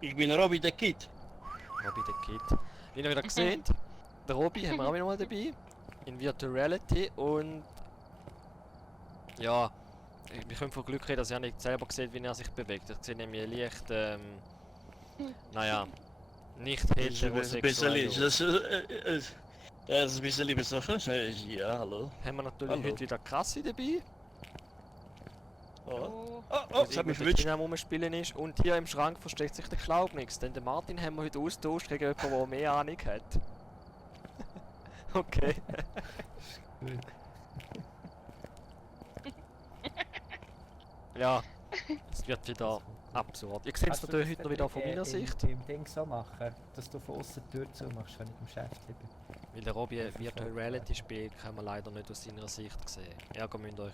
Ich bin Robby der Kid. Robby der Kid. Wie ihr wieder gesehen, der Robby haben wir auch wieder mal dabei. In Virtual Reality und... Ja, wir können von Glück reden, dass er nicht selber sieht, wie er sich bewegt. Er sieht nämlich leicht, naja, nicht heterosexuell aus. Das ist ein bisschen besoffen. Ja, hallo. Haben wir natürlich Hallo. heute wieder Kassi dabei, Oh, Oh, das hat mich verwünscht. am Rumspielen ist. Und hier im Schrank versteckt sich der Glaubnix, denn den Martin haben wir heute austauscht gegen jemanden, der mehr Ahnung hat. Okay. Ja, es wird wieder absurd. Ihr seht es natürlich heute noch wieder von meiner Sicht, Im Ding so machen, dass du von außen die Tür zumachst, wenn ich im Geschäft bin. weil der Robby ein Virtual Reality spielt, kann man leider nicht aus seiner Sicht sehen. Ergo müsst ihr euch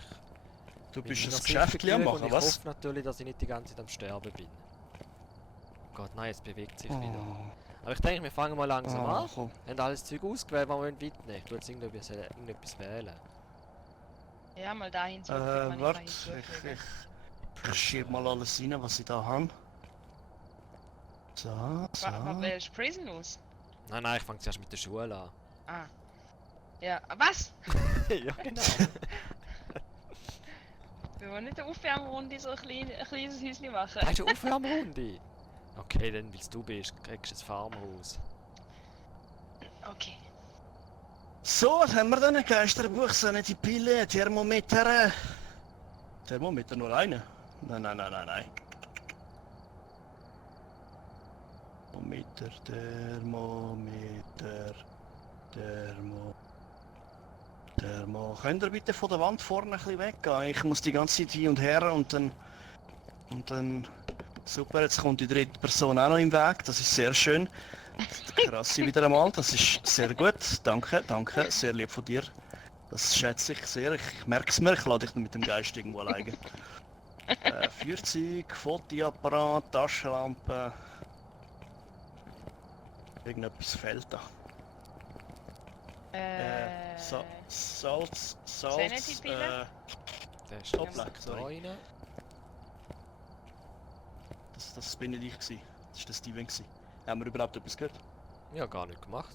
Du mit bist meiner das Sicht Geschäft am begnügen machen, und ich was? hoffe natürlich, dass ich nicht die ganze Zeit am Sterben bin. Oh Gott, nein, es bewegt sich wieder. Aber ich denke, wir fangen mal langsam an. Komm. Wir haben alles Zeug ausgewählt, was wir mitnehmen wollen. Ich tue jetzt irgendetwas wählen. ja, mal da hinzufügen. Warte, ich schieb mal alles rein, was ich da habe. So, so. Welches Prison aus? Nein, nein, ich fange zuerst mit der Schule an. Ah. Ja, was? Ja, genau. Wir wollen nicht eine Aufwärmrunde so ein kleines Häuschen machen. Hast du Aufwärmrunde? Okay, dann, weil du bist, kriegst du ein Farmhaus. Okay. So, was haben wir denn? Ein Geisterbuch, so eine die Pille, Thermometer. Thermometer nur eine? Nein. Thermo. Könnt ihr bitte von der Wand vorne ein bisschen weggehen? Ich muss die ganze Zeit hin und her und dann... Super, jetzt kommt die dritte Person auch noch im Weg, das ist sehr schön. Krass wieder einmal, das ist sehr gut. Danke, sehr lieb von dir. Das schätze ich sehr, ich merke es mir, ich lade dich mit dem Geist irgendwo alleine. Feuerzeug, Fotoapparat, Taschenlampe. Irgendetwas fehlt da. Salz, Sanity-Pille? Der ist Hoppla, da sorry. rein. Das bin nicht ich gewesen. Das war der Steven gewesen. Haben wir überhaupt etwas gehört? Ja, gar nicht gemacht.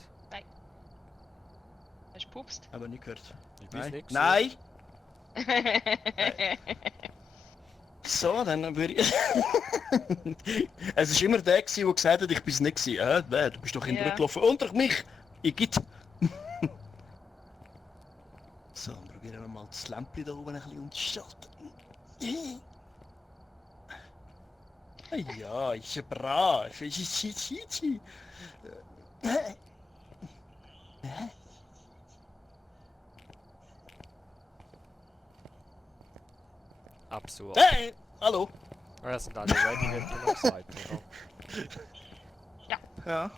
Hast du pupst? Haben wir nicht gehört. Ich weiß nicht. Nein! So, dann würde ich... Es war immer der gewesen, der gesagt hat, ich bin es nicht gewesen. Du bist doch hinterher Ja. gelaufen. Und mich! Ich geht. So, probieren wir mal das Lämpchen da oben ein bisschen umzuschalten. Ja, ist brav. Absurd. Hey, hallo. Ah, das sind alle ready, wird die noch gesagt, oder? Ja.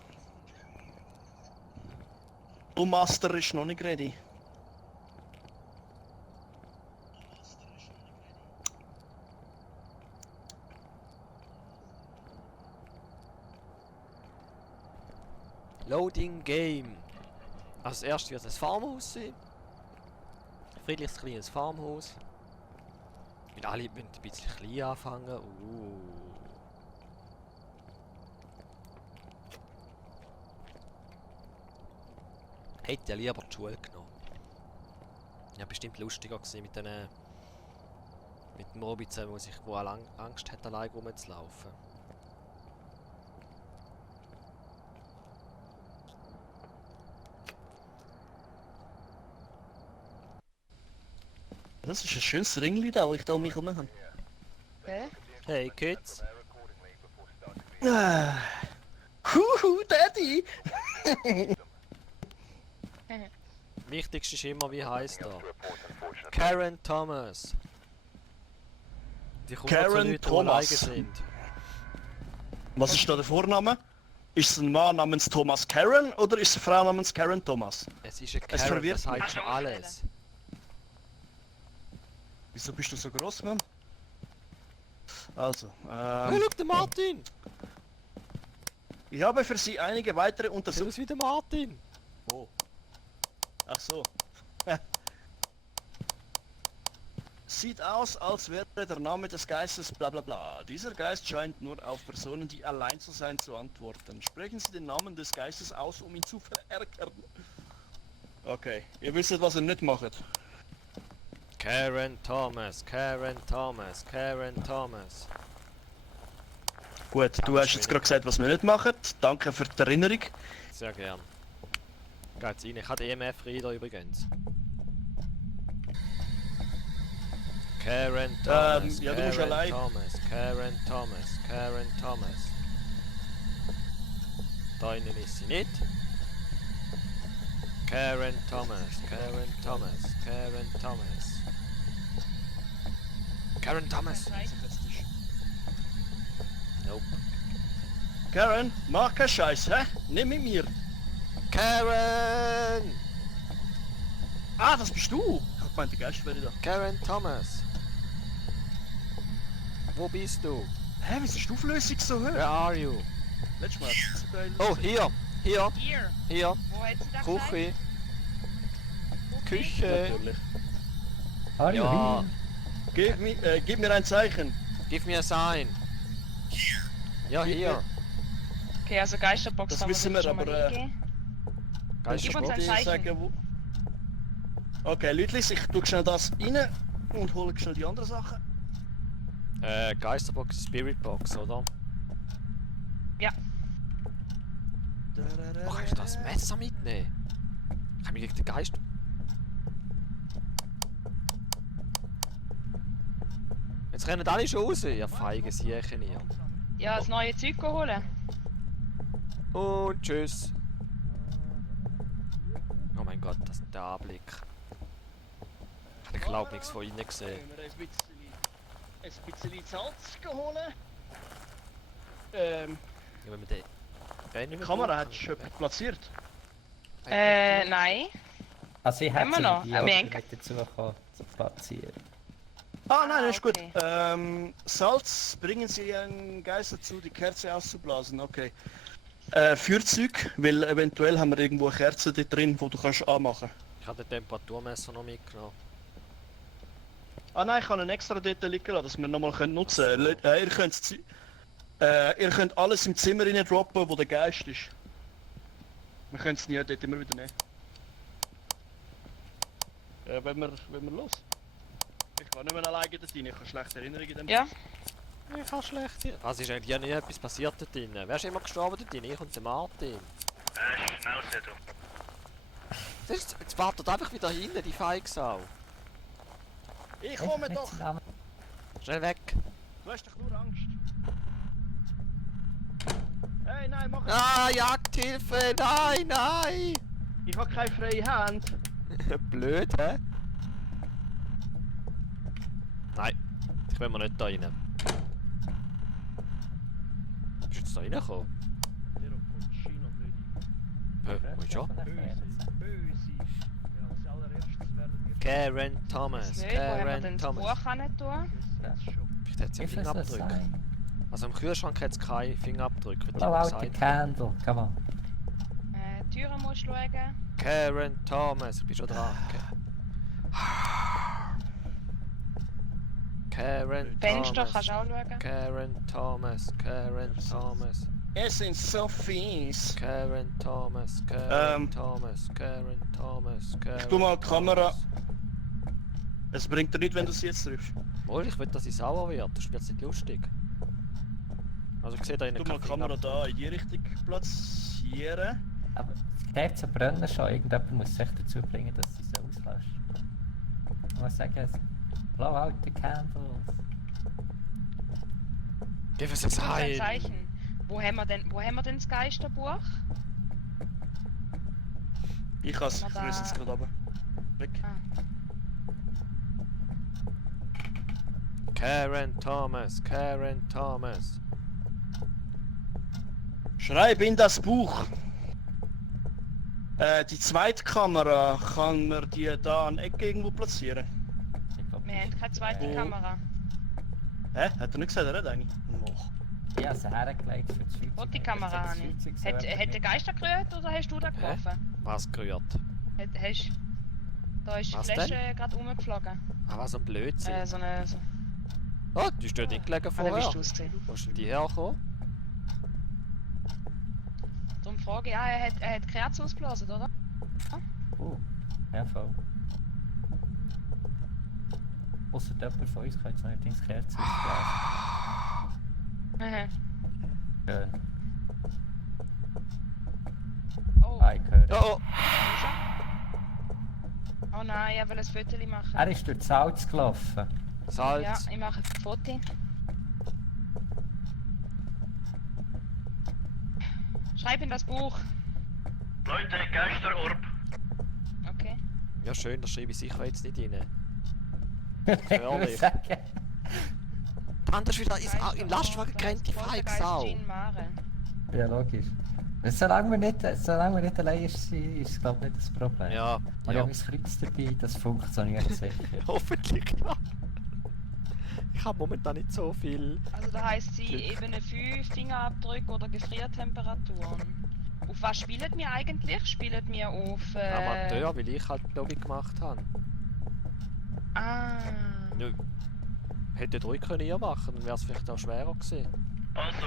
Und Master ist noch nicht ready. Loading Game. Als erstes wird es ein Farmhaus sein. Friedliches kleines Farmhaus. Weil alle müssen ein bisschen klein anfangen. Hätte ja lieber die Schule genommen. Ja, bestimmt lustiger gewesen mit den... mit dem Robby zusammen, wo Angst hat, allein rumzulaufen. Das ist ein schönes Ringli da, das ich da um mich herum habe. Hä? Hey Kids! Daddy! Wichtigste ist immer, wie heisst er? Karen Thomas. Die kommt Karen zu Leuten, die Thomas. alleine sind. Was ist da der Vorname? Ist es ein Mann namens Thomas Karen oder ist es eine Frau namens Karen Thomas? Es ist eine Es Karen, verwirrt das heißt mich. schon alles. Wieso bist du so groß, Mann? Also, Hey, schau, der Martin! ich habe für Sie einige weitere Sieht Untersuchungen... aus wie der Martin! Oh. Ach so. Sieht aus, als wäre der Name des Geistes bla bla bla. Dieser Geist scheint nur auf Personen, die allein zu sein, zu antworten. Sprechen Sie den Namen des Geistes aus, um ihn zu verärgern. Okay, ihr wisst, was ihr nicht macht. Karen Thomas, Karen Thomas, Karen Thomas. Gut, du hast jetzt gerade gesagt, was wir nicht machen. Danke für die Erinnerung. Sehr gern. Geht's rein. Ich habe EMF-Reader übrigens. Karen Thomas, ja, du musst Karen allein. Thomas, Karen Thomas, Karen Thomas. Da innen ist sie nicht. Karen Thomas, Karen Thomas, Karen Thomas. Karen Thomas. Nope. Karen, mach keinen Scheiß, hä? Nimm mit mir. Karen! Ah, das bist du! Ich hab gemeint, der Geist wäre da. Karen Thomas. Wo bist du? Hä, wieso ist die Auflösung so hoch? Where are you? Letztes Mal hat's so geil Oh, hier! Hier! Hier. Hier! Wo hat sie das Küche! gesagt? Küche! Natürlich. Are you Ja. here? Gib mir ein Zeichen. Give me a sign! Ja, hier! Okay, also Geisterbox Das haben wissen wir, schon mal aber, eingegeben. Gib uns ein Ich Zeichen. sage, wo... Okay, Leutlis, ich tue schnell das rein und hole schnell die anderen Sachen. Geisterbox, Spiritbox, oder? Ja. Oh, kann ich das Messer mitnehmen? Kann ich gegen den Geist... Jetzt rennen alle schon raus, ihr feiges Jächen hier. Ja, das neue Zeug holen. Und tschüss. Oh mein Gott, das ist der Anblick. Ich glaube nichts von innen gesehen. Können wir ein bisschen Salz holen. Ja, wenn wir den... Die Kamera hat schon jemand platziert. Nein. Also ich Haben wir hätte noch? sie Wir haben- mit dazu gekommen, zu platzieren. Ah nein, ist gut. okay. Salz, bringen Sie einen Geist dazu, die Kerze auszublasen, okay. Feuerzeug, weil eventuell haben wir irgendwo eine Kerze dort drin, wo du kannst anmachen. Ich habe den Temperaturmesser noch mitgenommen. Ah nein, ich kann einen extra dort liegen lassen, dass wir nochmal nutzen können. Ihr könnt alles im Zimmer rein droppen, wo der Geist ist. Wir können es nie dort immer wieder nehmen. Wenn wir los. Ich kann nicht mehr alleine dort rein, ich habe schlechte Erinnerungen in dem. Ja. Ich habe schlecht. Was ist eigentlich ja nie etwas passiert dort drin? Wer ist immer gestorben dort drin? Ich und der Martin. Schnauze du. Jetzt wartet einfach wieder hinten, die Feigsau. Ich komme doch! Schnell weg. Du hast doch nur Angst. Hey, nein, mach es! Ah, Jagdhilfe! Nein, nein! Ich habe keine freie Hand. Blöd, hä? Nein, ich will mir nicht da rein. Bist du jetzt da reingekommen? Wo ist er? Böse. Ja, als allererstes werden wir... Karen Thomas, Nicht, wo haben wir Karen denn das Thomas. Buch hin tun? Jetzt schon. Vielleicht hat sie einen Give us a Fingerabdruck. sign. Also im Kühlschrank hat es keinen Fingerabdruck, wie Blow du out the gesagt hast. candle, come on. Türen musst du schauen. Karen Thomas, ich bin schon dran. Karen Fenster Thomas. kannst du auch schauen. Karen Thomas, Karen Thomas, Es sind so fies. Karen Thomas, Karen Ähm, Thomas, Karen Thomas, Karen tu mal die Kamera. Thomas. Es bringt dir nichts, wenn du es jetzt triffst. Wohl, ich will, dass sie sauer wird, das wird nicht lustig. Also ich sehe da in Tu der mal die Kamera da in die Richtung platzieren. Aber die Kerzen brennen schon, irgendjemand muss sich dazu bringen, dass sie so auslöscht. Ich muss sagen, blow out the candles. Gib uns ein Das ist ein Zeichen! Zeichen. Wo haben wir denn das Geisterbuch? Ich kann es, Mal ich da- löse jetzt gerade runter. Weg. Karen Thomas, Karen Thomas. Schreib in das Buch. Die zweite Kamera, kann man die da an der Ecke irgendwo platzieren? Ich glaub, Wir haben keine zweite Wo? Kamera. Hä? Hat er nicht gesagt, er hat eine? Och. ich habe sie hergelegt für die Schweizer. Wo die Kamera habe ich? Hat der Geister gerührt oder hast du da geworfen? Was gerührt? Hast Da ist die Was Flasche gerade rumgeflogen. Ah, was ein Blödsinn. So eine. So. Oh, die ist dort nicht gelegen Ah, dann bist vorher. du es gesehen. Wo ist denn die hergekommen? Darum frage ich, er hat Kerzen ausgeblasen, oder? Ja, voll. Ausser jemand von uns kann jetzt noch nicht ins Kerzen ausblasen. Mhm. Schön. Oh. Ah, ich höre. Oh, oh. Oh nein, ich will ein Foto machen. Er ist durch das Salz gelaufen. Salz. Ja, ich mache ein Foto. Schreib in das Buch. Leute, Geisterorb. Okay. Ja, schön, das schreibe ich sicher jetzt nicht rein. Ich würde Ehrlich. sagen. Der andere ist wieder in Lastwagen gerannt, die Feigsau. Ja, logisch. Solange wir nicht allein sind, ist es glaube ich nicht das Problem. Ja, Und ich ja. habe mein Kreuz dabei, das funktioniert sicher. Hoffentlich, ja. Ich habe momentan nicht so viel. Also da heisst sie Glück. Ebene 5, Fingerabdrücke oder Gefriertemperaturen. Auf was spielen wir eigentlich? Spielen wir auf... Amateur, weil ich halt Lobby gemacht habe. Ah. Nö. Hätte ruhig können ihr machen, dann wäre es vielleicht auch schwerer gewesen. Also,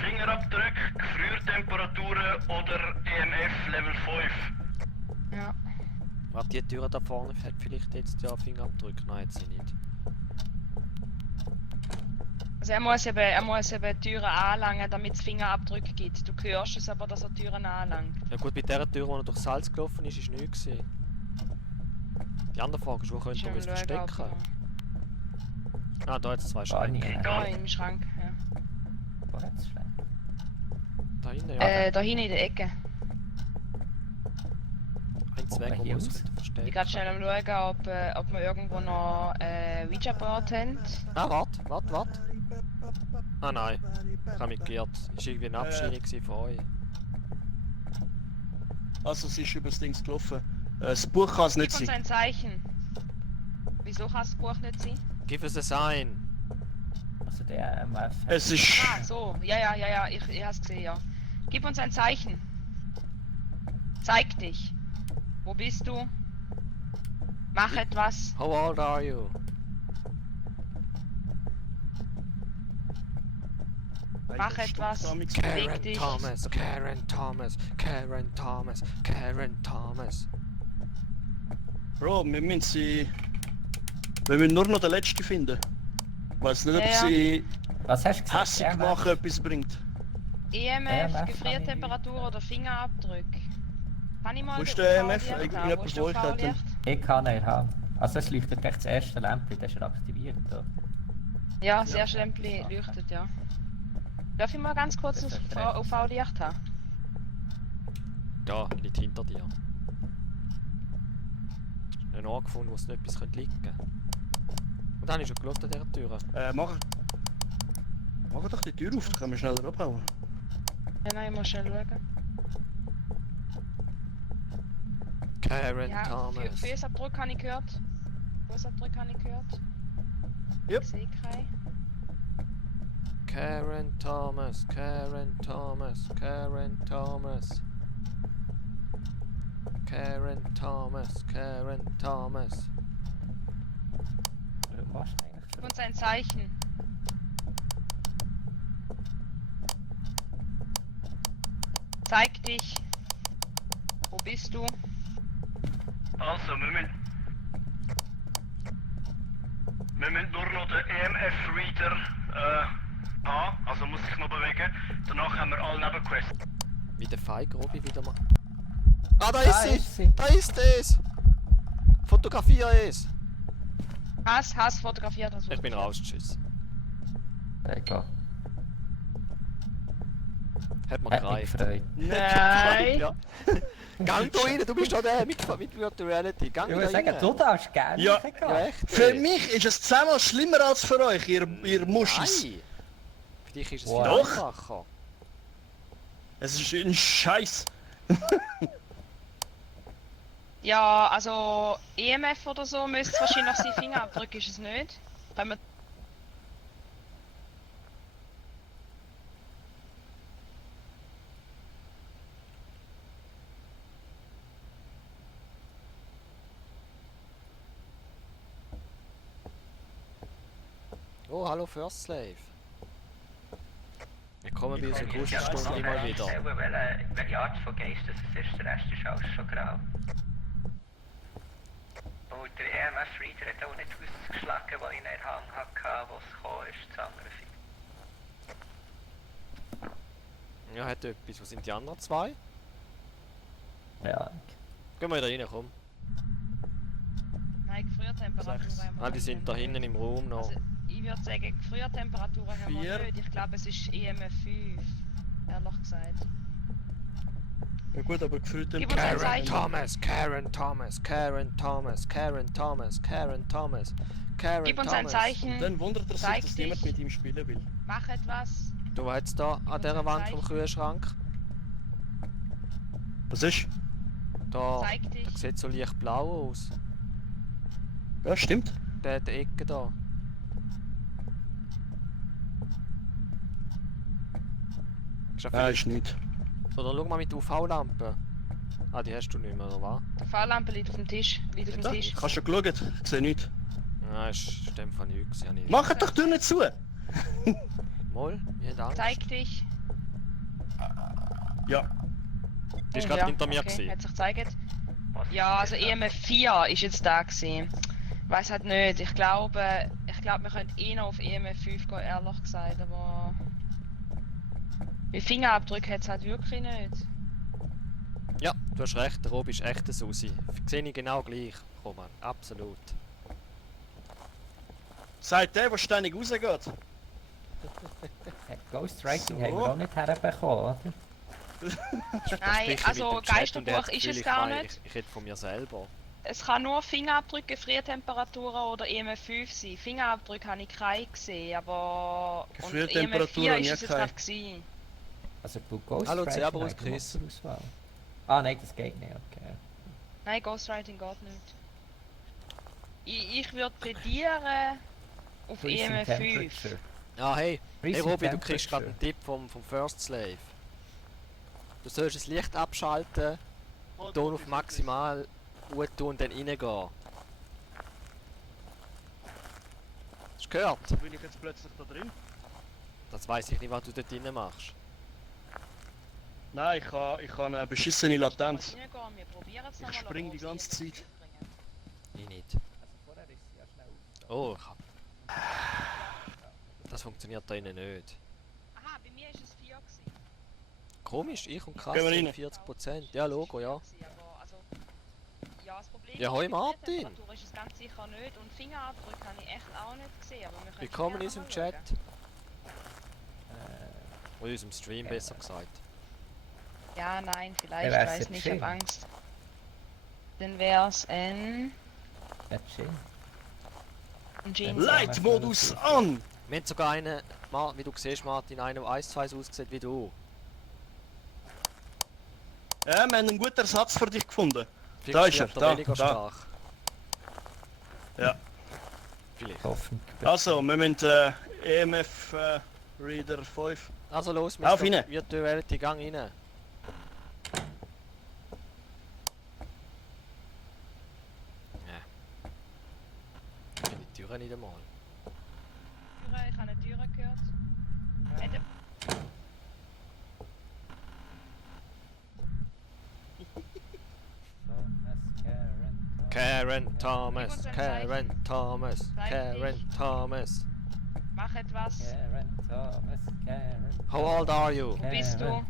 Fingerabdruck, Gefriertemperaturen oder EMF Level 5. Ja. Warte, die Tür da vorne hat vielleicht jetzt ja Fingerabdrücke. Nein, hat sie nicht. Also er muss eben Türen anlangen, damit es Fingerabdrücke gibt. Du hörst es aber, dass er Türen anlangt. Ja gut, mit dieser Tür, die er durch Salz gelaufen ist, ist nichts gewesen. Die andere Frage ist, wo könnte man es verstecken? Ah, da hat es zwei Gar nicht. Schränke. Da im Schrank, ja. Wo hat's Schrank? Da hinten, ja. Da hinten in der Ecke. Ein Zweig, wo hier man es raus? könnte verstecken. Ich gerade schnell am schauen, ob wir irgendwo noch Ouija-Board haben. Ah, warte. Ah nein, ich habe mich geirrt. Ist irgendwie eine Abschiedung gewesen von euch. Also, es ist über das Ding gelaufen. Das Buch kann es nicht Gib uns sein. ein Zeichen. Wieso kann das Buch nicht sein? Give us a sign. Also der MF. Es ist... Ah, so. Ja, ich hab's gesehen, ja. Gib uns ein Zeichen. Zeig dich. Wo bist du? Mach etwas. How old are you? Mach etwas. Beweg Karen dich. Thomas, Karen Thomas, Karen Thomas, Karen Thomas. Bro, wir müssen sie... Wir müssen nur noch den letzten finden. Ich weiß nicht, ob Ja. sie Was hast du gesagt? hässig MF? machen etwas bringt. EMF, EMF Gefriertemperatur oder Fingerabdruck. Kann ich mal Wo ist den der UV-Licht EMF? haben? Wo ist der Irgendjemand, wo ich UV-Licht? Ich kann nicht haben. Also es leuchtet echt das erste Lämpchen, das ist aktiviert. Oder? Ja, das erste Lämpchen leuchtet, ja. Darf ich mal ganz kurz Das das ist recht. UV-Licht haben? Da, liegt hinter dir. Einen Ort gefunden, wo es nicht etwas liegen könnte. Und dann habe ich schon geschaut an dieser Tür. Mach doch die Tür auf, dann können wir schneller abhauen. Ja, nein, ich muss schnell schauen. Karen Ja, Thomas. Fußabdruck habe ich gehört. Fußabdruck habe ich gehört. Yep. Ich sehe keinen. Karen Thomas, Karen Thomas, Karen Thomas. Karen Thomas, Karen Thomas. Was machst du eigentlich Gib für... uns ein Zeichen. Zeig dich. Wo bist du? Also, wir müssen nur noch den EMF-Reader haben, also muss sich noch bewegen. Danach haben wir alle Nebenquests. Wie der Feig Robby wieder mal. Ah, da Da ist sie! ist sie. Da ist es! Fotografiere es! Hass fotografiert. Ich bin raus, tschüss. Egal. Hat man Hat mich gereicht. gefreut. Nein. Ja. Gang da rein, du bist doch der mit Virtual Reality. Gang Ich da würde sagen, rein. du darfst gerne Ja. gehen. Ja, echt? Für mich ist es zehnmal schlimmer als für euch, ihr Muschis. Nein! Für dich ist es Wow. viel Doch. einfacher. Es ist ein Scheiß. Ja, also EMF oder so müsste es wahrscheinlich sein. Fingerabdruck ist es nicht. Können wir Oh, hallo First Slave. Willkommen bei unserer Kuschelstunde mal wieder. Welche Art von Geist das ist, der Rest ist alles schon grau. Und der EMF-Reader hat auch nicht ausgeschlagen, wo ich in den Hang hatte, wo es gekommen ist, das andere Vieh. Ja, hat etwas. Wo sind die anderen zwei? Ja. Gehen wir wieder rein, komm. Nein, Gefriertemperaturen haben wir Ah, die sind da hinten im Raum noch. Also, ich würde sagen, Gefriertemperaturen haben wir 4. nicht. Ich glaube, es ist EMF 5. Ehrlich gesagt. Ja gut, aber gefrüht Gib uns ein Zeichen. Thomas, Karen Thomas, Karen Thomas, Karen Thomas, Karen Thomas, Karen Gib uns ein Thomas. Zeichen. Dann wundert er sich, Zeig dass niemand dich. mit ihm spielen will. Mach etwas. Du jetzt da an dieser Wand vom Kühlschrank. Was ist? Da, Zeig dich. das sieht so leicht blau aus. Ja, stimmt. Der hat die Ecke da. Ist ja Nein, vielleicht- ist nicht. Oder schau mal mit UV-Lampe. Ah, die hast du nicht mehr, oder was? Die Fahrlampe liegt auf dem Tisch. Liegt auf dem Da, Tisch. hast du schon geschaut? Ich sehe nichts. Nein, ist in dem Fall nichts. Ja, nicht. Mach doch die Tür nicht zu! Mal, wir haben Angst. Zeig dich. Ja. Die ist Oh, gerade ja, hinter mir okay, gewesen. hat sich gezeigt. Was Ja, ist also das? EMF 4 ist jetzt da gewesen. Weiß halt nicht. Ich glaube, wir können eher auf EMF 5 gehen, ehrlich gesagt, aber... Wie Fingerabdrücke hat es halt wirklich nicht. Ja, du hast recht, der Rob ist echt ein Susi. Sehe ich genau gleich. Komm an, absolut. Sagt der, der ständig rausgeht. Ghostwriting So. haben wir auch nicht herbekommen, oder? Nein, Sprich also mit dem Chat und er hat Geisterbuch das ist Gefühl, es ich gar meine, nicht. Ich rede von mir selber. Es kann nur Fingerabdrücke, Gefriertemperaturen oder EMF 5 sein. Fingerabdrücke habe ich keine gesehen, aber... Und EMF Gefriertemperaturen 4 habe ist ich es jetzt keine. gerade gewesen. Also bei Hallo, Ghostwriting Cerberus, haben wir noch Chris. zur Auswahl. Ah nein, das geht nicht, okay. Nein, Ghostwriting geht nicht. Ich würde plädieren auf Freezing EMF 5. temperature. Ah, hey, hey Freezing Robi, du kriegst gerade temperature. einen Tipp vom First Slave. Du sollst das Licht abschalten, Ton auf maximal gut tun und dann reingehen. Hast du gehört? Bin ich jetzt plötzlich da drin? Das weiss ich nicht, was du dort drinnen machst. Nein, ich habe eine beschissene Latenz. Reingehen, wir probieren es Ich nochmal, spring ob die sie ganze irgendwas Zeit. bringen. Ich nicht. Also vorher ist sie ja schnell Oh, ich hab... Das funktioniert da innen nicht. Aha, bei mir ist es 4 gewesen. Komisch, ich und Krass Gehen wir sind rein. 40%. Ja, Logo, ja. Aber, also, ja, das Problem Ja, hoi, ist, Martin. die Temperatur ist es ganz sicher nicht und Fingerabdrücke habe ich echt auch nicht gesehen. Aber wir können Willkommen in gerne unserem mal Chat. schauen. Oder in unserem Stream, besser gesagt. Ja, nein, vielleicht, Ja, ich wär's weiß jetzt nicht, ich schön. habe Angst. Dann wär's ein schön. Jeans. Ja. Light-Modus an! Wir haben sogar einen, wie du siehst, Martin, einen, der 1 zu 1 aussieht wie du. Ja, wir haben einen guten Ersatz für dich gefunden. Findest Da du, ist er, wird da, weniger da. stark. Ja. Vielleicht. Hoffentlich. Also, wir müssen EMF Reader 5. Also los, Auf Mr. rein. Virtuality, gang rein. Ja. Ich kenne die Türe nicht einmal. Ich habe eine Tür gehört. Hat er- Karen Thomas, Gib uns ein Karen Zeichen. Thomas, Zeig Karen dich. Thomas. Mach etwas. Karen, Thomas, Karen. How old are you? Wo bist du?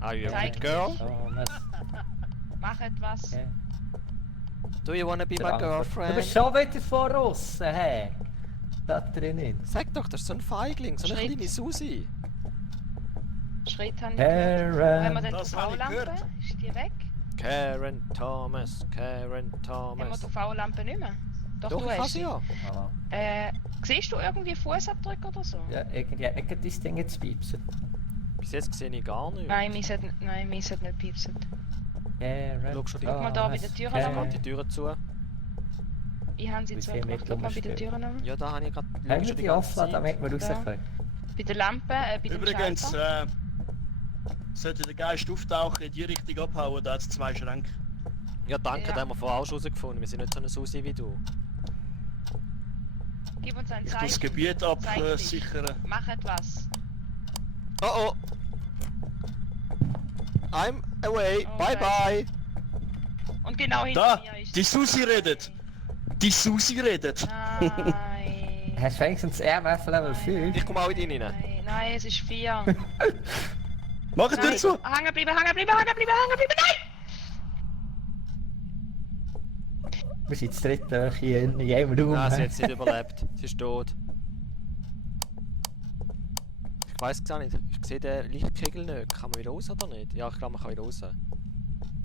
Are you a Zeig good girl? Thomas, Mach etwas. okay. Do you wanna be my Du bist girlfriend? schon wieder vor uns, hey. Da drinnen. Sag doch, das ist so ein Feigling, so eine Schritt. kleine Susi. Schritt habe ich gehört. Wo haben wir denn die Das habe ich UV-Lampe? gehört. Ist die weg? Karen Thomas, Karen Haben wir Thomas. die UV-Lampe nicht mehr? Doch, Doch, du ich hast habe sie. sie ja. Ah, Siehst du irgendwie Fußabdrücke oder so? ja, irgendwie hat nicht gerade dein Ding jetzt piepsen. Bis jetzt sehe ich gar nicht. Nein, meins hat nicht piepsen. Karen, Schau schon die- Guck mal da bei der Tür Jetzt lang. kommt die Tür zu. Ich habe sie Wie zu viel gemacht. Guck mal bei der Meter Tür noch. Ja, da habe ich gerade Haben wir die offen, damit wir raus Ja. können? Bei der Lampe, bei dem Übrigens, Schalter. sollte der Geist auftauchen, in die Richtung abhauen, da hat es 2 Schränke. Ja, danke, Ja. den haben wir vorher auch schon herausgefunden. Wir sind nicht so eine Susi wie du. Gib uns ein Ich Zeichen. muss das Gebiet Zeig dich. absichern. Mach etwas. Oh oh! I'm away! Oh, Bye Scheiße. bye! Und genau hinter Da! mir ist... Die Susi redet! Die Susi redet! Nein. Hast du wenigstens EMF Level 5? Ich komme auch in rein. Nein, es ist 4. Mach die Tür zu! Hängen bleiben, hängen bleiben, hängen bleiben, hängen bleiben, nein! Wir sind das dritte hier in jedem Raum. Nein, sie hä? hat es nicht überlebt. Sie ist tot. Ich weiß gar nicht. Ich sehe den Lichtkegel nicht. Kann man wieder raus oder nicht? Ja, ich glaube, man kann wieder raus.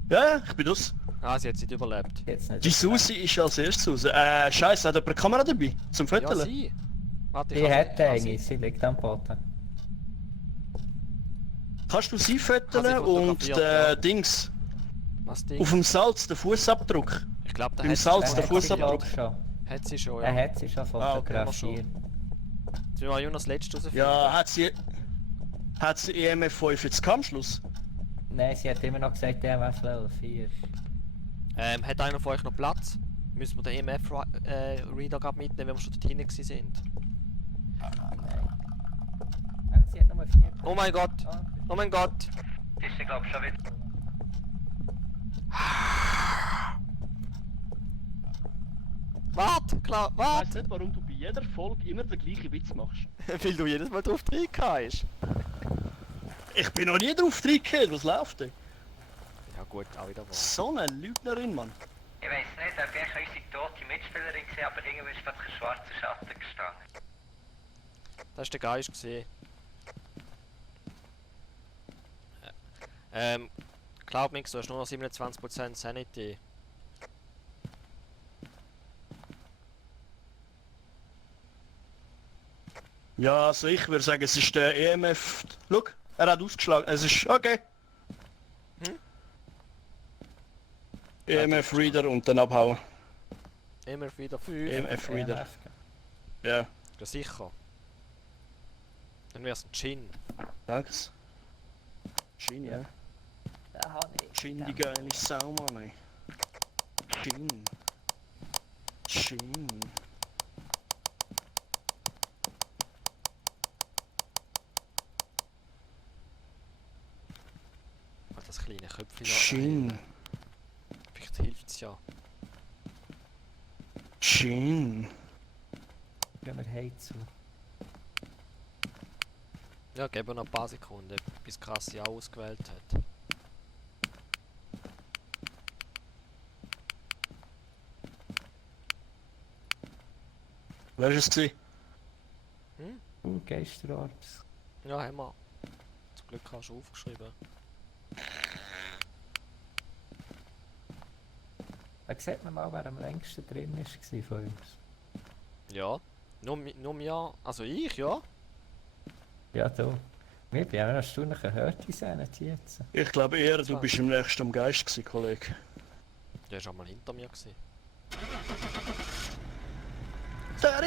Ja, ich bin das. Ah, sie hat es nicht überlebt. Jetzt nicht. Die Susi ist als erstes raus. Scheiße, hat jemand eine Kamera dabei? Zum Ja, Fotolen? sie. Warte, Die kann hat sie- eigentlich, sie liegt am Boden. Kannst du sie Kann fotolen sie und fotografiert, den ja. Dings Was Ding? auf dem Salz, den Fußabdruck? Ich glaube, da Im hat sie Salz, schon der Er Fußabdruck. Hat sie schon, Er ja. hat sie schon Ah, okay, fotografiert. Jetzt müssen wir nur noch das letzte rausfinden. Ja, hat sie EMF 5 jetzt am Schluss? Nein, sie hat immer noch gesagt, EMF Level 4. Hat einer von euch noch Platz? Müssen wir den EMF-Reader gerade mitnehmen, wenn wir schon dort hinten gewesen sind? Aber sie hat nur 4. Oh mein Gott! Oh mein Gott! Das ist ja glaub ich schon wieder. Warte, klar, Ich warte! weiss nicht, warum du bei jeder Folge immer den gleichen Witz machst. Weil du jedes Mal drauf drin hast. Ich bin noch nie drauf reingehört, was läuft denn? Ja gut, auch wieder wahr. So eine Lügnerin, Mann. Ich weiss nicht, ob ich unsere tote Mitspielerin gesehen, aber irgendwie ist plötzlich ein schwarzer Schatten gestanden. Das war der Geist gesehen. Glaub mir, du hast nur noch 27% Sanity. Ja, also ich würde sagen, es ist der EMF... Schau, er hat ausgeschlagen. Es ist... Okay. Hm? EMF-Reader und dann abhauen. Immer wieder 5. EMF-Reader. Ja, Ja sicher. Dann wär's ein Gin. danke. Gin, ja. Da habe ich. Gin, die geile Sau, Mann, ey. Gin. Gin. Oh, das kleine Köpfchen. Gin. Vielleicht hilft's ja. Gin. Gehen wir heim zu. Ja, geben wir noch ein paar Sekunden, bis Cassie auch ausgewählt hat. Wer war es gewesen? Geisterorbs. Ja, haben wir. Zum Glück hast du aufgeschrieben. Da sieht man mal, wer am längsten drin war von uns. Ja. Nur mir, also ich, ja. Ja, du. Wir haben ja noch erstaunlich gehört, wie sie jetzt. Ich glaube eher, du bist im nächsten am Geist gewesen, Kollege. Der war schon mal hinter mir. Gewesen. Wir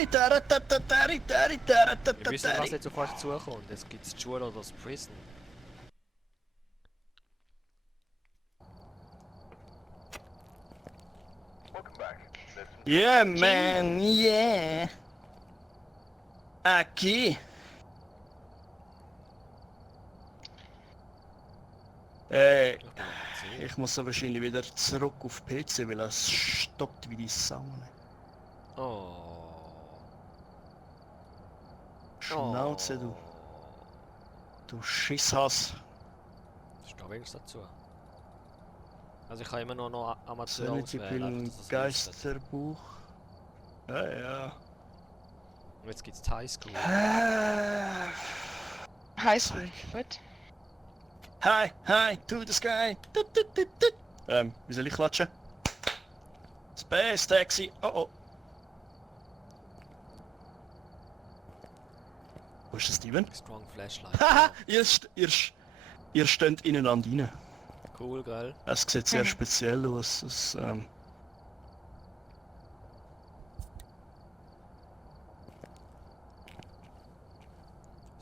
wissen nicht, was jetzt auf euch zukommt. Jetzt gibt es die Schule oder das Prison. Yeah, man, yeah. Aqui. Ich muss aber wahrscheinlich wieder zurück auf PC, weil es stoppt wie die Sau. Oh. Schnauze, du. Du Schisshass. Das steht wenigstens dazu. Also ich kann immer noch Amateur Sanity auswählen. Pillen, einfach, dass ihr es wisst. Geisterbuch. Ja, ja. Und jetzt gibt's die Highschool. Highschool, gut. Hi, hi, to the sky. Wie soll ich klatschen? Space Taxi. Oh oh. Wo ist der Steven? Strong Flashlight. Haha, ihr steht ineinander rein. Cool, gell? Es sieht sehr speziell aus. Es,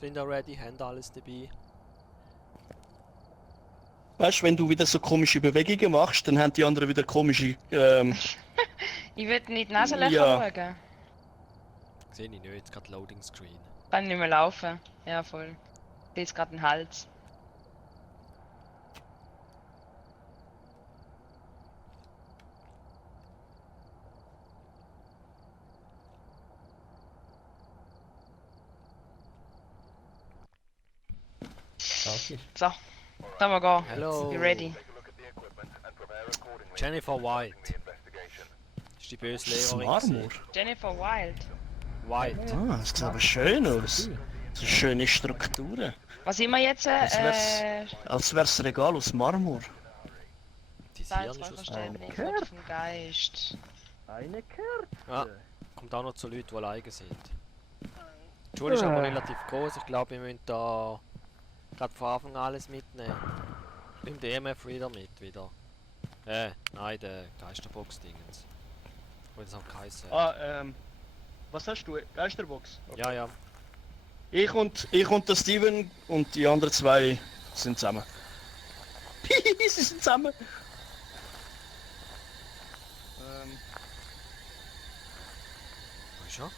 Sind da ready, haben alles dabei. weißt du, wenn du wieder so komische Bewegungen machst, dann haben die anderen wieder komische. Ich würde nicht die Nasenlöcher Ja. schauen. Sehe ich nicht, jetzt gerade Loading Screen. Kann nicht mehr laufen. Ja, voll. Ich sehe jetzt gerade den Hals. Logisch. So, dann wir gehen. Hello. Be ready. Jennifer White. Ist die böse Das ist Lehrerin. Marmor. Jennifer Wild. White. Ah, das sieht aber schön aus. So schöne Strukturen. Was immer jetzt? Als wär's Regal aus Marmor. Die Hirn ist aus Salzräucherstellung Marmor. vom Geist. Eine Kerze. Ja, kommt auch noch zu Leuten, die alleine sind. Die Schule ist aber relativ groß. Ich glaube, wir müssen da gerade von Anfang an alles mitnehmen. Nimm den EMF Reader mit wieder. Nein, der Geisterbox-Dingens. Wo das auch geheißen. Was hast du? Geisterbox? Ja, ja. Ich und der Steven und die anderen zwei sind zusammen. Sie sind zusammen. Wo ist er?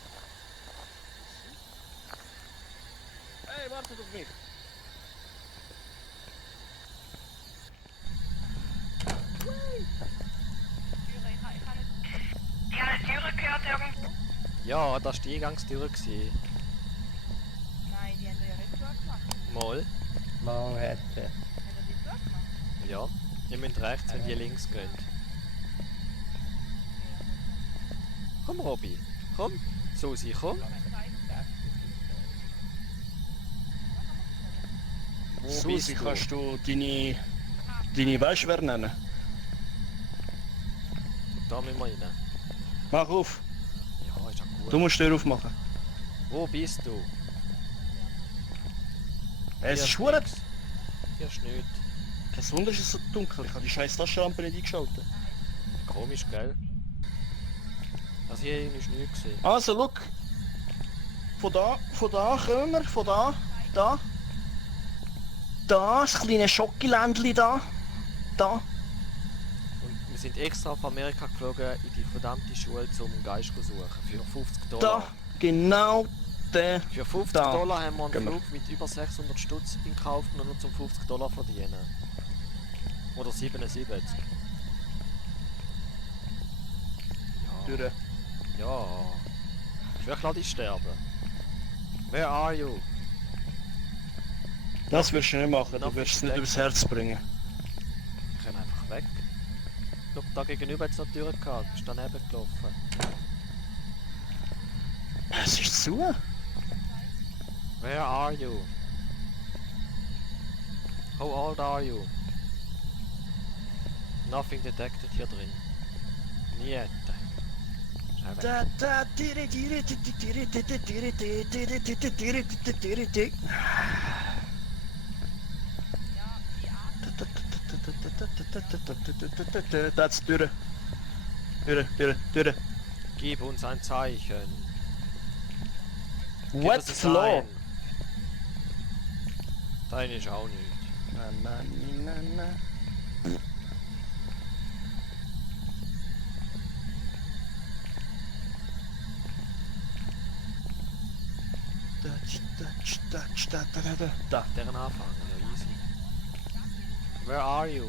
Hey, wartet auf mich. Ich habe eine Tür gehört irgendwo. Ja, das war die Eingangstür. Gewesen. Nein, die haben ja nicht zugemacht. Mal. Mal hätte. Haben die zugemacht? Ja. Ihr müsst rechts, wenn die links gehen. Komm, Robby. Komm. Susi, komm. Wo Susi, bist du? kannst du deine weißt wer nennen? Da müssen wir rein. Mach auf. Ja, ist ja gut. Du musst die Tür aufmachen. Wo bist du? Es Hier ist schwer. nix. Hier ist nichts. Kein Wunder, ist es so dunkel. Ich habe die scheiß Taschenlampe nicht eingeschaltet. Komisch, gell? Also hier ist nichts gesehen. Also, look. Von da kommen wir. Von da. Da. Da, das kleine Schokiländli da. Da. Und wir sind extra auf Amerika geflogen in die verdammte Schule zum Geist zu suchen. Für 50 Da. Dollar. Genau der. Für 50 Da. Dollar haben wir einen Gehen wir. Flug mit über 600 Stutz in Kauf genommen, nur zum 50 Dollar verdienen. Oder 77. Ja. Durch. Ja. Ich will klar, die sterben. Where are you? Das wirst du nicht machen. Du Nothing wirst es nicht to übers Herz bringen. Ich renn einfach weg. Schau, da gegenüber hat es noch Türen gehabt. Du bist daneben gelaufen. Es ist zu. Where are you? How old are you? Nothing detected hier drin. Niente. Schnell weg. Da, da, tiri, tiri, tiri, tiri, tiri, tiri, tiri, tiri, tiri, tiri, tiri, tiri. Das ist Türe. Türe. Gib uns ein Zeichen. Gib Wet uns ein Floor. Sign. Dein ist auch nicht. Na, na, na, na. Da. Deren anfangen, ja easy. Where are you?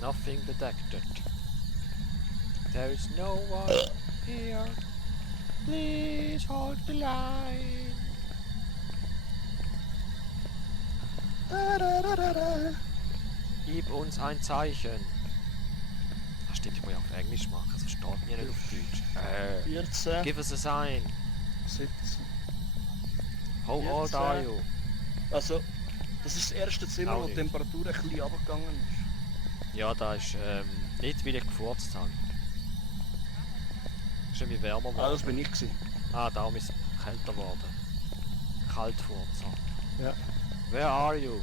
Nothing detected. There is no one here. Please hold the line. Gib uns ein Zeichen. Ah, stimmt, ich muss ja auf Englisch machen, so steht mir nicht auf Deutsch. 14, Give us a sign. 17. How old are you? Also, das ist das erste Zimmer, Auch wo die nicht. Temperatur ein bisschen runtergegangen ist. Ja, da ist nicht, weil ich gefurzt habe. Ist irgendwie wärmer Ah, das geworden. bin ich gewesen. Ah, darum ist es kälter geworden. Kaltfurzer. Ja. Where are you?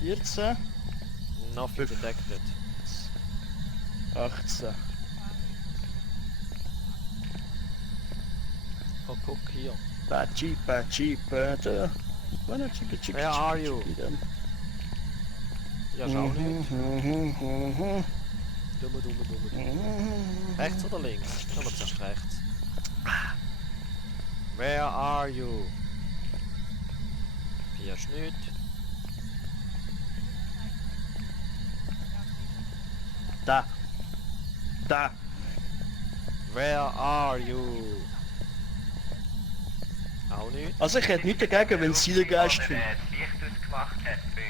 14, Nothing Fünf. detected. 18. Oh, guck hier. Bachi, bada. Wanna chicka, chicka, Where chicka, are you? chicka, dum. Ja, schau nicht. Mhm. Dumme. Rechts oder links? Schauen wir zuerst rechts. Where are you? Hier ist nichts. Da. Da. Where are you? Auch nicht. Also ich hätte nichts dagegen, wenn sie den Geist finden. das Licht ausgemacht hat bei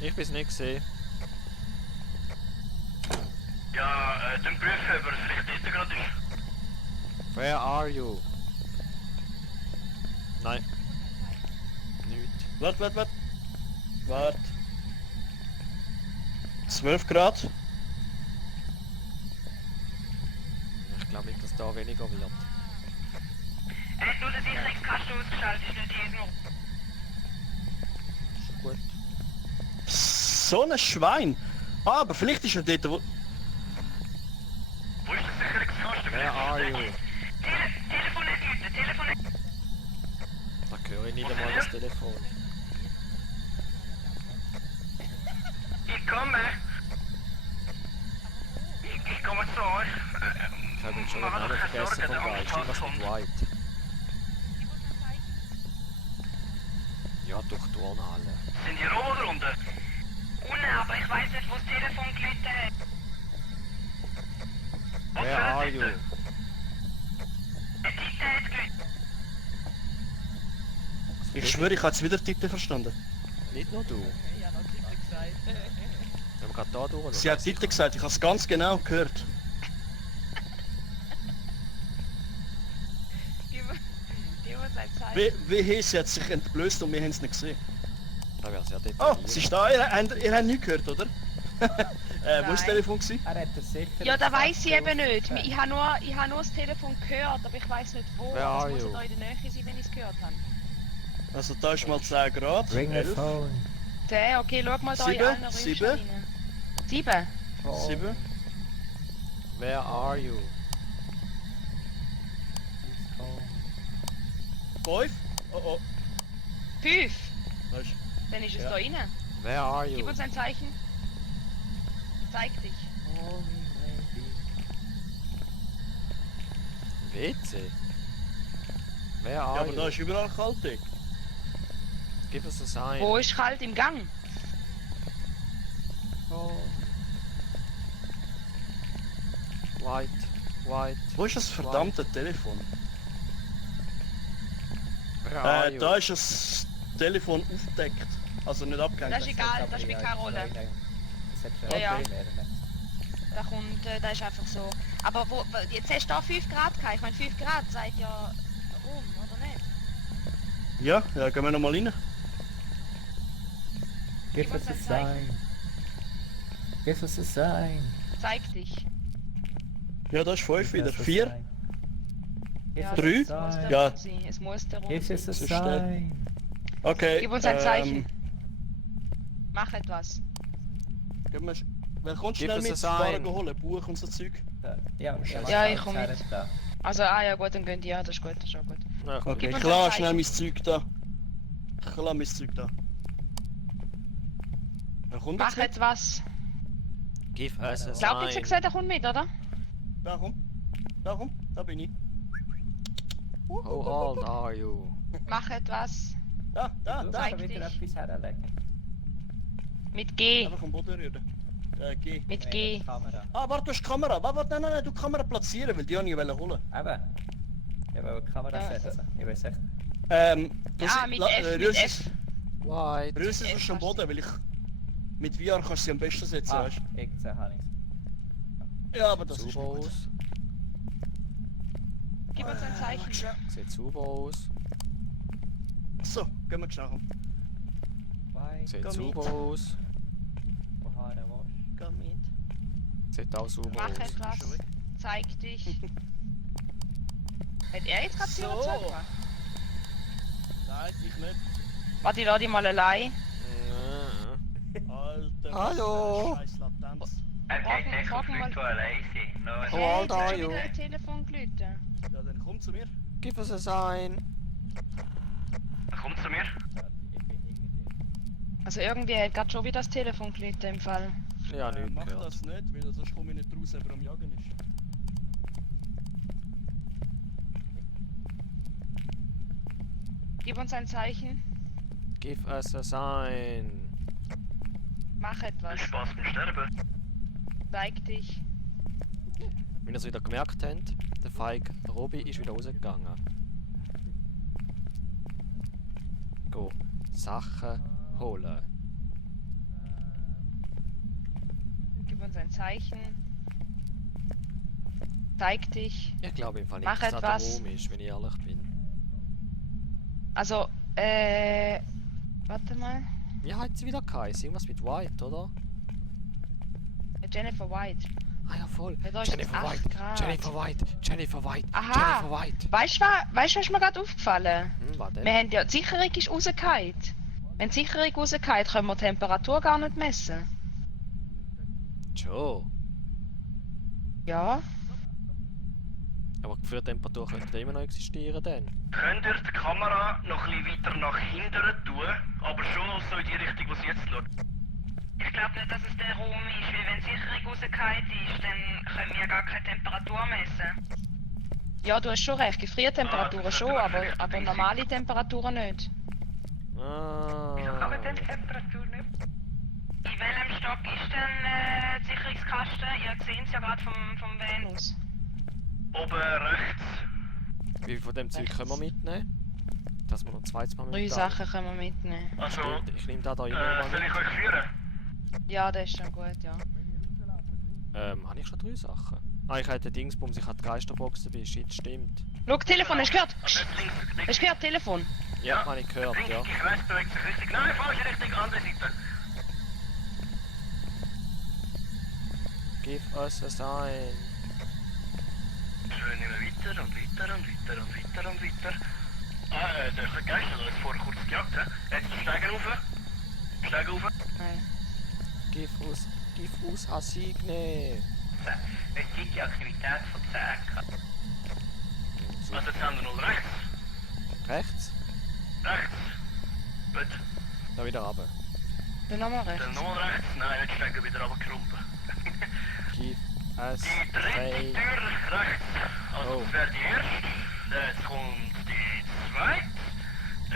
uns. Ich bin's nicht gesehen. Ja, dann prüfen, ob er vielleicht nicht gerade ist. Where are you? Nein. Nicht. Warte. 12 Grad. Ich glaube nicht, dass da weniger wird. Er hat nur den Sicherungskasten ausgeschaltet, ist nicht hier noch. Ist gut. So ein Schwein. Ah, aber vielleicht ist er dort, wo... Wo ist der Sicherungskasten? Where are you? Telefon nicht läuten, Telefon nicht... Da höre ich nicht einmal das Telefon. Ich komme. Ich komme zu euch. Ich habe ihn schon den Namen vergessen vom Guy. Irgendwas mit White. Ja, durch die Turnhalle. Sind die oben oder unten? Unten, aber ich weiß nicht, wo das Telefon gelitten hat. Where are you? Der Titel hat gelitten. Ich schwöre, ich habe jetzt wieder Titel verstanden. Nicht nur du. Wir haben gerade da durch. Sie hat Titel gesagt, ich habe es ganz genau gehört. Die muss ein Zeichen. Wie sie hat sich entblößt und wir haben es nicht gesehen. Da wäre sehr Oh, detailliert. sie ist da, ihr habt nichts gehört, oder? Wo war das Nein. Telefon? Gewesen? Er hat das sicher. Ja, das weiss ich eben nicht. Ich habe nur das Telefon gehört, aber ich weiss nicht wo. Where are Es muss you? da in der Nähe sein, wenn ich es gehört habe. Also da ist mal 10 Grad. Bring the 11, phone. Der, okay, schau mal da in Sieben, allen Räumchen sieben. rein. 7? 7. Where are you? 5. Oh oh. 5? Da ist... Dann ist es Ja. da rein. Where are Gib you? uns ein Zeichen. Zeig dich. WC? Where Ja, are aber da you? ist überall kalt. Ey. Gib uns ein Sign. Wo ist kalt im Gang? White. Wo ist das verdammte Telefon? Where are you? Da ist das Telefon aufgedeckt. Also nicht abgehängt. Das ist egal, das spielt keine Rolle. Das hat schon Ja, ja. okay mehr. Da kommt, das ist einfach so. Aber jetzt hast du da 5 Grad gehabt. Ich meine 5 Grad seid ja rum, oder nicht? Ja, gehen wir nochmal rein. Give us a sign. Give us a sign. Zeig dich. Ja, da ist 5 wieder. 4. Ja, Drei? es muss der Ja. rum sein. Es muss der rum Give us sein. a So sign. Okay. Gib uns ein Zeichen. Mach etwas. Gib mir... Wer kommt Gib schnell uns mit? ein Sign. Fahren holen, Buch und so Zeug. Ja, Ja, ich komm mit. Da. Also, ja gut, dann gehen die. Ja, das ist gut, das ist auch gut. Ja, Okay, Gib uns klar, ein schnell Zeichen. mein Zeug da. Ich lasse mein Zeug da. Wer kommt Mach jetzt mit? etwas. Give us a Ich glaube, jetzt sign. gesagt, er kommt mit, oder? Da komm. Da bin ich. How old are you? Mach etwas. Da. Du Zeig kannst wieder dich. etwas herlegen. Mit G. Einfach am Boden rühren. G. Mit G. Kamera. Ah, warte, du hast die Kamera. Warte, nein, du die Kamera platzieren, weil die habe ich holen. Eben. Ich will die Kamera Ja. setzen. Ich weiß echt. Ja, mit F, mit F. White. Rühren ist schon am Boden, weil ich... Mit VR kannst du sie am besten setzen, Ah, weißt jetzt habe ich du? Ja, aber das ist nicht Sauber gut. aus. Gib uns ein Zeichen. Sieht sauber aus. So, gehen wir schnell. es. Sieht Komm sauber aus. Woher willst Geh mit. Sieht auch sauber Mach aus. etwas. Zeig dich. Hat er jetzt gerade So. Tür gezeigt? Nein, ich nicht. Warte, ich lade dich mal allein. Alter, Hallo. scheiß Latenz. Er Frag- geht nicht frag auf mal- Leute, die allein sind. No, How Hey, old jetzt hast are du you? wieder ein Telefon geläutet. Ja, dann komm zu mir. Give us a sign. komm zu mir. du? Ich bin hinter dir. Also irgendwie hat gerade schon wieder das Telefon geläutet im Fall. Ja, nicht Mach gehört. das nicht, weil sonst komme ich nicht raus, wer am Jagen ist. Gib uns ein Zeichen. Give us a sign. Mach etwas. Spaß beim Sterben. Zeig dich. Wenn ihr es wieder gemerkt habt, der feige Robi ist wieder rausgegangen. Go Sachen holen. Gib uns ein Zeichen. Zeig dich. Ich glaube im Fall nicht, Mach dass das der etwas. Room ist, wenn ich ehrlich bin. Also, warte mal. Wie heißt sie wieder geheißen? Irgendwas mit White, oder? Jennifer White. Ah ja, voll. Ja, da ist Jennifer jetzt 8 White, Grad. Jennifer White, Jennifer White, Aha. Jennifer White. Weißt du, was ist mir gerade aufgefallen? Was denn? Wir haben ja, die Sicherung ist rausgefallen. Wenn die Sicherung rausgefallen, können wir die Temperatur gar nicht messen. Schon. Ja. Aber die Gefühltemperatur könnte immer noch existieren dann. Könnt ihr die Kamera noch ein bisschen weiter nach hinten tun, aber schon so in die Richtung, wo sie jetzt schaut? Ich glaube nicht, dass es der Raum ist, weil wenn die Sicherung rausgefallen ist, dann können wir gar keine Temperatur messen. Ja, du hast schon recht. Gefriertemperaturen das ist schon, natürlich aber richtig. normale Temperaturen nicht. Wieso kann man denn die Temperatur nicht? In welchem Stock ist denn die Sicherungskasten? Ihr seht es ja gerade vom Van aus. Oben rechts. Wie viel von dem Zeug können wir mitnehmen? Dass wir noch ein zweites Mal 3 mitnehmen. Sachen können wir mitnehmen. Also, Stimmt, ich nehme da immer mal soll ich mit. euch führen? Ja, das ist schon gut, ja. Habe ich schon 3 Sachen? Ah, ich hatte Dingsbums, ich hatte die Geisterbox dabei. Shit, stimmt. Schau, Telefon, hast du gehört? Also jetzt links, links. Hast du gehört, Telefon? Ja, habe ich gehört, Links, ja. ich weiß, bewegt sich richtig. Nein, falsche Richtung, andere Seite. Give us a sign. Schön immer weiter und weiter und weiter und weiter und weiter. Der ist ein Geister, der ist vorher kurz gejagt, hä? Jetzt steigen rauf. Steigen rauf. Nein. Give us a signe. Es gibt die Aktivität von 10 gehabt. Also jetzt haben wir noch rechts. Rechts? Rechts. Gut. Da wieder runter. Dann nochmal Dann rechts. noch rechts. Nein, jetzt steigen wir wieder runtergekrumpen. Give us Die dritte sign. Tür rechts. Also Oh. das wäre die erste. Jetzt kommt die zweite.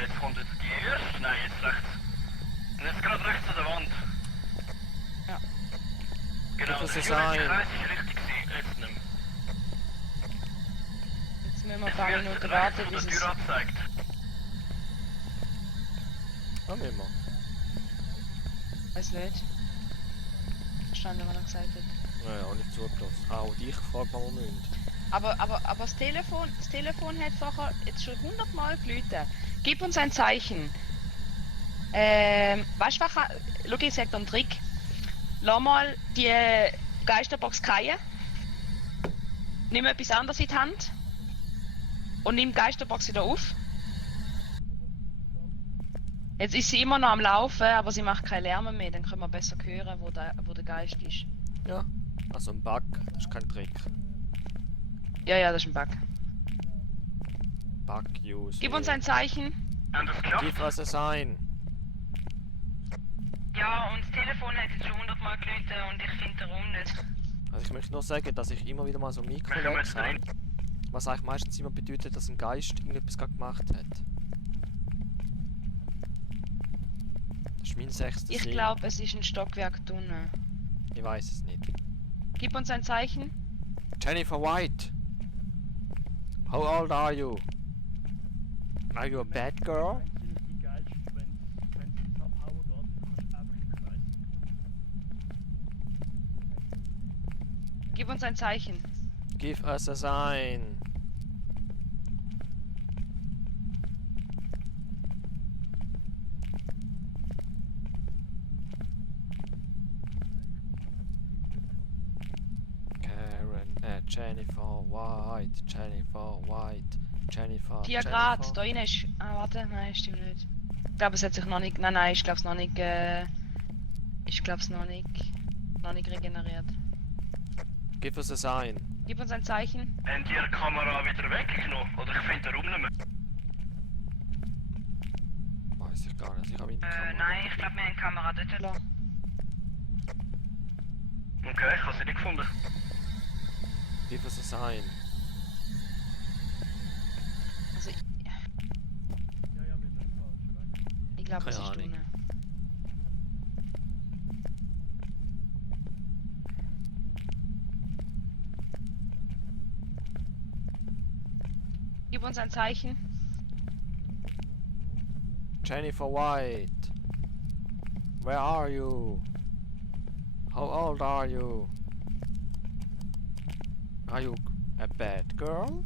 Jetzt kommt jetzt die erste. Nein, jetzt rechts. Und jetzt gerade rechts an der Wand. Ja. Genau, Das der ist Security-Kreis ist richtig gewesen. Jetzt nicht mehr. Jetzt müssen wir ein Jetzt paar wird Minuten rechts warten, von der bis es... Tür angezeigt. Da müssen wir. Weiß nicht. Verstanden, was er gesagt hat. Naja, auch nicht zugelassen. Auch dich gefragt, was wir müssen. Aber das Telefon hat vorher jetzt schon 100 Mal geläutet. Gib uns ein Zeichen. Weißt du was? Schau, ich sag dir einen Trick. Lass mal die Geisterbox fallen. Nimm etwas anderes in die Hand. Und nimm die Geisterbox wieder auf. Jetzt ist sie immer noch am Laufen, aber sie macht keinen Lärm mehr. Dann können wir besser hören, wo der Geist ist. Ja. Also ein Bug, das ist kein Trick. Ja, das ist ein Bug. Bug use. Gib uns ein Zeichen. Haben das geklappt? Give us a sign. Ja, und das Telefon hat jetzt schon 100 Mal geläutet und ich finde den Raum nicht. Also ich möchte nur sagen, dass ich immer wieder mal so ein Mikro Wir kommen jetzt wechsle. rein. Was eigentlich meistens immer bedeutet, dass ein Geist irgendetwas gerade gemacht hat. Das ist mein 6. Ich Sinn. glaube, es ist ein Stockwerk unten. Ich weiß es nicht. Gib uns ein Zeichen. Jennifer White! How old are you? Are you a bad girl? Gib uns ein Zeichen. Give us a sign. Karen, Jennifer White, Jennifer White, Jennifer. 4 Grad. Da innen ist. Ah, warte. Nein, stimmt nicht. Ich glaube, es hat sich noch nicht. Nein, ich glaube es noch nicht. Ich glaube es noch nicht. Noch nicht regeneriert. Give us a sign. Gib uns ein Zeichen. Haben die Kamera wieder weggenommen? Oder ich finde den Raum nicht mehr? Weiß ich gar nicht. Ich habe ihn. Nein, ich glaube, wir haben die Kamera dort. La. Okay, ich habe sie nicht gefunden. Give us a sign. Also, glaube, es Keine ist Ahnung. unten. Gib uns ein Zeichen. Jennifer White. Where are you? How old are you? Are you a bad girl?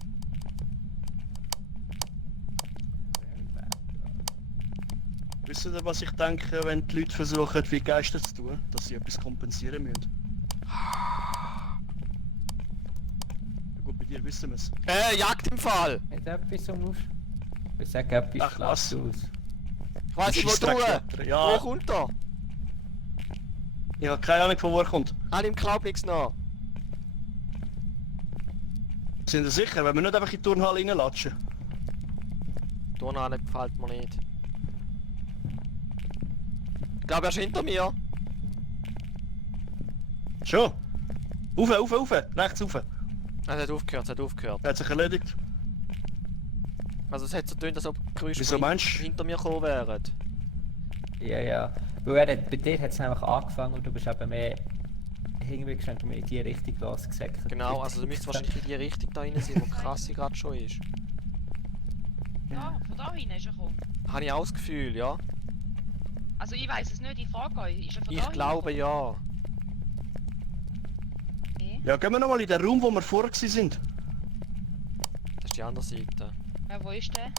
Wisst ihr, was ich denke, wenn die Leute versuchen, wie Geister zu tun? Dass sie etwas kompensieren müssen. Ja gut, bei dir wissen wir es. Jagd im Fall! Nicht etwas auf. Ich sag etwas Ach, was? schlecht aus. Ich weiss nicht, wo du! Scheissdreck, Wo ja. kommt er? Ich habe keine Ahnung, von wo er kommt. Alle im Glaub nichts nach. Sind ihr sicher, wenn wir nicht einfach in die Turnhalle reinlatschen? Turnhalle gefällt mir nicht. Ich glaube, er ist hinter mir. Schon? Auf, rechts auf. Er hat aufgehört, Er hat sich erledigt. Also es hat so getönt, als ob Geräusche Wieso meinst du? hinter mir gekommen wären. Ja, ja. Weil bei dir hat es nämlich angefangen und du bist eben mehr irgendwie geschenkt und in die Richtung losgesackt. Genau, also du müsstest wahrscheinlich in die Richtung da rein sein, wo Krassi gerade schon ist. Ja, von da hinten ist er gekommen. Habe ich auch das Gefühl, ja? Also ich weiß es nicht, ich frage euch, ist er von da Ich glaube hinten ja. gekommen? Okay. Ja, gehen wir nochmal in den Raum, wo wir vorher sind. Das ist die andere Seite. Ja, wo ist der?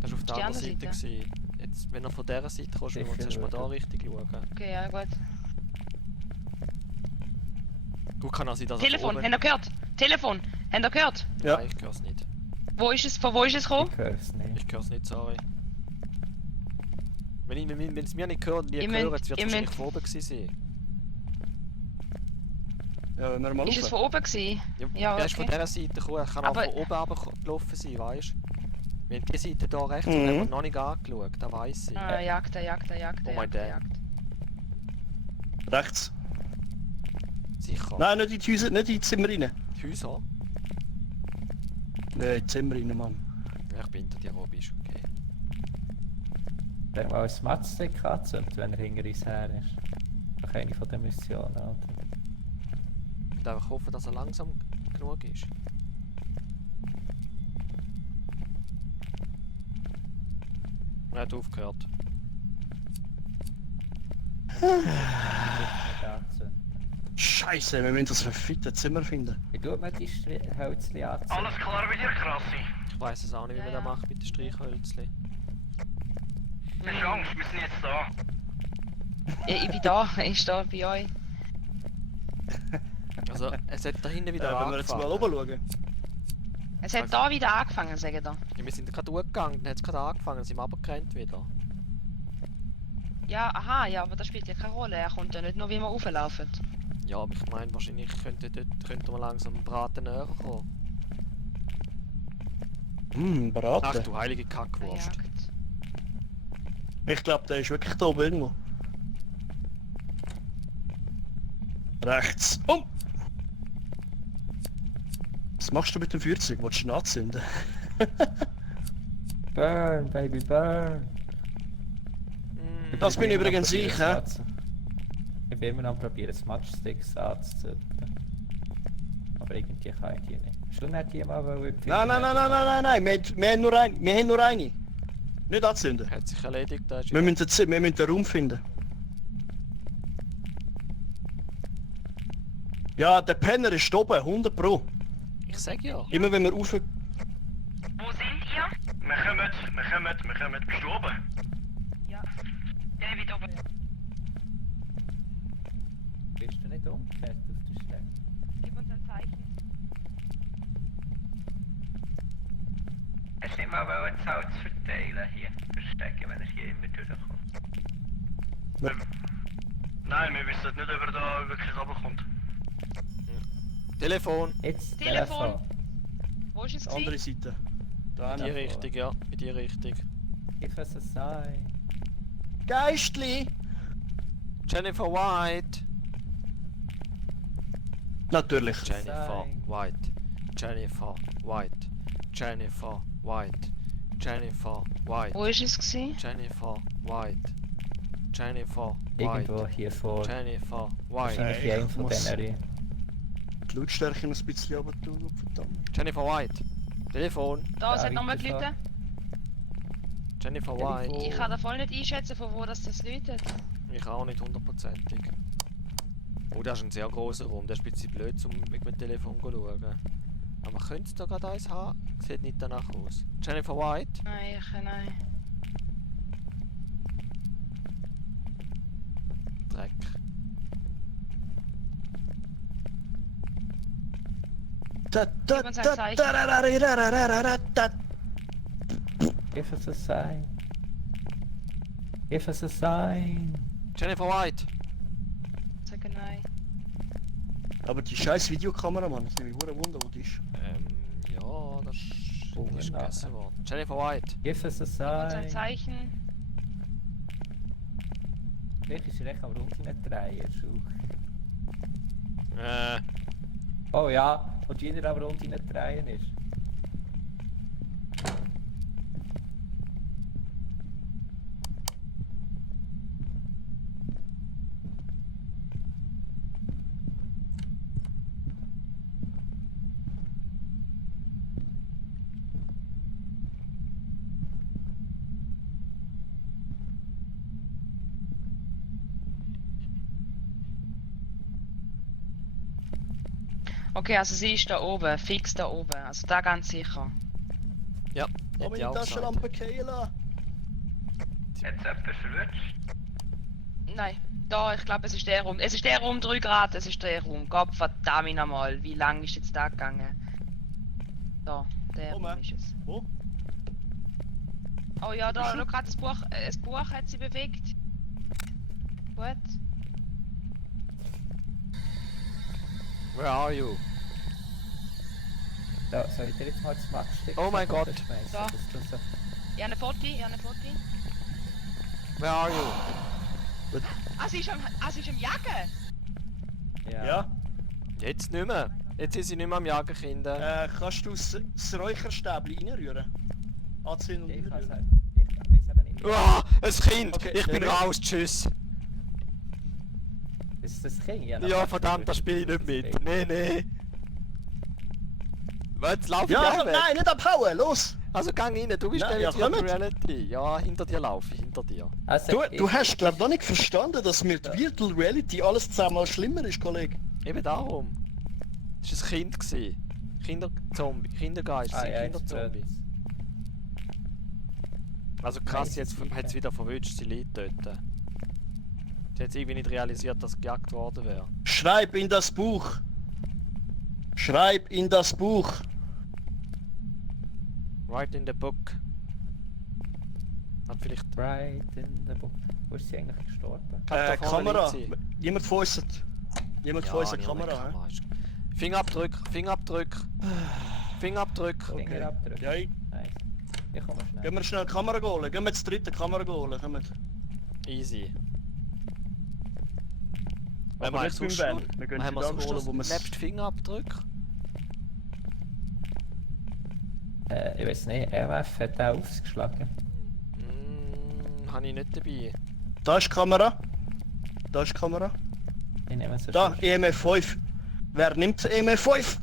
Das war auf der Die anderen andere Seite. Gewesen. Jetzt, wenn er von dieser Seite kommst, müssen wir zuerst mal da richtig schauen. Okay, ja gut. Gut kann er sein, dass er Telefon, von habt oben... ihr gehört? Telefon, habt ihr gehört? Ja. Nein, ich höre es nicht. Von wo ist es gekommen? Ich höre es nicht. Ich höre es nicht, sorry. Wenn es mir nicht gehört und Ihr ihr müsst- hören, wird es ihr wahrscheinlich müsst- von oben gewesen sein. Ja, wenn wir mal Ist es rauf. von oben gewesen? Ja, Ja, er ist von okay. dieser Seite gekommen, er kann auch Aber- von oben runtergelaufen sein, weißt du? Wir haben die Seite hier rechts Mhm. und haben wir noch nicht angeschaut, das weiss ich. Ah, Jagd. Oh mein Gott. Rechts. Sicher. Nein, nicht in die Häuser, nicht in die Zimmer rein. Die Häuser? Nein, in die Zimmer rein, Mann. Ja, ich bin hinter dir, Robi, ist okay. Wenn mal ein Matchstick anzündet, wenn er hinter uns her ist. Nach einer von den Missionen, oder? Ich will einfach hoffen, dass er langsam genug ist. Er hat aufgehört. Nicht anzünden. Scheiße, wir müssen das verfickte Zimmer finden. Wie tut man die Hölzchen anzünden? Alles klar bei dir, Krassi? Ich weiss es auch nicht, wie Ja, man ja. das macht mit den Streichhölzchen. Keine Chance, wir sind jetzt da. Ja, ich bin da, ich stehe bei euch. Also, es hat da hinten wieder Wenn wir jetzt mal angefangen. oben schauen. Es hat da wieder angefangen, sagen da. Ja, wir sind gerade durchgegangen, dann hat es gerade angefangen, dann sind wir runtergerannt wieder. Ja, aha, ja, aber das spielt ja keine Rolle. Er kommt ja nicht nur, wie wir rauflaufen. Ja, aber ich meine, wahrscheinlich könnte man langsam dem Braten näher kommen. Ach Braten. du heilige Kackwurst. Jagd. Ich glaube, der ist wirklich da oben irgendwo. Rechts. Was machst du mit dem Feuerzeug? Willst du ihn anzünden? Burn, baby, burn! Mm, Das bin Ich bin übrigens immer ich, am hä? probieren, Ich bin immer am probieren, Matchsticks anzuzünden. Aber irgendwie kann ich die nicht. Schon nicht jemand, weil ich... Nein. Wir haben nur eine. Nicht anzünden. hat sich erledigt, da ist Wir müssen den Raum finden. Ja, der Penner ist oben, 100 Pro. Ich sag ja. Immer wenn wir rauf... Wo sind ihr? Wir kommen. Bist du oben? Ja. Ja, ich bin oben. Bist du nicht umgekehrt auf der Stelle? Gib uns ein Zeichen. Hast du nicht mal das Salz verteilen hier? Verstecken, wenn er hier immer durchkommt. Nein, wir wissen nicht, ob er da wirklich runterkommt. Telefon! Jetzt Telefon. Wo ist es Andere gewesen? Seite. Da In die hinten. Richtung, ja. In die Richtung. Ich kann es sein. Geistli! Jennifer White! Natürlich. Jennifer White. Jennifer White. Jennifer White. Jennifer White. Wo ist es gewesen? Jennifer White. Jennifer Irgendwo White. hier vor. Jennifer White. Wahrscheinlich in einem von muss- diesen. Die Lautstärke noch ein bisschen runter tun, verdammt. Jennifer White. Telefon. Da, es Ja, hat nochmal weiterfahren. gelitten. Jennifer Telefon. White. Ich kann da voll nicht einschätzen, von wo das läutet. Ich auch nicht hundertprozentig. Oh, das ist ein sehr grosser Raum. Das ist ein bisschen blöd, um mit dem Telefon zu schauen. Aber könnte es da gerade eins haben? Sieht nicht danach aus. Jennifer White? Nein, nein. Dreck. Da, da, Gib uns ein da, Zeichen. da, da, da, da, da, da, da, da. Give us a sign. Give us a sign. Jennifer White! Sag nein. Aber die scheiß Videokamera, Mann, das nehme ich hure Wunder, wo die ist. Ja, das Oh, ist nein. gegessen worden. Jennifer White! Give us a Gib uns ein sign. Zeichen. Vielleicht ist er echt am Rundin-Drehen. Äh, Oh ja, und jeder am Rundin-Drehen ist. Okay, also sie ist da oben, fix da oben. Also da ganz sicher. ja, Oh, hätte ich meine auch gesagt. Taschenlampe Kayla. Jetzt jemand verwünscht. Nein, da, ich glaube es ist der Raum. Es ist der Raum 3 Grad, es ist der Raum. Gott verdammt nochmal, wie lang ist jetzt da gegangen? Da, der Wo, Raum man? ist es. Wo? Oh ja, da, schau gerade das Buch hat sie bewegt. Gut. Where are you? Da, soll ich dir jetzt mal das Matchstück Oh mein Gott. schmeißen, Da. dass du so... Ich habe eine Foto. Where are you? Ah, sie ist am Jagen! Ja. Jetzt nicht mehr. Jetzt ist sie nicht mehr am Jagen, Kinder. Kannst du das Räucherstäbchen reinrühren? Anziehen und Ich weiß reinrühren. eben nicht. Ein Kind! Okay, Ich bin ja. raus, tschüss! Ist das Kind? Ja, Ja, verdammt, das spiele ich nicht mit. Nee. Jetzt lauf ich Ja, auch weg. nein, nicht abhauen, los! Also gang rein, du bist Nein, der ja, Virtual kommt. Reality. Ja, hinter dir laufe ich, hinter dir. Also, Du hast, glaub noch nicht verstanden, dass mit Virtual Reality alles zehnmal schlimmer ist, Kollege. Eben darum. Das war ein Kind. Kinderzombie, Kindergeist, Ah, ja, Kinderzombie. jetzt Also krass, Nein, jetzt das ist hat es wieder verwünscht, sie liegt dort. Sie hat irgendwie nicht realisiert, dass gejagt worden wäre. Schreib in das Buch. Schreib in das Buch. Right in the book. Hat vielleicht... Right in the book. Wo ist sie eigentlich gestorben? Kann da vorne Kamera. liegt sie. Jemand von uns hat... Jemand von uns hat ja, Kamera, hä? ist- Fingerabdrück. Fingerabdrück. Okay. Fingerabdruck. Ja, Nice. Ich komme schnell. gehen wir schnell die Kamera holen. Gehen wir jetzt die dritte Kamera holen. Kommt. Easy. Aber nicht beim Van. Wir gehen haben die wir da holen, wo wir nebst Fingerabdrück? Ich weiß nicht, RF hat auch aufgeschlagen. Habe ich nicht dabei. Da ist die Kamera. Da ist die Kamera. Ich nehme es Da, EMF 5. Wer nimmt EMF 5?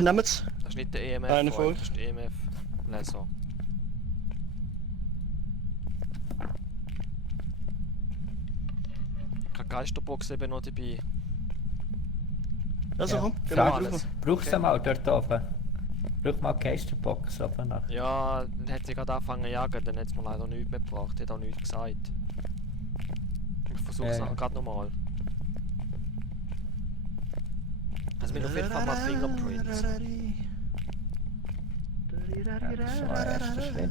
Nehmt's. Das ist nicht der EMF, Einer Freund, voll. das ist der EMF-Leser. Keine Geisterbox eben noch dabei. Also komm, gehen wir Frag drauf. alles. Brauchst du Okay. mal dort oben? Brauch mal die Geisterbox oben nach. Ja, dann hat sie gerade angefangen zu jagen, dann hat es mir leider nichts mehr gebracht, hat auch nichts gesagt. Ich versuche es Ja, nachher ja. gerade nochmal. Also wir auf jeden Fall mal Fingerprints. Ja, das ist mal ein erster Schritt.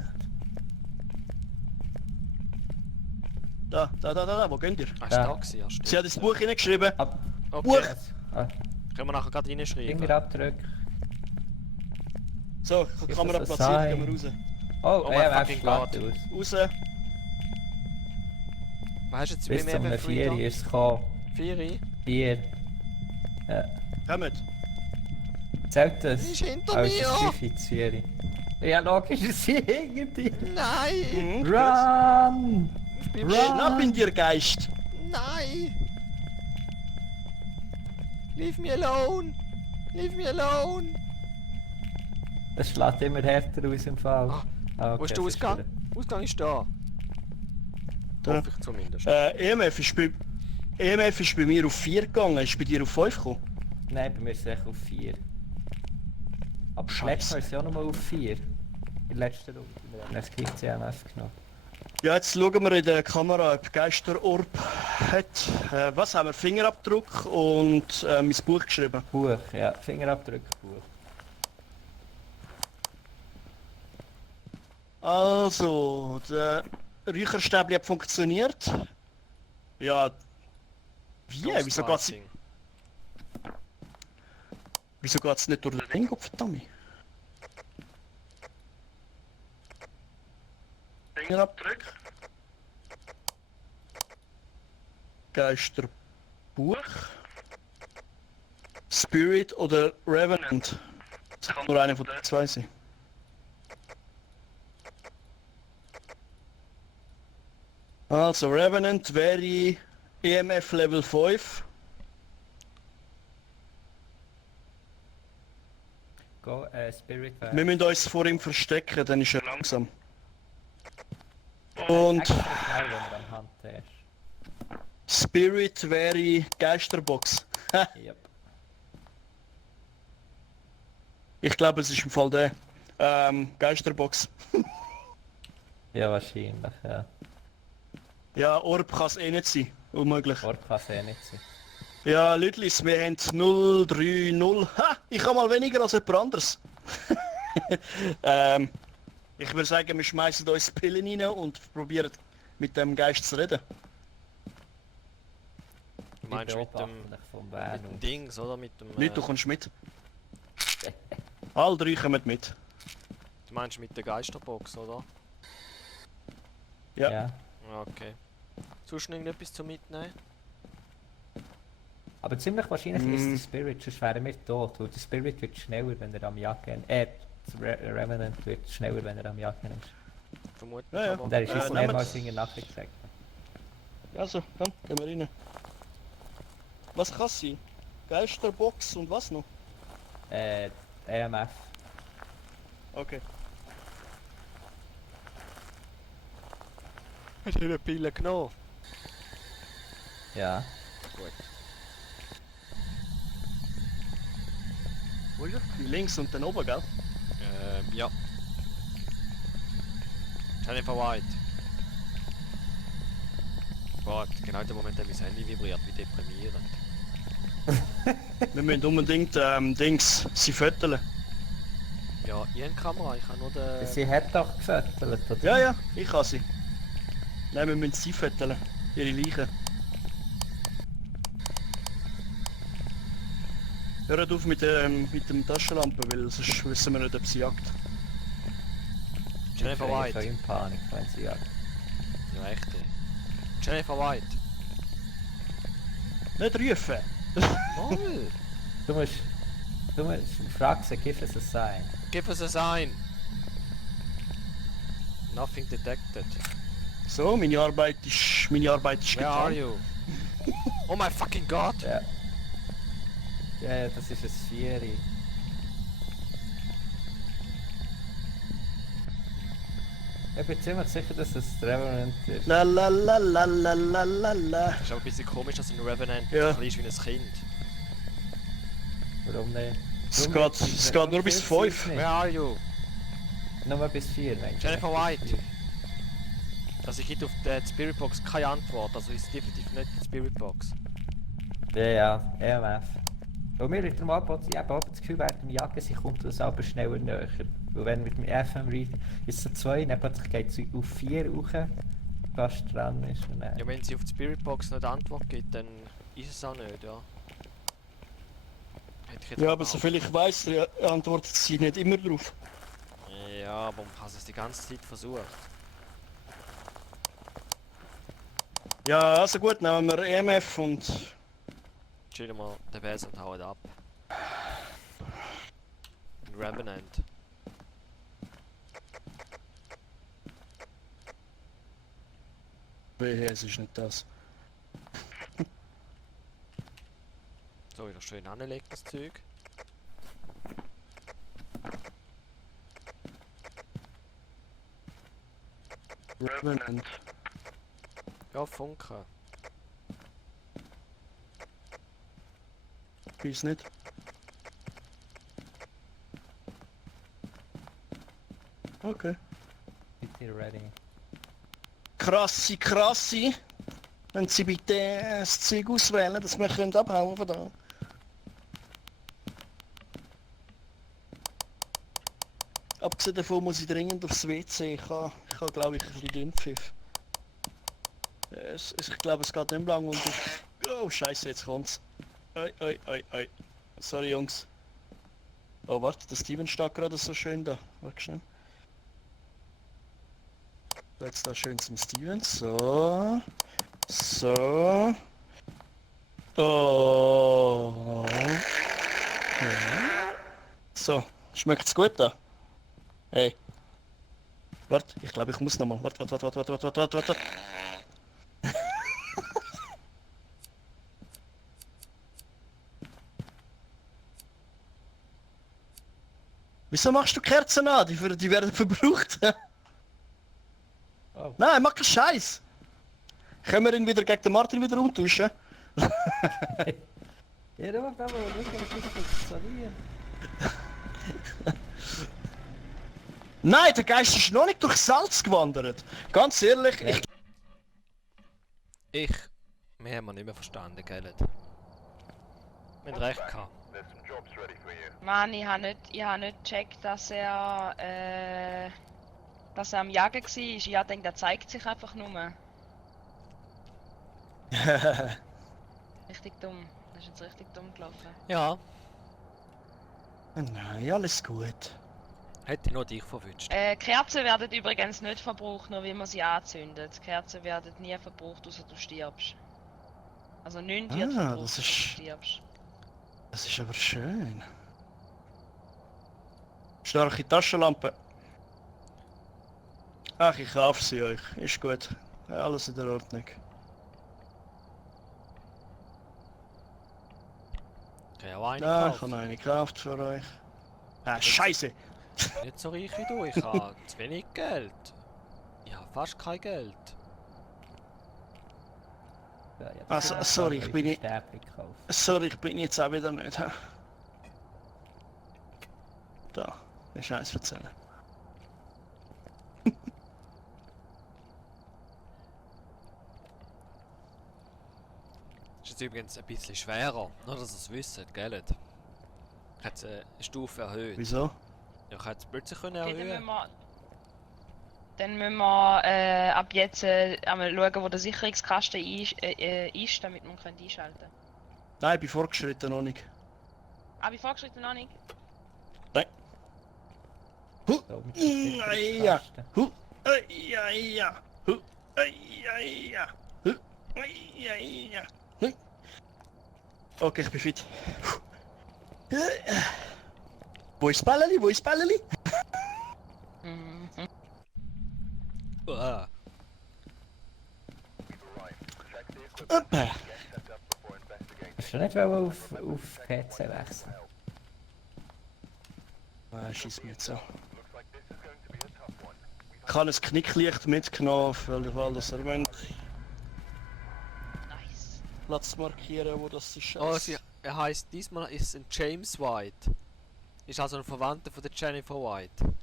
Da, wo geht ihr? Ah, ist Ja. da gewesen? Ja, stimmt. Sie hat ins Buch hineingeschrieben. Ab, Okay, Buch. ah, können wir nachher gerade reinschreiben. Fingerabdruck. So, die Gib Kamera uns ein platziert, gehen wir Sign. raus. Oh, my RF fucking schlägt God. aus. Raus. Was hast du jetzt Bis bei zum mir 4 ist es gekommen. 4? 4. Kommt. Zählt das? Ist hinter Als mir! 5 ins 4. Ja, logisch ist sie hinter dir. Nein! Mhm, gut. Run! bin Schnapp in dir, Geist! Nein! Leave me alone! Leave me alone! Das schlägt immer härter aus im Fall. Ah, wo ist der es Ausgang? wieder- Ausgang ist da. Da. Hoffe ich zumindest. EMF ist bei mir auf 4 gegangen, ist bei dir auf 5 gekommen. Nein, bei mir ist es echt auf 4. Aber Scheisse. letztes Mal ist es ja nochmal auf 4. In der letzten Runde. Wir haben das gleich CMF genommen. Ja, jetzt schauen wir in der Kamera, ob Geisterorb hat. Was haben wir? Fingerabdruck und mein Buch geschrieben. Buch, ja. Fingerabdrücke, Buch. Also, der Räucherstäbli hat funktioniert. Ja. Wie? Ghostwriting. Wieso geht's nicht durch den Ring, verdammt? Fingerabdruck. Geisterbuch. Spirit oder Revenant. Das kann nur einer von den zwei sein. Also Revenant wäre EMF Level 5. Go, Spirit Wir müssen uns vor ihm verstecken, dann ist er langsam. Und Extra schnell, wenn er am Hand ist. Spirit wäre Geisterbox. Yep. Ich glaube, es ist im Fall der. Geisterbox. Ja, wahrscheinlich, ja. Ja, Orb kann es eh nicht sein. Unmöglich. Ort kann es eh nicht sein. Ja, Lütlis, wir haben 030. Ha! Ich habe mal weniger als jemand anderes. Ich würde sagen, wir schmeißen uns Pillen rein und probieren mit dem Geist zu reden. Du meinst mit dem, vom mit Van dem und Dings, oder? Mit dem, Nicht, du kommst mit. Alle drei kommen mit. du meinst mit der Geisterbox, oder? Ja. ja. Ja, okay. Sonst noch irgendetwas zu mitnehmen? Aber ziemlich wahrscheinlich ist der Spirit, sonst wären wir tot, weil der Spirit wird schneller, wenn er am Jagen der Revenant wird schneller, wenn er am Jagen ist. Vermutlich, Ja, ja. aber... Und er ist uns nehmen mehrmals wir's. hinterher nachgesagt. Also, komm, gehen wir rein. Was kann es sein? Geisterbox und was noch? EMF. Okay. Hast du eine Pille genommen? Ja. Gut. Wo ist er? Links und dann oben, gell? Ja. Jennifer White. Gott, genau der Moment, in dem mein Handy vibriert, wie deprimierend. Wir müssen unbedingt Dings, sie föteln. Ja, ich habe Kamera, ich habe nur den... Sie hat doch gefüttert, oder? Ja, ja, ich kann sie. Nein, wir müssen sie föteln. Ihre Leichen. Hört auf mit dem Taschenlampe, weil sonst wissen wir nicht, ob sie jagt. Jennifer Ich bin White. schon in Panik, wenn sie jagt. Ja, echt. Jennifer White. Nicht rufen! Moll! Du musst frag sie, give us a sign. Give us a sign! Nothing detected. So, meine Arbeit ist Where are getan. you? Oh my fucking god! Ja. Ja, das ist ein Vieri. Ich bin ziemlich sicher, dass es Revenant ist. La la la la la la la la. Das ist aber ein bisschen komisch, dass ein Revenant Ja. so klein ist wie ein Kind. Warum nicht? Es geht nur bis 5. Where are you? Nur bis 4, Mensch. Jennifer White. Also ich hätte auf die Spiritbox keine Antwort, also ist es definitiv nicht die Spiritbox. Ja, ja, EMF. Weil mir mit dem Abbot, ich habe das Gefühl, während dem Jagen sie kommt das aber schneller näher. Weil wenn mit dem FM Read ist es 2, dann plötzlich geht es auf 4 hoch, fast dran ist. Und dann... Ja, wenn sie auf die Spiritbox nicht Antwort gibt, dann ist es auch nicht, ja. Hätte ich jetzt Ja, mal aber soviel ich weiß, antwortet sie nicht immer drauf. Ja, aber man hat es die ganze Zeit versucht. Ja, also gut, nehmen wir EMF und... Chillen wir den Besen und hauen ab. Ein Revenant. Wehe, es ist nicht das. So, wieder schön anlegen, das Zeug. Revenant. Ja, Funke. Weiß nicht. Okay. Bitte ready. Krasse. Wenn Sie bitte das Zeug auswählen, dass wir können abhauen von da. Abgesehen davon muss ich dringend aufs WC. Ich habe glaube ich ein bisschen Dünnpfiff. Ich glaube es geht nicht mehr lang und ich... Oh Scheiße, jetzt kommt's. Oi. Sorry Jungs. Oh warte, der Steven steht gerade so schön da. Warte schnell. Jetzt da schön zum Steven. So. Oh. Ja. So. Schmeckt's gut da? Hey. Warte, ich glaube ich muss nochmal. Warte. Wieso machst du Kerzen an? Die werden verbraucht. Oh. Nein, mach keinen Scheiß. Können wir ihn wieder gegen den Martin wieder umtauschen? Ja, da macht aber nicht mehr funktionieren. Nein, der Geist ist noch nicht durch Salz gewandert. Ganz ehrlich, Wir haben nicht mehr verstanden, gell? Wir haben recht gehabt. Mann, ich habe nicht gecheckt, dass er am Jagen war. Ich denke, der zeigt sich einfach nur. Richtig dumm. Das ist jetzt richtig dumm gelaufen. Ja, Nein, alles gut. hätte nur dich verwünscht. Kerzen werden übrigens nicht verbraucht, nur wie man sie anzündet. Kerzen werden nie verbraucht, außer du stirbst. Also nichts wird Ah, verbraucht, das außer du ist- stirbst. Das ist aber schön. Starke Taschenlampe. Ach, ich kaufe sie euch. Ist gut. Alles in der Ordnung. Ich habe auch eine Ja, ich gekauft. habe eine gekauft für euch. Ah, Scheiße! Nicht so reich wie du, ich habe zu wenig Geld. Ich habe fast kein Geld. Ja, ja, Ah, sorry, ich bin nicht- Stäbchen gekauft. Sorry, ich bin jetzt auch wieder nicht. hä? Da, den Scheiß erzählen. Ist jetzt übrigens ein bisschen schwerer, nur dass ihr es wisst, gell? Ich habe eine Stufe erhöht. Wieso? Ja, ich hätte es plötzlich können Okay, erhöhen. dann müssen wir ab jetzt einmal schauen, wo der Sicherungskasten ist, damit wir ihn einschalten können. Nein, ich bin fortgeschritten noch nicht. Aber ich vorgeschritten noch nicht. So, mit dem Ja. Sicherungskasten. Ja. Ja. Okay, ich bin fit. Wo ist Balleli? Wo ist Balleli? Mhm. Uah. Oppa. Hast du nicht auf PC wechseln? Ah, schieß mir jetzt so. Ich habe ein Knicklicht mitgenommen, für den Fall, dass er meint, Nice. Platz markieren, wo das ist. Oh, er heißt diesmal ist ein James White. Ist also ein Verwandter von der Jennifer White.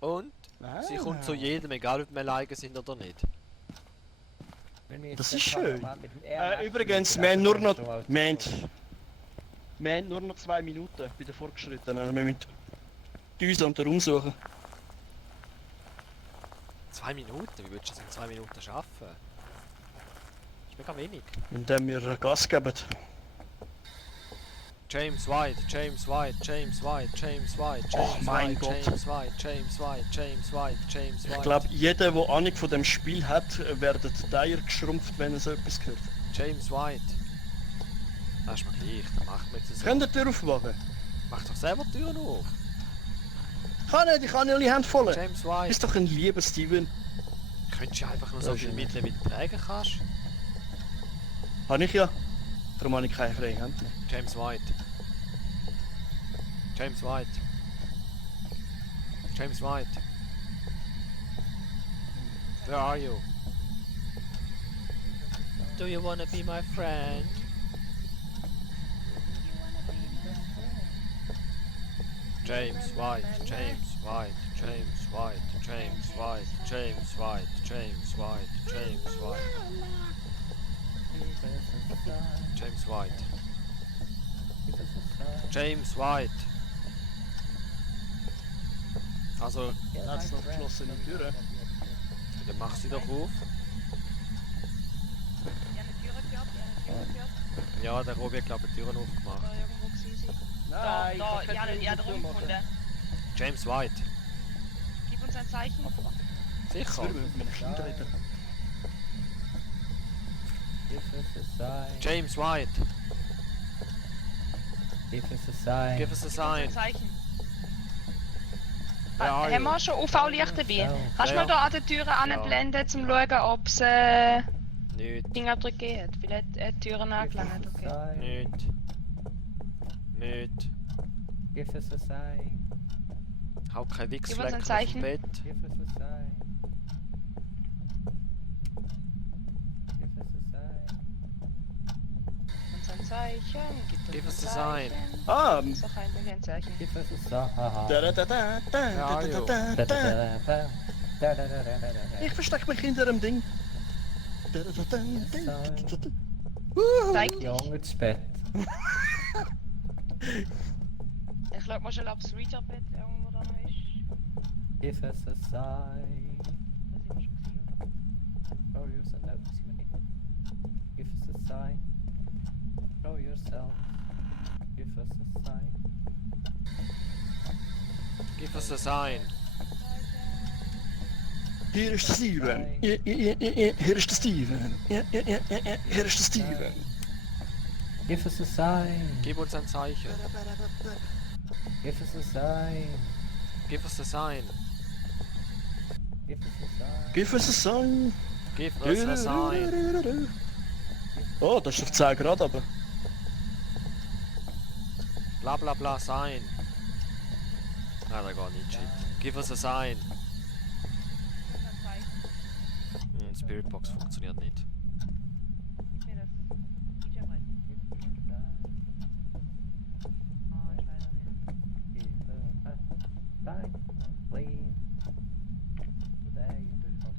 Und sie kommt zu jedem, egal ob wir alleine sind oder nicht. Das ist schön. Übrigens, wir haben nur noch 2 Minuten bei den Fortgeschrittenen. Wir müssen uns und den Raum suchen. 2 Minuten? Wie würdest du das in 2 Minuten schaffen? Das ist mega wenig. Indem wir Gas geben. James White, James White, James White, James White, Oh James mein White, Gott. James White, James White, James White, James White. Ich glaube, jeder, der Ahnung von dem Spiel hat, wird die Eier geschrumpft, wenn er so etwas hört. James White. Das ist mir gleich, dann macht mir jetzt so. Könnt ihr die Tür aufmachen? Mach doch selber die Türen auf. Ich kann nicht, ich habe alle Hände voll. James Du White. bist doch ein lieber Steven. Könntest du einfach nur so viel Mittel wie du tragen kannst? Habe ich ja. Darum habe ich keine freie Hand mehr. James White. James White. James White. Where are you? Do you wanna be my friend? James White, James White, James White, James White, James White, James White, James White, James White, James White. Also, Hat es noch geschlossene Türen? dann mach sie doch auf. Die haben die Tür gehört, die haben die Tür gehört. Ja, der Robi hat glaube ich die Türen aufgemacht. Da irgendwo gewesen sie. Da, Nein, da, ich habe den Raum gefunden. James White. Gib uns ein Zeichen. Jetzt Sicher. würden wir mit meinen Kindern reden. Give us a sign. James White. Give us a sign. Give us a Gib uns sign. ein Zeichen. Where are Haben you? wir schon UV-Licht dabei? Ja. Kannst du Ja. mal da an der Tür anblenden, um zu schauen, ob es Nicht, Fingerabdrücke geht? Vielleicht hat die Türen Give us angelangt, a okay. sign. nicht. Nicht. Give us a sign. Hau kein Gib uns ein Wichsfleck auf dem Zeichen. Bett. Give us a sign. Give us a sign. Gib uns ein Zeichen. Gib Gib uns uns ein ein Zeichen. Zeichen. Ah, Sag eigentlich ein Zeichen. Give us a sign. da da da da da Ja, da jo. da Da, da da, da. da, da, da, da, da, da, da. Ich verstecke mich hinter dem Ding. Da da da da da da da. Zeig dich. Junge, ins Bett. Ich schau mal schnell, ob das Reader-Bett irgendwo da noch ist. Give us a sign. Da sind wir schon gewesen, oder? Throw yourself. No, das sind wir nicht. Give us a sign. Throw yourself. Give us a sign. Give us a sign. Hier ist der Steven. Hier ist der Steven. Hier ist der Steven. Give us a sign. Gib uns ein Zeichen. Give us a sign. Give us a sign. Give us a sign. Give us a song. Give us a sign. Oh, das ist auf 10 Grad aber. Bla bla bla sign. Nein, da gar nicht. Shit. Give us a sign. Gib uns ein Zeichen. Spiritbox funktioniert nicht. Gib mir das DJ-Brett. Oh, ich leider nicht. Give us a sign, please. Today you do not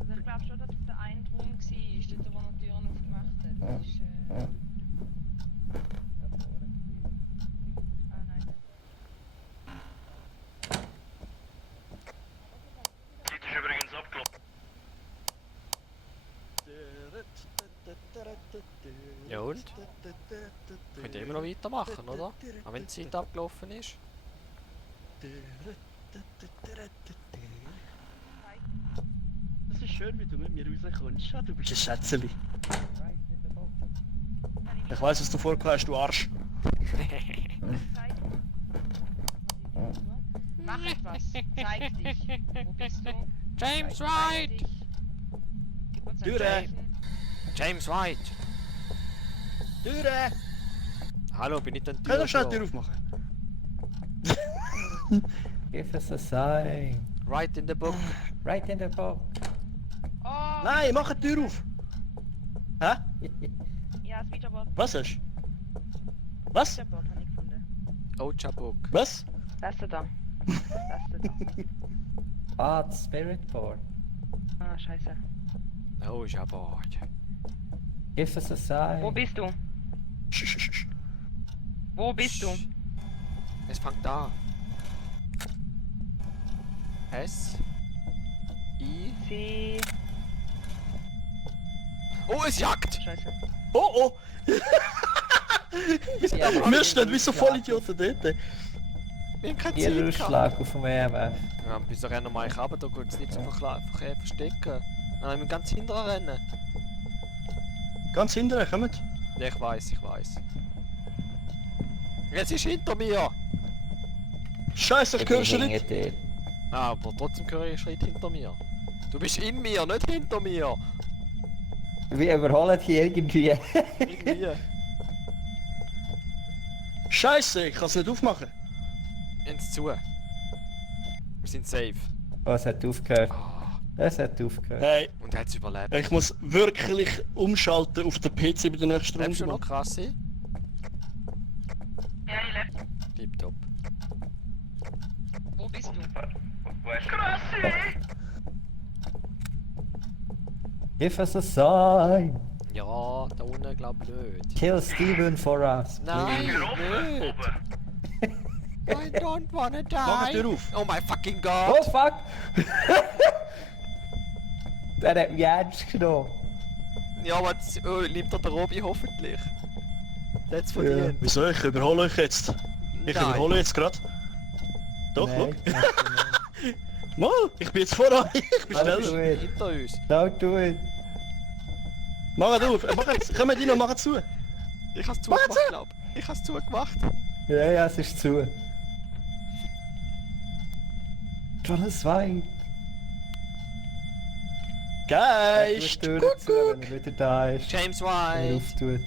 Also ich glaube schon, dass es der eine Raum war, dort wo er die Türen aufgemacht hat. Das ist, ah nein. Die ist übrigens abgelaufen. Ja und? Könnt ihr immer noch weitermachen, oder? Auch wenn die Zeit abgelaufen ist. Das ist schön, wie du mit mir rauskommst. Ja, du bist ein Schätzeli. right in the box. Ich weiss, was du vorgehabt hast, du Arsch. Mach etwas. Zeig dich. Wo bist du? James Zeig White! dich. Gib uns ein Türe. Zeichen. James White! Türe! Hallo, bin ich denn Kann ich schnell die Tür? Tür aufmachen? Give us a sign. Right in the book. Right in the box. Oh! Nein, mach die Tür auf! Hä? Ja, das Videoboard. Was hast du? Was? Videoboard habe ich gefunden. Ocha Book. Was? Das da. Das da. Ah, das Spirit Board. Ah, scheiße. Ocha Board. Give us a sign. Wo bist du? Sch, sch, sch, sch. Wo bist du? Es fängt an. S. I. Sie. Oh, es jagt! Scheiße. Oh oh! Ja, Wir stehen wie so Vollidioten dort. Wir haben keine Ihr Zeit gehabt. Ausschlag auf dem EMF. Ja, wieso rennen wir eigentlich runter? Da können sie nicht so verstecken. Nein, wir müssen ganz hinten rennen. Ganz hinten, kommt. Ja, ich weiß, ich weiß. Jetzt ist hinter mir! Scheiße, ich höre schon nicht. Hinter dir. Ah, aber trotzdem höre ich einen Schritt hinter mir. Du bist in mir, nicht hinter mir. Wir überholen hier irgendwie. Irgendwie. Scheiße, ich kann es nicht aufmachen. Ins zu. Wir sind safe. Oh, es hat aufgehört. Es hat aufgehört. Hey, Und er hat es überlebt. ich muss wirklich umschalten auf den PC bei der nächsten Lebst du Runde. noch, Krassi? Ja, ich lebe. Tipptopp. Wo bist du? Wo hast du? Krassi! Give us a sign. Ja, da unten glaub ich nicht. Kill Steven for us. Nein, Tür offen, nicht. oben. I don't wanna Mach die die. Tür auf. Oh my fucking Oh god. fuck! Der hat mich ernst genommen. Ja, aber jetzt liebt er der Robi hoffentlich. Der hat's verdient. Wieso? Ich überhole euch jetzt. Ich Nein. überhole jetzt gerade. Doch, Nein, schau. mach du nicht. Mal, ich bin jetzt vor euch. Ich bin Don't schneller. do it. Hinter uns. Don't do it. Mach auf. Kommt rein und mach zu. Ich hab's zugemacht, glaub. Ich hab's zugemacht. Ja, ja, es ist zu. Jonas Wein. Geist. Tür zu, wenn er wieder da ist. James Wenn er White. auftut.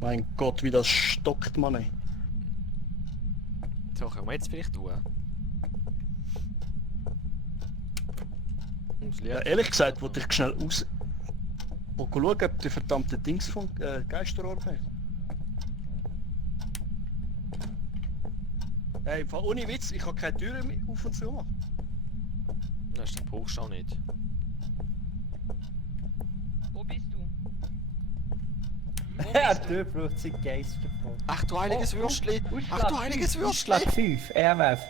Mein Gott, wie das stockt, Mann. Ey. So, können wir jetzt vielleicht tun. Das Ja, Licht. ehrlich gesagt, wollte ich schnell aus. Mal schauen, ob die verdammte Dings von Geisterarbeit. Hey, ohne Witz, ich habe keine Türen mehr auf und zu machen. Das brauchst du auch nicht. Wo bist du? Ja, der braucht sich Geister von. Ach du heiliges Oh, Würstli! Ach Ausschlag du heiliges 5, Würstli! Ausschlag 5, EMF.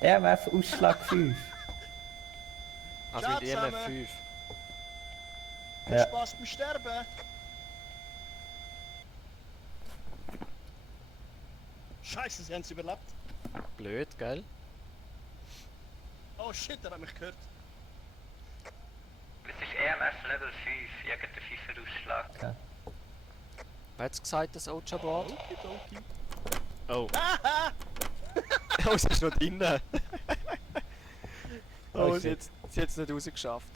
EMF Ausschlag 5. Also Ciao mit zusammen. EMF5. Viel Ja. Spaß beim Sterben. Scheiße, sie haben es überlebt. Blöd, gell? Oh shit, er hat mich gehört. Es ist EMF Level 5, irgendein 5er Ausschlag. Wer hat's gesagt, das Ocha-Board? Okidoki. Oh. Haha! Oh, sie ist noch drinnen. Oh, Oh, shit. sie hat's nicht rausgeschafft.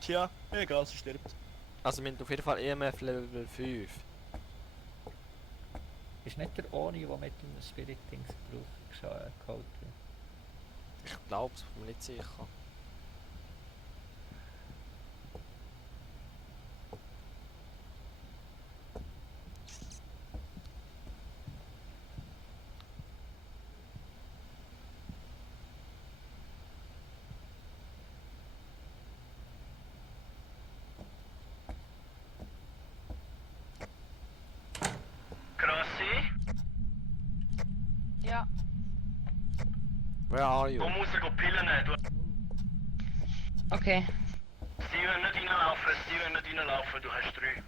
Tja, egal, sie stirbt. Also wir haben auf jeden Fall EMF Level 5. Ist nicht der Oni, der mit dem Spirit-Dings geholt wird? Ich glaub's, bin mir nicht sicher. Krassi, Ja. Where are you? komm raus, go pillen. Du, Okay. Steven, nicht reinlaufen, Steven, nicht reinlaufen, du hast 3.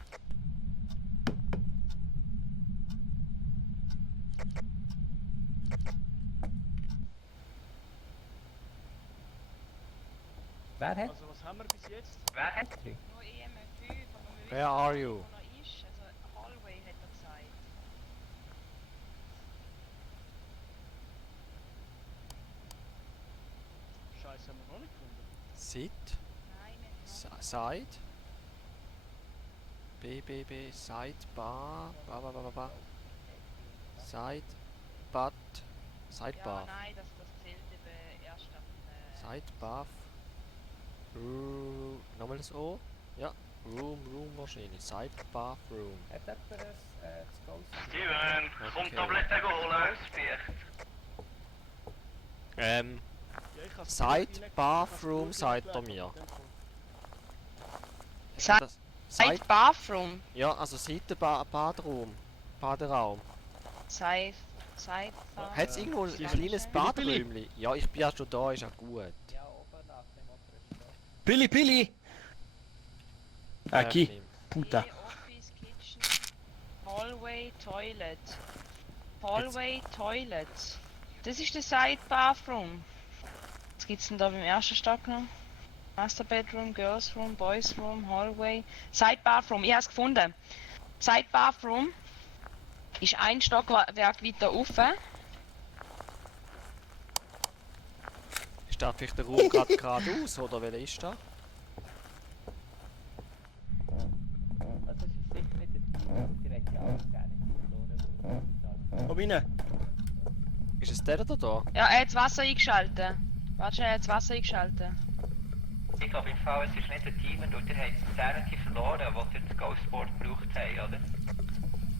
Wer hat? Also was haben wir bis jetzt? Wer hat? Nur EMF5, aber wir Where are you? wo er ist. Also Hallway hat er gesagt. Scheiße, haben wir noch nicht gefunden. Sit? Nein, wir haben Side? B, Side, Bar, ba. Side, But, Sidebar. Ja, nein, das zählt eben erst ab Sidebar. Nochmal das O? Ja. Room wahrscheinlich. Sidebar Room. Hat jemand das Ghost? Steven, komm Okay. Tabletten holen, Specht. Ja, ich hab's Side, direkt rein- Bathroom, ich hab's direkt sagt er mir. Side- Das- Side Bathroom. Ja, also Seite Badraum. Baderaum. Side Bathroom. Hat es irgendwo ein Billy, kleines Billy. Badräumchen? Ja, ich bin ja schon da, ist ja gut. Ja, oben nach dem Motorrad. Billy, Billy! Aki, Nimm. puta. Office, Kitchen, Hallway, Toilet. Hallway, Toilet. Das ist der Side Bathroom. Was gibt's denn da beim ersten Stock noch? Master Bedroom, Girls Room, Boys Room, Hallway. Side Bathroom, ich habe es gefunden. Side Bathroom ist ein Stockwerk weiter rauf. Ist Ist da vielleicht der Raum gerade geradeaus oder welcher ist da? Also es ist sicher nicht der Team, der hat ja auch gerne verloren. Komm rein. Ist es der da? Ja, er hat das Wasser eingeschaltet. Warte schnell, er hat das Wasser eingeschaltet. Ich glaube im Fall, es ist nicht ein Team und ihr habt Sanity verloren, was ihr das Ghostboard gebraucht habt, oder?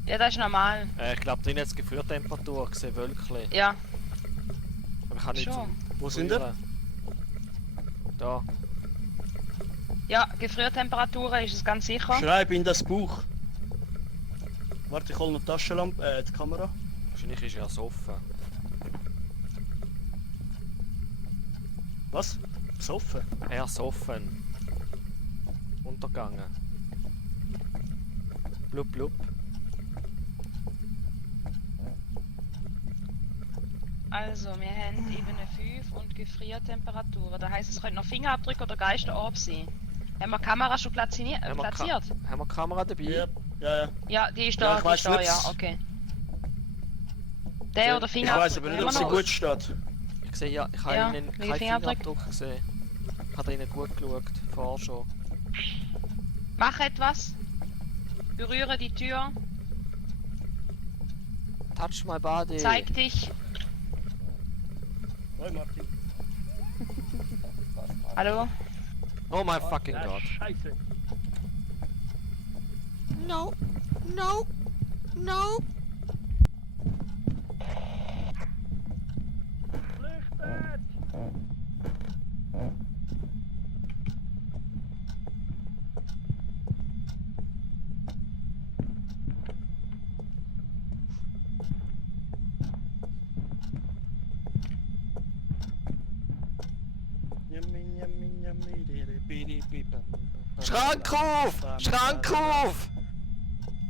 Ja, das ist normal. Ich glaube, drin hat es Gefriertemperatur gesehen, Wölkchen. Ja. Aber ich kann nicht Schon. zum Wo sind ihr? Frieren. Da. Ja, Gefriertemperaturen ist es ganz sicher. Schreib in das Buch. Warte, ich hol noch die Taschenlampe, die Kamera. Wahrscheinlich ist er offen. Was? Besoffen? Er ist offen. Untergegangen. Blub blub. Also, wir haben Ebene 5 und Gefriertemperaturen. Das heisst, es könnte noch Fingerabdrücke oder Geisterorb sein. Haben wir die Kamera schon platziert? Haben wir Haben wir die Kamera dabei? Ja, ja. Ja, die ist Ja, da, ich die weiss ist da, nicht. ja, okay. Der oder Ich Fingerabdrücke? weiß aber nicht, ob haben sie wir noch? gut steht. Ich sehe ja, ich habe Ja, Ihnen welche keinen Fingerabdrücke? Fingerabdruck gesehen. Ich habe Ihnen gut geschaut, vorher schon. Mach etwas. Berühre die Tür. Touch my body. Zeig dich. Hoi Martin. Hallo? Oh my fucking god. Scheiße. No, no, no. Flüchtet! Schrank auf! Schrank auf!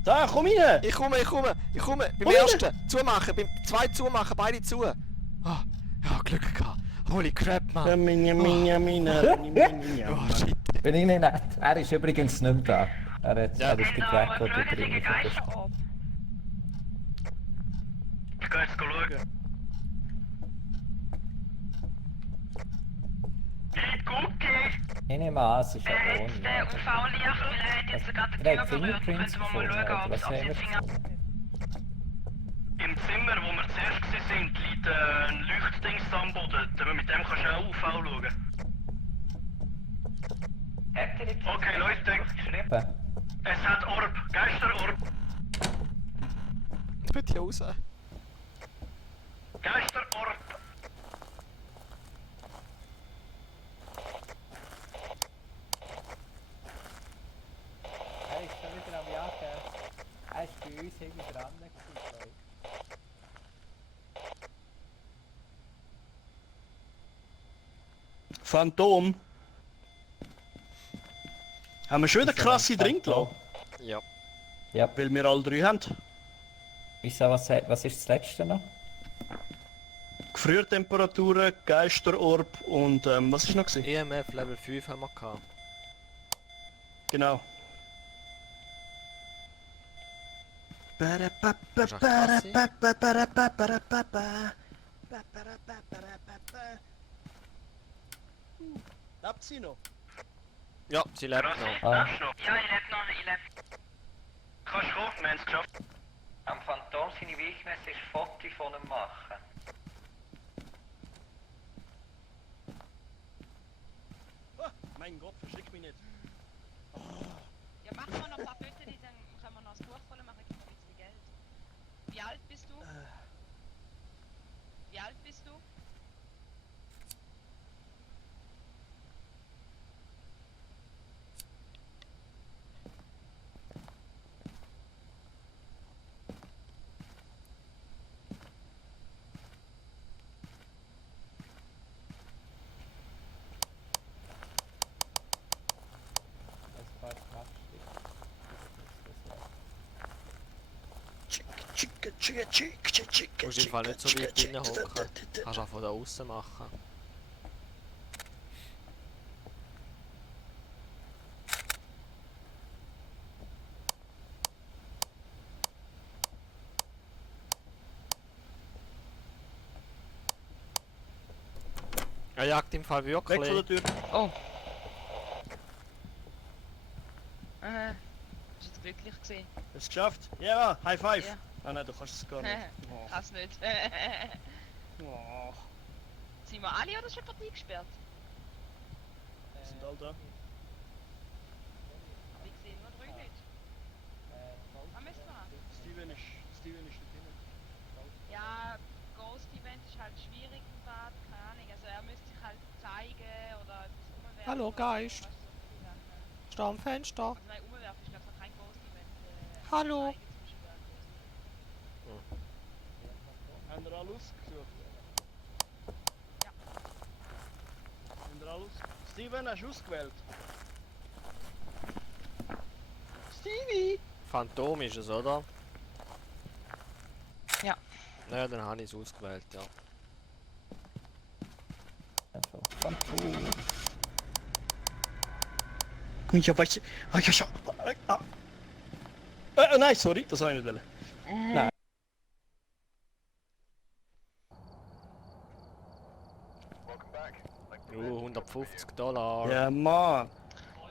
Da, komm rein! Ich komme. Beim Komm ersten zumachen, beim zweiten zumachen, beide zu. Ah, ja, Glück gehabt. Holy crap, man. Oh shit. Bin ich nicht nett. Er ist übrigens nicht mehr da. Ja. Er ist weg oder drin. Ich gehe jetzt schauen. Hey, Cookie! Ich nehme an, es ist Wer ja hat ohne. den UV-Licht? Weil er hat jetzt gerade die Er Tür hat berührt. Fingerprints Können wir mal gefunden, schauen, oder ob was es haben jetzt wir Finger... Im Zimmer, wo wir zuerst waren, liegt ein Leuchtdings am Boden. Mit dem kannst du auch UV schauen. Habt ihr jetzt Okay, Leute, geschrieben? es hat Orb, Geisterorb. Bitte raus. Geisterorb. Er ist schon wieder am Jagen. Er ist bei uns hinten dran gewesen, glaub ich. Phantom. Haben wir schon wieder krasse drin gelassen? Ja. Ja, Weil wir alle drei haben. wieso, was ist das letzte noch? Gefriertemperaturen, Geisterorb und was ist noch gewesen? EMF Level 5 haben wir gehabt. Genau. Lebt sie noch? Ja, sie lebt Krass, noch. Ah. lebst du noch? Ja, ich lebe noch, ich lebe. Kannst du kommen, wir haben es geschafft. Am Phantom seine Weakness ist Foto von ihm machen. Ah, mein Gott, verschick mich nicht. Ja, machen wir noch ein paar Fotos, dann können wir noch das Buch voll machen, gibt noch ein bisschen Geld. Wie alt bist du? Wie alt bist du? Ein paar Knappstücke. Du musst im Fall nicht so weit drinnen hocken. Kannst auch von da außen machen. Er jagt im Fall Weg von der wirklich. Tür. Oh. Bist jetzt glücklich gewesen? Hast du es geschafft? Ja, High Five. Ja. Ah nein, du kannst es gar nicht. Oh. Kann's nicht. Oh. Sind wir alle oder ist jemand eingesperrt? Sind alle da? Aber ich sehe nur drei nicht. Ah, müssen wir haben. Steven ist da drinnen. Ja, Ghost Event ist halt schwierig im Bad, keine Ahnung. Also er müsste sich halt zeigen oder etwas umwerfen. Hallo, Geist. Weißt du, so viele Sachen. Steh am Fenster. Also nein, umwerfen ist glaube ich noch kein Ghost Event. Hallo. Zeigen zum Beispiel wäre ein Ghost Event. Haben wir alle ausgesucht? Ja. Haben wir alle Steven, hast du ausgewählt? Stevie! Phantom ist es, oder? Ja. Naja, dann habe ich es ausgewählt, ja. Also, Phantom. Ich hab weißt du... Ich hab schon... nein, sorry, das habe ich nicht wollen. Nein. 150 $. Ja, Mann.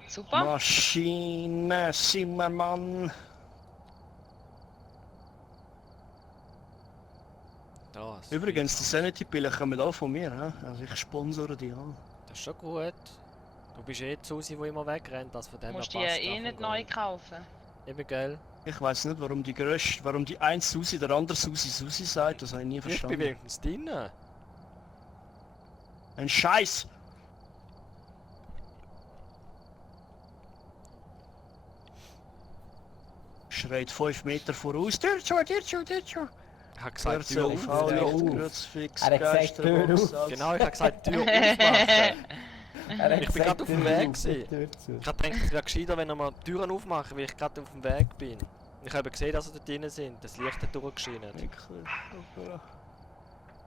Super. Maschine, Zimmermann. Das. Übrigens, die Sanity-Pillen kommen alle von mir. He? Also ich sponsere die an. Das ist schon gut. Du bist eh die Susi, die immer wegrennt, das von dem Du musst her die passt eh das nicht von neu Gold. kaufen. Eben, gell? Ich weiß nicht, warum die eine Susi der andere Susi sagt. Das habe ich nie Ich bin verstanden. wenigstens drinnen. Ein Scheiß! Schreit 5 Meter voraus. Tür zu. Ich habe gesagt, Tür Tür aufmachen. auf, Kreuzfix, Er hat gesagt, Tür auf. Genau, ich habe gesagt, Tür aufmachen. Er hat Ich bin gesagt, gerade auf dem Tür Weg auf, gewesen. Tür zu. Ich habe gedacht, es wäre gescheiter, wenn wir Türen aufmachen, weil ich gerade auf dem Weg bin. Ich habe gesehen, dass sie dort drin sind. Das Licht hat durchgeschienen.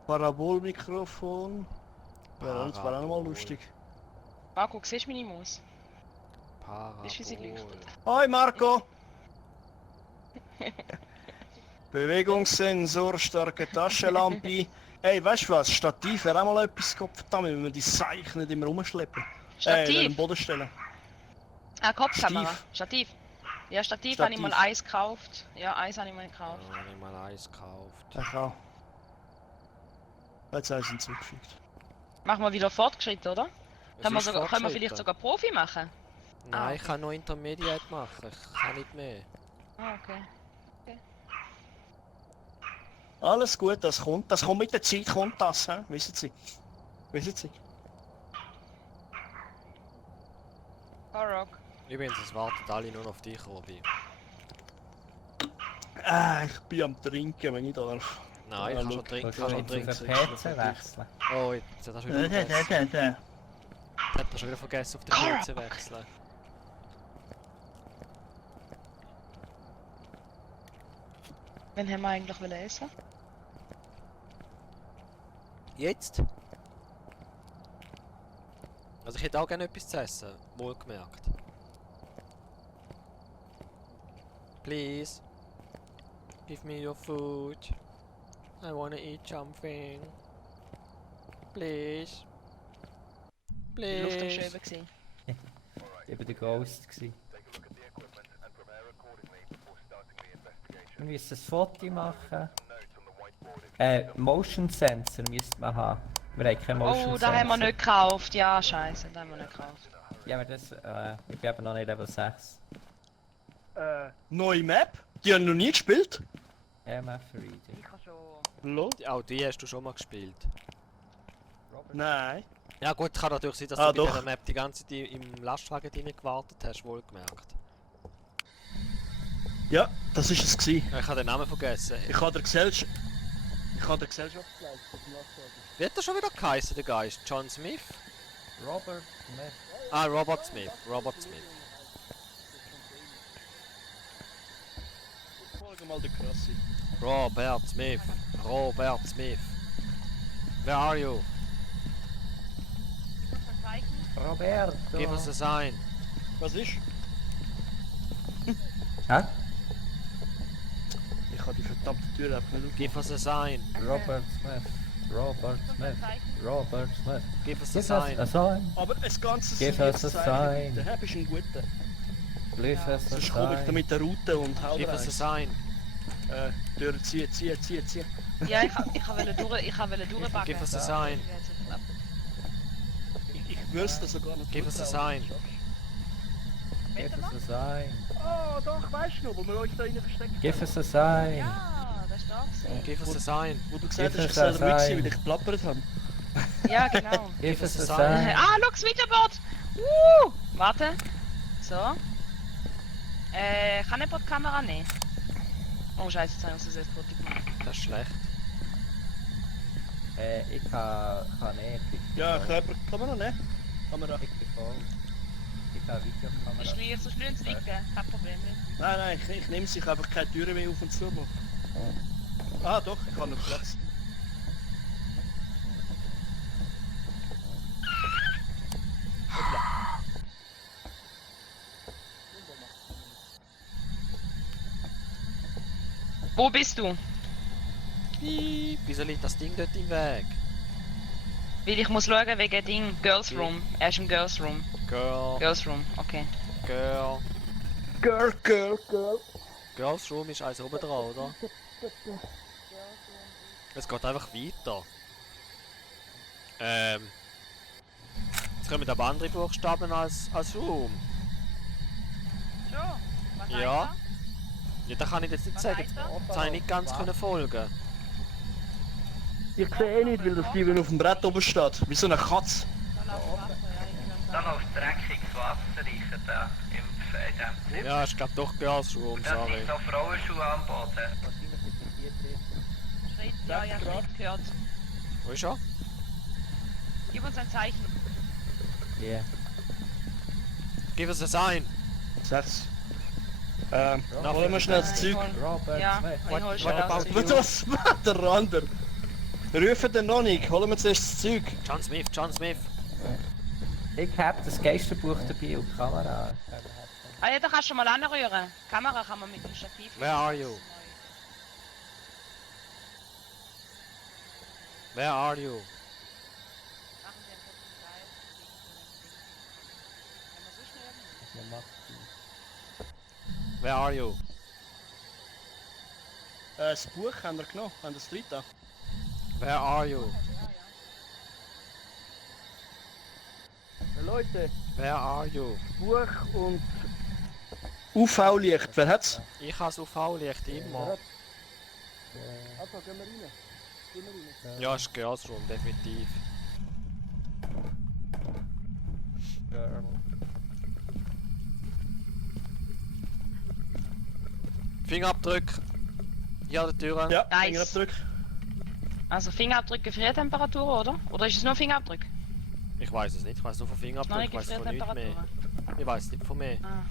Parabolmikrofon. Wäre auch noch mal lustig. Marco, siehst du meine Maus? Parabol. Ist wie sie leuchtet. Hoi Marco! Bewegungssensor, starke Taschenlampe. Ey, weißt du was? Stativ wäre auch mal etwas Kopf da, wenn wir die Seich nicht immer rumschleppen. Am Stativ? Boden stellen. Ah, Kopfkamera. Stativ. Stativ. Ja, Stativ habe ich mal Stativ. eins gekauft. Ja, eins habe ich mal gekauft. Ja, habe ich mal eins gekauft. Ich auch. Jetzt haben sie ihn zugefügt. Machen wir wieder Fortschritt, oder? Es Können wir, ist sogar, können wir vielleicht fortgeschritten. sogar Profi machen? Nein, Ah, ich kann nur Intermediate machen. Ich kann nicht mehr. Ah, okay. Alles gut, das kommt. Das kommt mit der Zeit, kommt das, hä? Wissen Sie? Wissen Sie? Rock. Übrigens, es warten alle nur auf dich, Robi. Ich bin am Trinken, wenn ich darf. Nein, Ja, ich kann schon schau. trinken. Kannst Kann du schon nicht trinken. auf den PC wechseln? Oh, jetzt hat er schon wieder vergessen. Jetzt hat er schon wieder vergessen, auf den PC zu wechseln. Wen haben wir eigentlich essen? Jetzt? Also ich hätte auch gerne etwas zu essen, wohlgemerkt. Please. Give me your food. I wanna eat something. Please. Die Luft am Please. Schöben gewesen. Ich war der Ghost. gewesen. Wir müssen ein Foto machen. Motion Sensor müsste man haben. Wir haben keinen Motion Oh, Sensor. da haben wir nicht gekauft. Ja, scheiße, da haben wir nicht gekauft. Ja, aber das... ich bin aber noch nicht Level 6. Neue Map? Die haben noch nie gespielt? MF Reader. Ich kann schon. Lol. Auch die hast du schon mal gespielt. Nein. Ja gut, kann natürlich sein, dass Ah, du bei doch. dieser Map die ganze Zeit im Lastwagen drin gewartet hast, wohlgemerkt. Ja, das ist es gewesen. Ich habe den Namen vergessen. Ich habe der Gesellschaft... Ich habe der Gesellschaftsleiter vom Lastwagen. Wie hat er schon wieder geheißen, der Geist? John Smith? Robert Smith. Ah, Robert Smith. Robert Smith. Folge mal der Krasse. Robert Smith. Robert Smith. Where are you? Roberto. Give us a sign. Was ist? Hä? Ich habe die verdammte Tür einfach nicht Give us a sign. Robert Smith. Robert Smith. Robert Smith. Give us a Give us sign. a sign. Aber ein ganzes Give us a sign. Der Herr ist ein guter. Give us a Sonst komme ich da sign. mit der Route und hau Give us a sign. Tür ziehen. Ja, ich wollte durchbacken. Give us a sign. Ich wüsste sogar noch. Give us a sign. Give us a sign. Oh, doch, weißt du noch, wo wir euch da rein versteckt haben. Give us a sign. Ja, das ist da gewesen. Give us a sign. Wo du gesagt Give hast, ich us soll a ruhig sein, sign. weil ich geplappert habe. Ja, genau. Give us a sign. sign. Ah, schau, das Videoboard! Warte. So. Kann jemand die Kamera nehmen? Oh Scheiße, jetzt habe ich das Foto gemacht. Das ist schlecht. Ich kann nicht. Ja, Körper, kann man noch nicht? Kamera. Ich bin voll. Ich habe Videokamera. Ist schwierig, so schnell zu liegen, kein Problem. Nein, ich nehme sich einfach keine Türen mehr auf und zu machen. Ah doch, ich habe noch Platz. Wo bist du? Wieso liegt das Ding dort im Weg? Weil ich muss schauen wegen Ding. Girls Room. Er ist im Girls Room. Girl, Girls Room, okay. girl. Girl. Girls Room ist eins oben dran, oder? Es geht einfach weiter. Jetzt kommen aber andere Buchstaben als Room. Schon? Was Ja. Ja, da kann ich jetzt nicht Was sagen. heißt das? Das habe ich nicht ganz können folgen. Ich sehe nicht, weil der Steven auf dem Brett oben steht. Wie so eine Katze. Dann auf dreckiges Wasser reichen da in dem Ja, ich glaube doch Girls Room, Und dann sorry. sind so Frauenschuhe am Boden. Wahrscheinlich ist es hier drin. Schritt, ja, ich habe Schritt gehört. Wo ist er? Gib uns ein Zeichen. Yeah. Gib uns ein Sign. 6. Holen wir schnell das Zeug. Robert Ja, Smith. ich hol what schon about das. you? Was der Rander? Rufen den noch nicht, holen wir zuerst das Zeug. John Smith. Ich habe das Geisterbuch dabei und die Kamera. Ah ja, da kannst du mal anrühren. Die Kamera kann man mit dem Stativ. Where are you? Where are you? Machen wir ein Potenzial. Wenn man so schnell Man macht Where are you? Das Buch haben wir genommen, haben das dritte. Where are you? Leute, Where are you? Buch und UV-Licht, wer hat's? Ich habe UV-Licht immer. Also, gehen wir rein. Ja, ist Girls Room, definitiv. Girl. Fingerabdrück. Hier an der Tür. Ja, Nice. Fingerabdruck. Also Fingerabdrücke Gefriertemperatur, oder? Oder ist es nur Fingerabdruck? Ich weiß es nicht, ich weiß nur von Noch Fingerabdrück, nicht ich weiß von nichts mehr. Gefriertemperatur. Ich weiß nicht von mehr. Ah.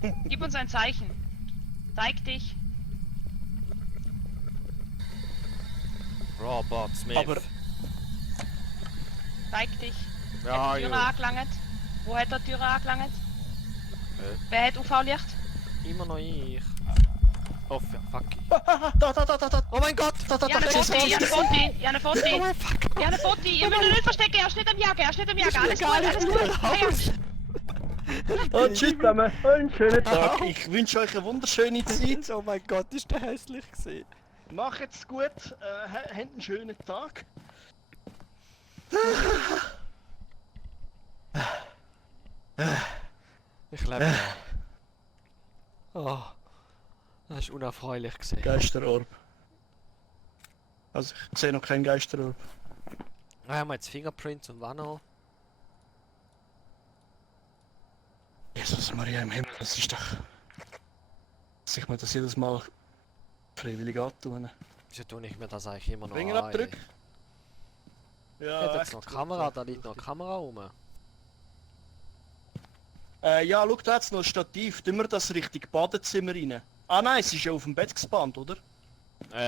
Okay. Gib uns ein Zeichen. Zeig dich. Robert Smith. Aber- Zeig dich. Where Hat are die you? Tür angelangt? Wo hat er die Tür angelangt? Wer hat UV-Licht? Immer noch ich. Oh fuck. Da. Oh mein Gott! Ja, eine Foto, ja, eine Foto, ja, eine Foto. Oh mein fuck! Ja, eine Foto. Ihr müsst ihn nicht verstecken, er ist nicht am Jagen, er ist nicht am Jagen. Alles gut, alles gut. Oh, tschüss zusammen. Einen schönen Tag. Ich wünsche euch eine wunderschöne Zeit. Oh mein Gott, ist der hässlich gewesen. Macht's gut. Habt einen schönen Tag. Ich lebe noch. Oh. Das war unerfreulich gewesen. Geisterorb. Also ich sehe noch keinen Geisterorb. Ah, haben wir jetzt Fingerprints und was noch? Jesus Maria im Himmel, das ist doch... Dass ich mir das jedes Mal freiwillig antun. Wieso tue ich mir das eigentlich immer noch Fingerabdruck? an? Ja, Hat jetzt echt noch gut. Kamera, da liegt noch eine Kamera rum. Ja, schau, da hat's noch ein Stativ. Tun wir das Richtung Badezimmer rein? Ah nein, es ist ja auf dem Bett gespannt, oder?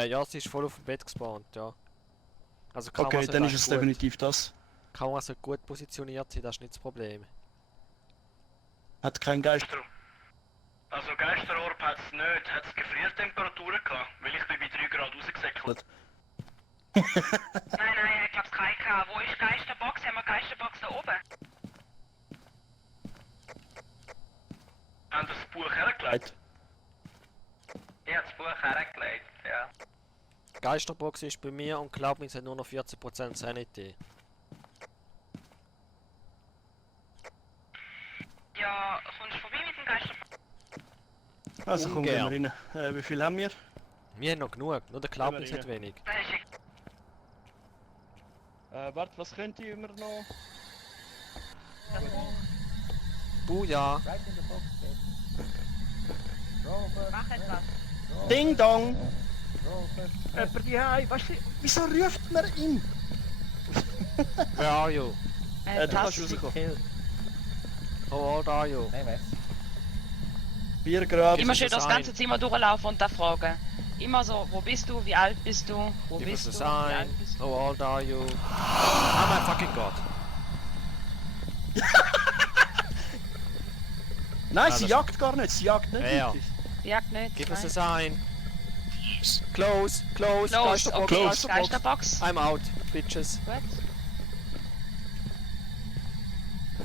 Ja, sie ist voll auf dem Bett gespawnt, ja. Also Kamera Okay, sollte dann ist eigentlich es gut- definitiv das. Kamera sollte gut positioniert sein, das ist nicht das Problem. Hat keinen Geister. Also Geisterorb hat es nicht. Hat es Gefriertemperaturen gehabt? Weil ich bin bei 3 gerade rausgesäckelt. Nein, ich glaube kein K. Wo ist Geisterbox? Haben wir Geisterbox da oben? Haben das Buch hergelegt? Ich habe das Buch hergelegt, ja. Die Geisterbox ist bei mir und glaub mir, es hat nur noch 14% Sanity. Ja, kommst du vorbei mit dem Geisterbox? Also komm, gehen Ungern. wir rein. Wie viel haben wir? Wir haben noch genug, nur der Klappens Gehen wir hat wenig. Das ist Warte, was könnte ich immer noch? Buja! Right in the box, Robert. Mach etwas. Ding Dong! Robert. Jemand die Hause, weißt du, wieso ruft man ihn? Where are you? Du kannst Tasse. rauskommen. Kill. How old are you? Nein, was? 4 Grad. Immer schön Gib uns das ein ganze Zimmer durchlaufen und da fragen. Immer so, wo bist du, wie alt bist du, wo Give us bist a du, wie sign. alt bist du. How old are you? Oh my fucking god! Nein, Ah, sie das- jagt gar nicht, sie jagt nicht. Ja. wirklich. Jagt nicht. Give us a nein. sign! Close! Close! Los, Geisterbox! okay, Geisterbox! Geisterbox. I'm out, bitches! Gut.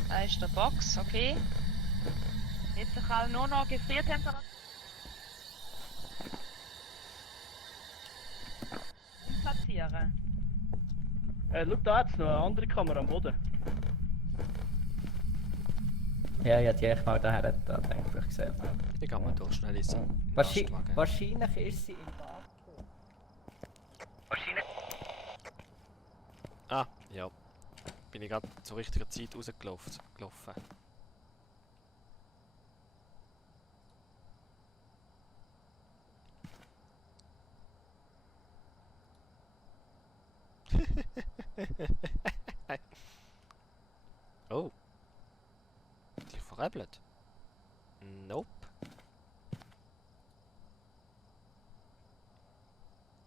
Geisterbox, okay. Jetzt kann nur noch Gefriertemperatur. Platzieren. Schau, da hat's noch eine andere Kamera am Boden. Ja, ich hätte die echt mal daher da eigentlich gesehen. Ich kann mal durch schnell ins Wahrscheinlich, Lastwagen. wahrscheinlich ist sie im Bad. Wahrscheinlich. Ah, ja. Bin ich gerade zur richtigen Zeit rausgelaufen. Oh. Die verrebelt. Nope.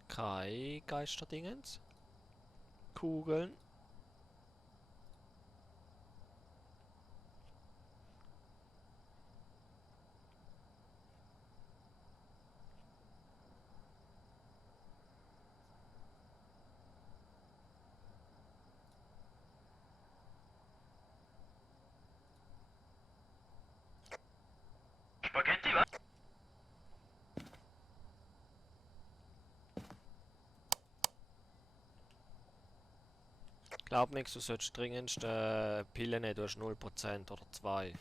Kein Geisterdingens. Kugeln. Spaghetti, was? Glaub mir, du solltest dringendst Pillen nehmen, du hast 0% oder 2.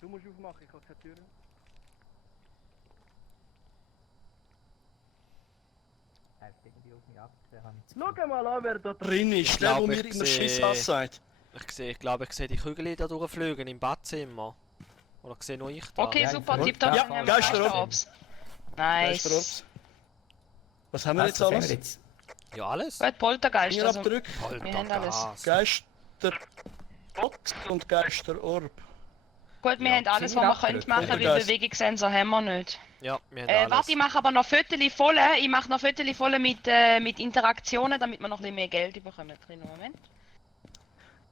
Du musst aufmachen, ich habe keine Türen. Er ist irgendwie auf mich abgehangen. Schau mal an, wer da drin ist, der, glaub, wo ich mir immer seh- Schisshass sagt. Ich glaube, ich sehe die Kügel da durchfliegen im Badzimmer. Oder sehe nur ich da? Okay, Ja, super, gut. tipptopp. Ja, dann haben wir Geisterorb. Geisterorbs. Nice. Geisterobs. Was haben wir jetzt Was haben alles? wir jetzt? Ja, alles. Gut, Poltergeist. Also, Fingerabdruck, wir haben alles. Gas. Geisterbox und Geisterorb. gut, wir Ja. haben alles, was wir können machen, weil Poltergeist. Bewegungssensor haben wir nicht. Ja, wir haben alles. Warte, ich mache aber noch Viertel voll. Ich mache noch Viertel voll mit Interaktionen, damit wir noch ein bisschen mehr Geld bekommen. Kleinen Moment.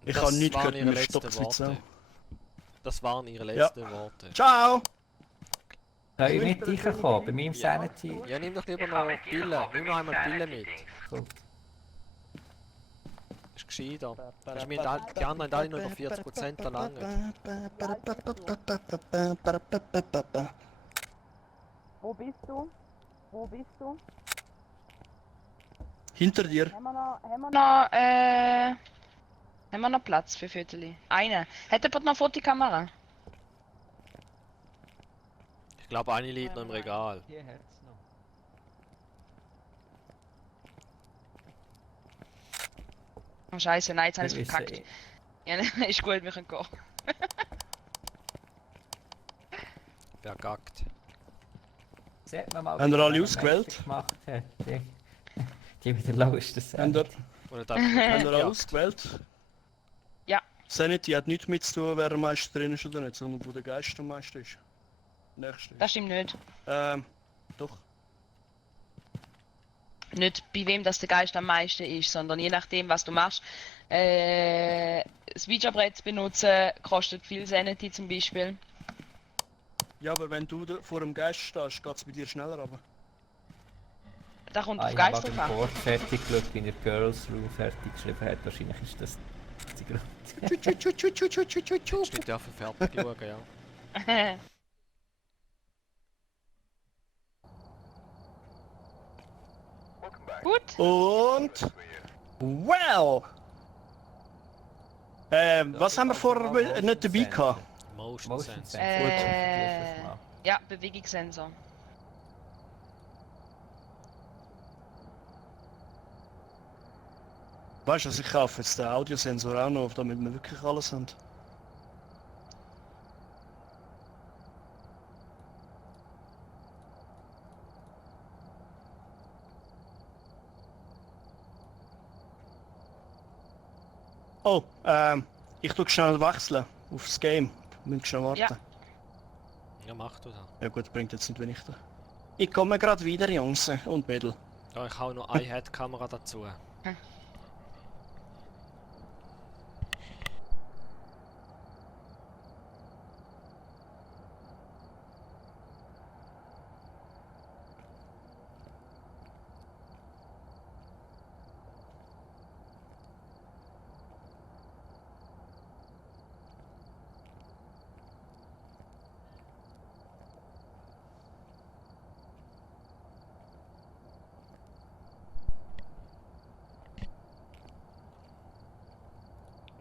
Ich Das habe nichts waren gehört, ihre mir letzten stoppt es jetzt Worte. auch. Das waren ihre letzten Worte. Ciao! Soll ich mit reinkommen? Bei meinem Sanity? Ja, nimm doch lieber Ich kann noch mit dir Pillen. kommen, Nimm noch einmal mit Pillen mit. Sanity-Dings. Gut. Ist gescheiter. Hast mir die anderen alle nur noch 40% verlangen. Wo bist du? Wo bist du? Hinter dir. Haben wir noch Platz für Viertel? Eine. Hat jemand noch Fotokamera? Ich glaube, eine liegt noch im Regal. Hier hat es noch. Oh Scheiße, nein, jetzt habe ich Wir es verkackt. wissen Ja, ist gut, wir können gehen. Vergackt. Sieht man mal, Haben wie wir alle man ausgewählt? Meister gemacht hat. Die mit der lauesten Haben wir, Sanity. Und dann haben wir alle ja. ausgewählt? Ja. Sanity hat nichts mit zu tun, wer am meisten drin ist oder nicht, sondern wo der Geist am meisten ist. Nächste. Das stimmt nicht. Doch. Nicht bei wem das der Geist am meisten ist, sondern je nachdem, was du machst. Das Ouija-Brett zu benutzen kostet viel Sanity zum Beispiel. Ja, aber wenn du vor dem Geist stehst, geht es bei dir schneller runter. Da kommt Ah, auf ich habe Geist beim drauf an. Board fertig geschaut, wie er Girls Room fertig geschrieben hat. Wahrscheinlich ist das der Grund. Steht ja für fertig schauen, ja. Gut. Und... Well! Was haben wir vorher nicht dabei gehabt? Motion Motion Sensor. Sensor. Ja, Bewegungssensor. Weißt du, also ich kaufe jetzt den Audiosensor auch noch, damit wir wirklich alles haben. Oh, ich tue schnell wechseln aufs Game. Müssen schnell warten. Ja. Ja, mach du das. Ja gut, bringt jetzt nicht, wenn ich da. Ich komme gerade wieder, Jungs und Mädel. Ja, ich hau noch iHead-Kamera dazu.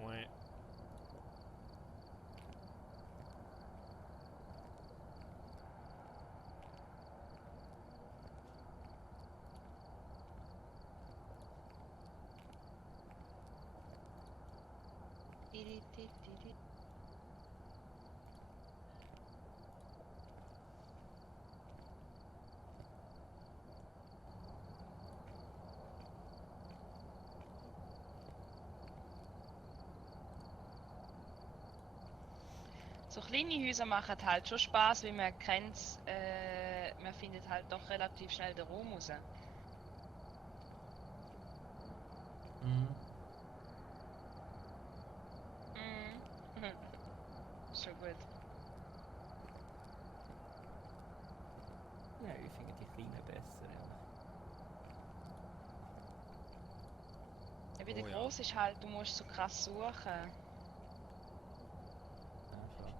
Ui. So kleine Häuser machen halt schon Spaß, wie man kennt. Man findet halt doch relativ schnell den Raum raus. Mhm. Mhm. Schon gut. Ja, ich finde die kleinen besser. Ja. Ja, wie der Oh ja. groß ist halt, du musst so krass suchen. Ja, schon.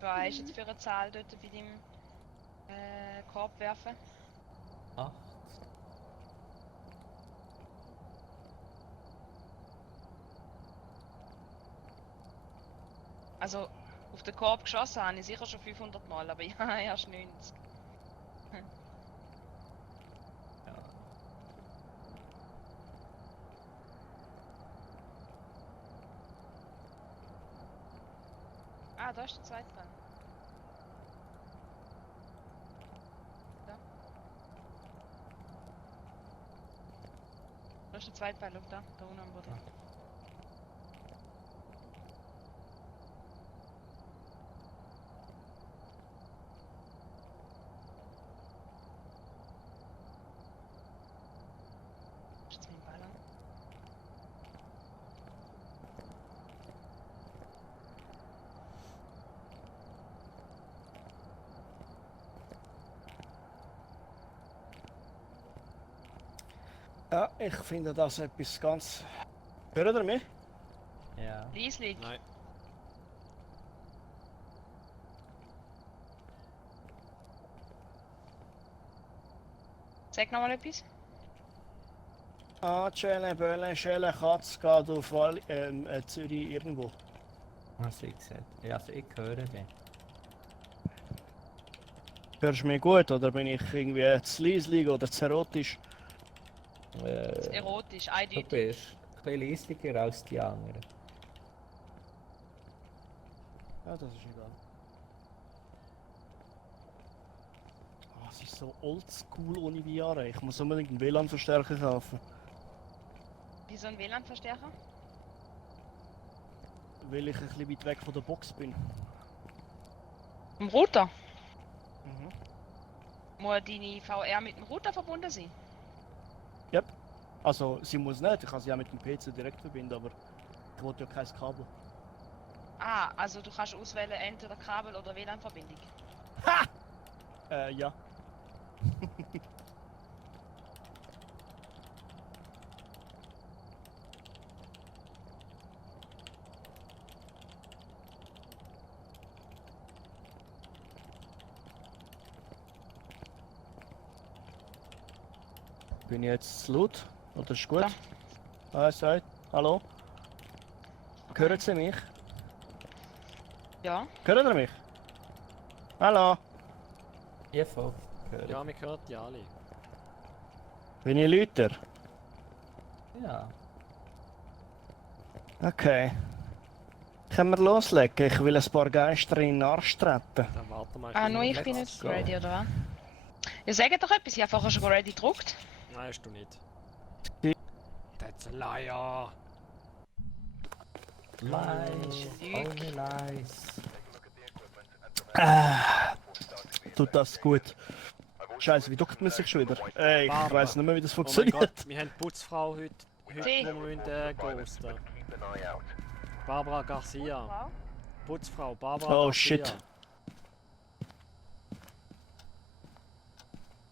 Was hast du jetzt für eine Zahl dort bei deinem Korb werfen? 8. Also auf den Korb geschossen habe ich sicher schon 500 Mal, aber ja, erst 90. Ja. Ah, da ist der zweite dran. Da. Da ist der zweite Pfeil, schau da unten am Boden. Ist jetzt mein Ball an? Ja, ich finde das etwas ganz... Hört ihr mich? Ja. Liesli. Nein. Sag nochmal etwas. Ah, Schelle, Bölle, Schelle, Katz geht auf Zürich irgendwo. Was ich gesagt? Ja, also ich höre den. Hörst du mich gut oder bin ich irgendwie zu leislich oder zu erotisch? Erotisch, Du eindeutig. bist ein bisschen leisiger als die anderen. Ja, das ist egal. Ah, es ist so oldschool ohne VR. Ich muss unbedingt einen WLAN-Verstärker kaufen. Wie so ein WLAN-Verstärker? Weil ich ein bisschen weit weg von der Box bin. Im Router? Mhm. Muss deine VR mit dem Router verbunden sein? Also, sie muss nicht. Ich kann sie auch mit dem PC direkt verbinden, aber ich wollte ja kein Kabel. Ah, also du kannst auswählen entweder Kabel oder WLAN-Verbindung. Ja. Bin ich jetzt zu laut? Oder ist gut? Ah, sagt. Hallo? Hören Sie mich? Ja. Hören Sie mich? Hallo? Ja, voll. Höre. Ja, wir hören die alle. Bin ich lauter? Ja. Okay. Können wir loslegen? Ich will ein paar Geister in den Arsch treten. Dann warten wir. Ah, nur ich bin Let's jetzt go. ready, oder was? Ja, sag doch etwas, ich habe vorher schon ready gedruckt. Nein, hast du nicht. Die- That's a liar. Lies. Lüg. Only lies. Tut das gut. Scheiße, wie duckt man sich schon wieder? Ey, ich Barbara. weiß nicht mehr, wie das Oh mein funktioniert. Gott, wir haben die Putzfrau heute Sie. wo wir müssen ghosten. Barbara Garcia. Putzfrau, Barbara Oh, Garcia. shit.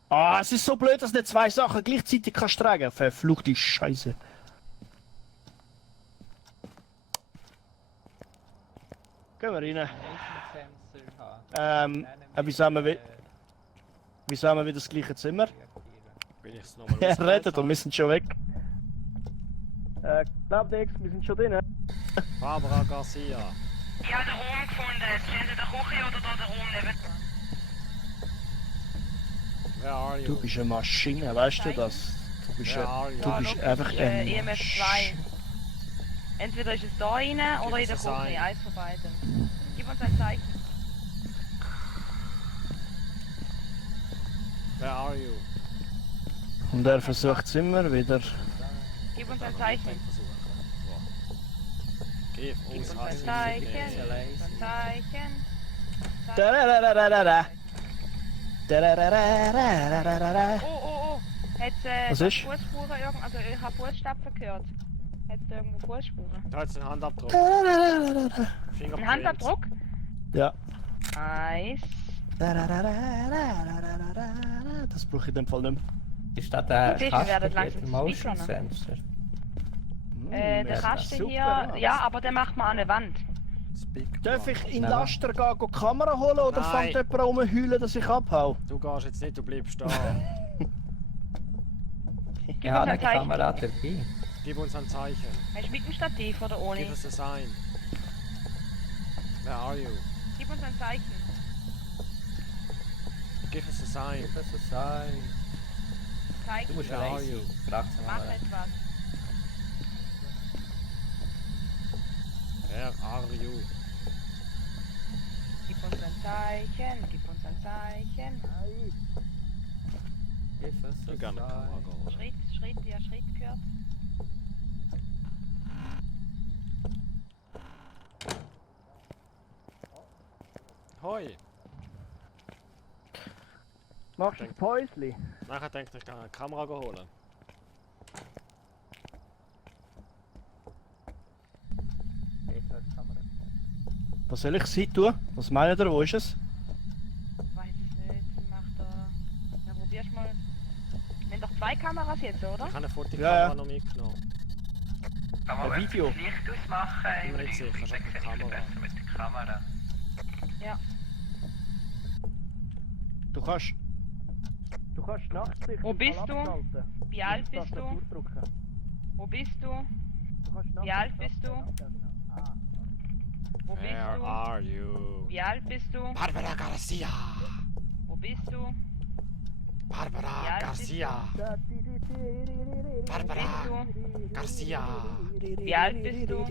Ah, es ist so blöd, dass du nicht zwei Sachen gleichzeitig kannst tragen. Verfluchte Scheiße. Gehen wir rein. Wieso haben wir wieder das gleiche Zimmer? Will ich es nochmal Er redet und wir sind schon weg. Glaub Dex, wir sind schon drin. Barbara Garcia. Ich habe den Raum gefunden. Es ist entweder der Küche oder da der Raum nebenan. Where are you? Du bist eine Maschine, weißt du das? Du bist, Where are you? du bist einfach ein EMF 2. Entweder ist es da rein oder in der es ein. Küche, eins von beiden. Gib uns ein Zeichen. Where are you? Und er versucht es immer wieder. Gib uns ein Zeichen. Gib Gib uns uns ein ein Zeichen. Zeichen. Gib uns ein Zeichen. Da-da-da-da-da-da. Da-da-da-da-da-da-da-da. Oh. Hat's Was ist? Fußspuren irgendwo? Also ich habe Fußstapfen gehört. Hat's da irgendwo Fußspuren? Da hat es einen Handabdruck. Da-da-da-da-da-da. Fingerprint. Ein Handabdruck? Ja. Nice. Da-da-da-da-da-da-da-da. Das brauche ich in dem Fall nicht mehr. Ist das der Gut, wir werden Kasten langsam mit dem Motion speedrunnen. Sensor? Der ja, Kasten super, hier, ja. ja, aber der macht man an der Wand. Speak Darf ich in Nein. Laster gehen, die Kamera holen oder Nein. fängt jemand an rumheulen, dass ich abhau? Du gehst jetzt nicht, du bleibst da. Ich habe eine uns ein Zeichen. Kamera dabei. Gib uns ein Zeichen. Hast du mit dem Stativ oder ohne? Give us a sign. Where are you? Gib uns ein Zeichen. Give us a sign. Gib es ein Sein. Du Zeichen. musst Ja, allein you. sein. Frag's Mach mal. etwas. Where are you? Gib uns ein Zeichen. Gib uns ein Zeichen. Gib es Ich ein kann eine Kamera Sein. holen. Schritt, ja, Schritt gehört. Hoi! Machst du ein Päusli? Nachher denkt ich kann eine Kamera holen. Gib es eine Kamera. Was soll ich sein tun? Was meint ihr? Wo ist es? Weiß es nicht. Mach da. Ja, probier's mal. Nimm doch 2 Kameras jetzt, oder? Ich habe eine Ja, ja. Fotokamera noch mitgenommen. Aber Ein wenn Video. wir das Licht ausmachen, Bin mir nicht sicher, dann kannst du sehe auf die ich Kamera. besser mit der Kamera. Du kannst Nachtsicht Wo bist du? abschalten. Wie alt bist du? Drücken. Wo bist du? Du kannst Wie alt bist du? Wo bist Where du? are you? Wie alt bist du? Barbara Garcia! Wo bist du? Wie Barbara alt bist du? Garcia! Barbara Garcia! Wie alt bist du?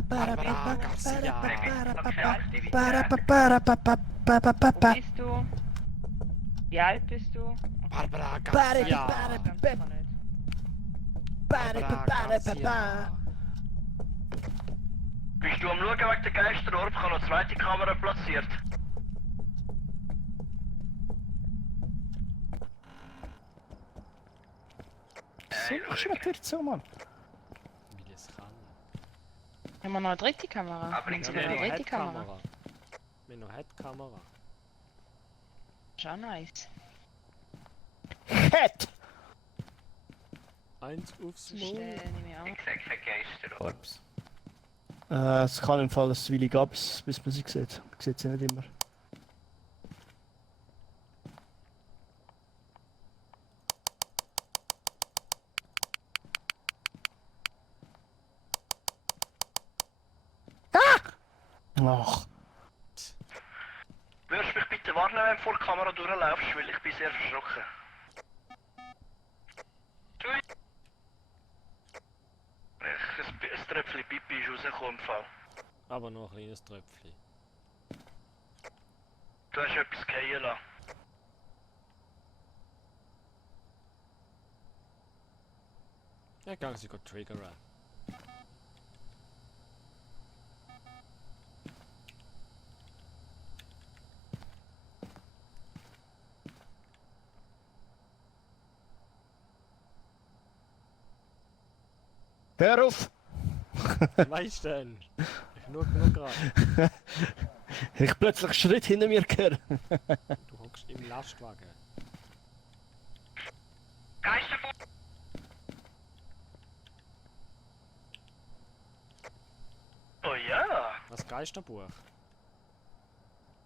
Barbara Garcia! Wo bist du? Wie alt bist du? Barbara Garcia! Barbara Garcia! Bist du am Schauen wegen der Geisterorb? Ich habe noch eine zweite Kamera platziert. So machst du natürlich so, Mann. Wie das kann. Haben wir noch eine dritte Kamera? Aber Haben ich wir noch eine sehe dritte Kamera? Wir haben noch Headkamera. Ist auch nice. Head! Eins aufs Das Maul. nehme ich an. Ich sehe keine Geister. Orbs. Es kann im Fall ein Weile gehen, bis man sie sieht. Man sieht sie nicht immer. Ach, Würdest du mich bitte warnen, wenn du vor der Kamera durchlaufst, weil ich bin sehr verschrocken. Ein Tröpfchen Pipi ist rausgekommen im Fall. Aber nur ein kleines Tröpfchen. Du hast etwas fallen lassen. Ja, gehen sie triggern. hör auf! Weißt du denn? Ich nur gerade. Ich plötzlich Schritt hinter mir gehört. Du hockst im Lastwagen. Geisterbuch. Oh ja! Was Geisterbuch?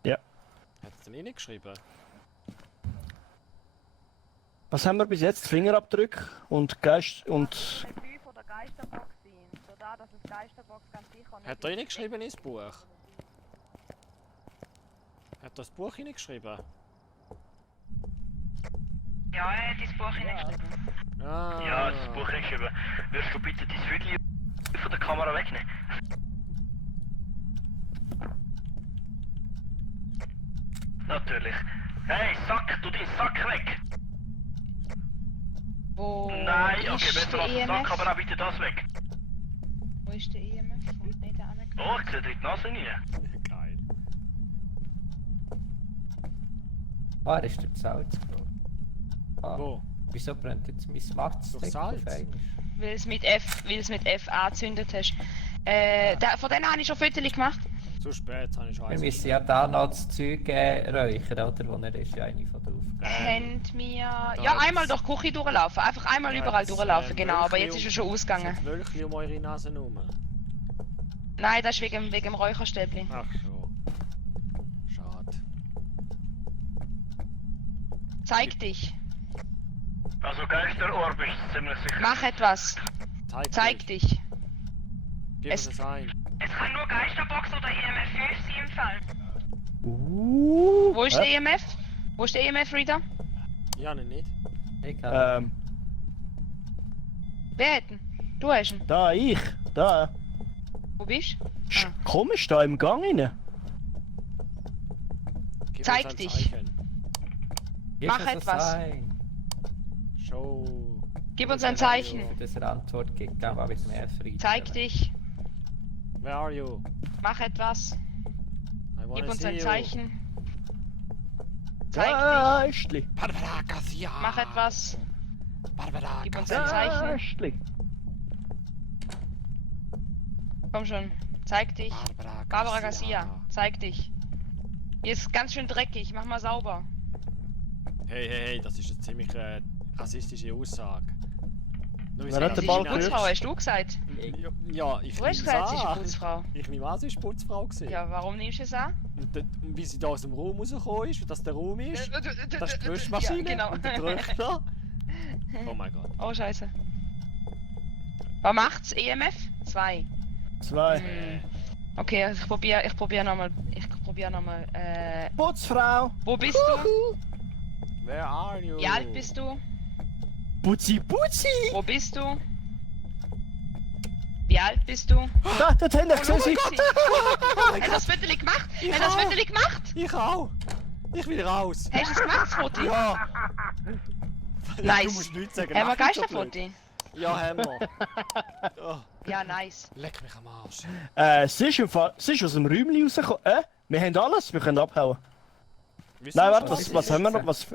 Ja. Hat es denn eh nicht geschrieben? Was haben wir bis jetzt? Fingerabdrück und Geist und... 5 oder Geisterbox sind. So da, dass es Geisterbox ganz sicher nicht Hat er eh nicht geschrieben ins Buch? Hat er das Buch hineingeschrieben? Ja, er hat ins Buch hineingeschrieben. Ah. Ja, das Buch ist geschrieben. Würdest du bitte dein Viertel von der Kamera wegnehmen? Natürlich. Hey, Sack, tu deinen Sack weg! Wo Nein, okay, ist besser der als den Sack, EMF? aber auch bitte das weg. Wo ist der EMF? Kommt nicht an. Oh, ich sehe dir in die Nase rein. Geil. Ah, er ist der Salz. Ah, Wo? wieso brennt jetzt mein Smartstick Durch auf Salz? einmal? Weil es mit F angezündet hast. Von denen habe ich schon Fotos gemacht. Zu spät, habe ich schon Wir eins müssen ja da noch das Zeug räuchern, oder? Wo er ist ja eine von der Aufgaben. Haben wir... Da Ja, hat's- einmal durch die Küche durchlaufen. Einfach einmal überall durchlaufen, genau. Aber jetzt ist er schon ausgegangen. Sind Wölkchen um eure Nase herum? Nein, das ist wegen dem Räucherstäbli. Ach so. Schade. Zeig dich. Also Geisterorb ist ziemlich sicher. Mach etwas. Zeig dich. Gib Es- es ein. Es kann nur Geisterbox oder EMF 5 sein im Fall. Wo ist der EMF? Wo ist der EMF, Reader? Ja, nicht. Egal. Wer hat ihn? Du hast ihn. Da, ich. Da. Wo bist du? Komisch, da im Gang rein. Gib Zeig uns ein dich. Zeichen. Gib mach uns ein etwas. Zeichen, Show. Gib uns ein Zeichen. dass er Antwort gibt. Gehen wir mit mehr Frieden. Zeig dich. Where are you? Mach etwas. I wanna Gib uns see ein you. Zeichen. Zeig dich. Geistli. Barbara Garcia. Mach etwas. Barbara Gib uns Garcia. ein Zeichen. Geistli. Komm schon. Zeig dich. Barbara Barbara Garcia. Zeig dich. Hier ist ganz schön dreckig. Mach mal sauber. Hey, hey, hey, das ist eine ziemlich Rassistische Aussage. Nur Wer hat Sie den ist Ball eine Putzfrau, hast du gesagt? Ja, ich Du hast nehme gesagt, es sie ist eine an. Putzfrau. Ich nehme an, sie ist Putzfrau gewesen. Ja, warum nimmst du es an? Und wie sie da aus dem Raum rausgekommen ist, wie das der Raum ist, das ist die Ja, Wäschmaschine genau. und der Tröchter. Oh mein Gott. Oh, scheiße. Was macht's? EMF? 2. 2. Okay, also ich probier nochmal. Putzfrau! Wo bist du? Where are you? Wie alt bist du? Putzi, Putzi! Wo bist du? Wie alt bist du? Da, dort hinten, ich sehe sie! Hast du das Foto gemacht? Hast du das Foto gemacht? Ich auch! Ich will raus! Hast du es gemacht, das Foto? Ja! Nice. Du musst nichts sagen. Haben wir mach nicht so Geisterfoto? blöd. Ja, haben wir. Oh, Ja, nice. leck mich am Arsch. Sie ist aus dem Räumchen rausgekommen. Wir haben alles, wir können abhauen. Wissen Nein, wir warte, schon, was haben wir noch? Was?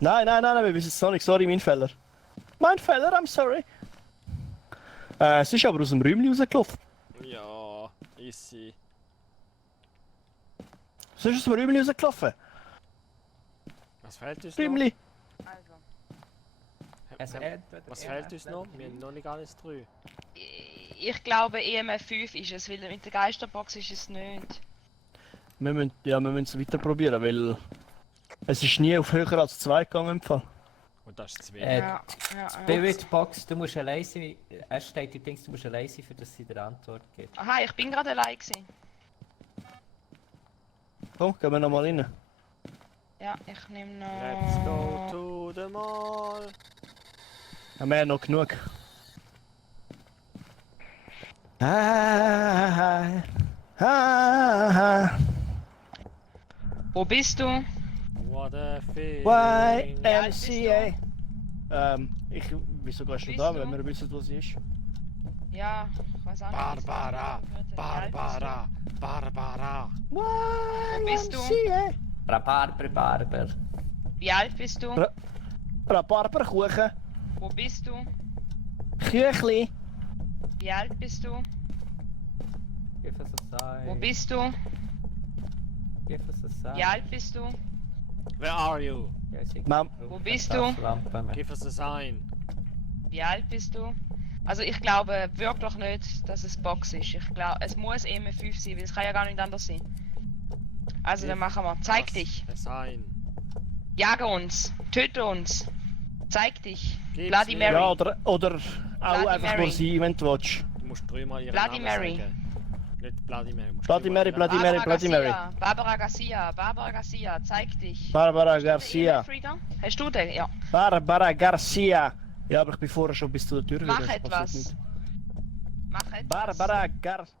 Nein, wir wissen es noch nicht. Sorry, mein Fehler. Mein Fehler, I'm sorry. Sie ist aber aus dem Räumchen rausgelaufen. Ja, ist sie. Sie ist aus dem Räumchen rausgelaufen. Was fehlt uns noch? Räumchen. Also entweder Was EMF fehlt uns noch? oder Wir haben noch nicht alles drei. Ich glaube EMF 5 ist es, weil mit der Geisterbox ist es nicht. Wir müssen es weiter probieren, weil es ist nie auf höher als 2 gegangen im Fall. Und das ist zu Äh, wenig. Ja. Spirit Box, du musst allein sein. Es steht übrigens, du musst allein sein, für dass sie dir Antwort gibt. Aha, ich bin gerade allein gewesen. Komm, gehen wir nochmal rein. Ja, ich nehme noch... Let's go to the mall. Ja, wir haben noch genug. Wo bist du? What a feeling. YMCA. Wieso gehst du Bist da, du? wenn wir wissen, wo sie ist? Ja, ich weiß auch nicht. Barbara, Barbara, Barbara. bist du? YMCA. Barber. Wie alt bist du? Rhabarberkuchen. Wo bist du? Küchli. Wie alt bist du? Give us a sign. Wo bist du? Give us a sign. Wie alt bist du? Where are you? Ja, ich sehe Mam. Wo bist keine du? Taschenlampe mehr. Give us a sign. Wie alt bist du? Also ich glaube wirklich nicht, dass es Box ist. Ich glaube, es muss EMF5 sein, weil es kann ja gar nicht anders sein. Also dann machen wir. Zeig Was? dich. A sign. Jage uns. Töte uns. Zeig dich. Gib's Bloody mir. Mary. Ja, oder auch Bloody einfach Mary. nur sie, wenn du willst. Du musst dreimal ihren Bloody Namen Mary. sagen. Nicht Bloody Mary. du musst Bloody dreimal Mary, ihren Bloody Namen Mary, Bloody Mary. Barbara Garcia, zeig dich. Barbara Hast du den Garcia. EMF-Reader? Hast du den? Ja. Barbara Garcia. Ja, aber ich bin vorher schon bis zu der Tür Mach gegangen, es passiert etwas. nichts. Mach etwas. Barbara Garcia.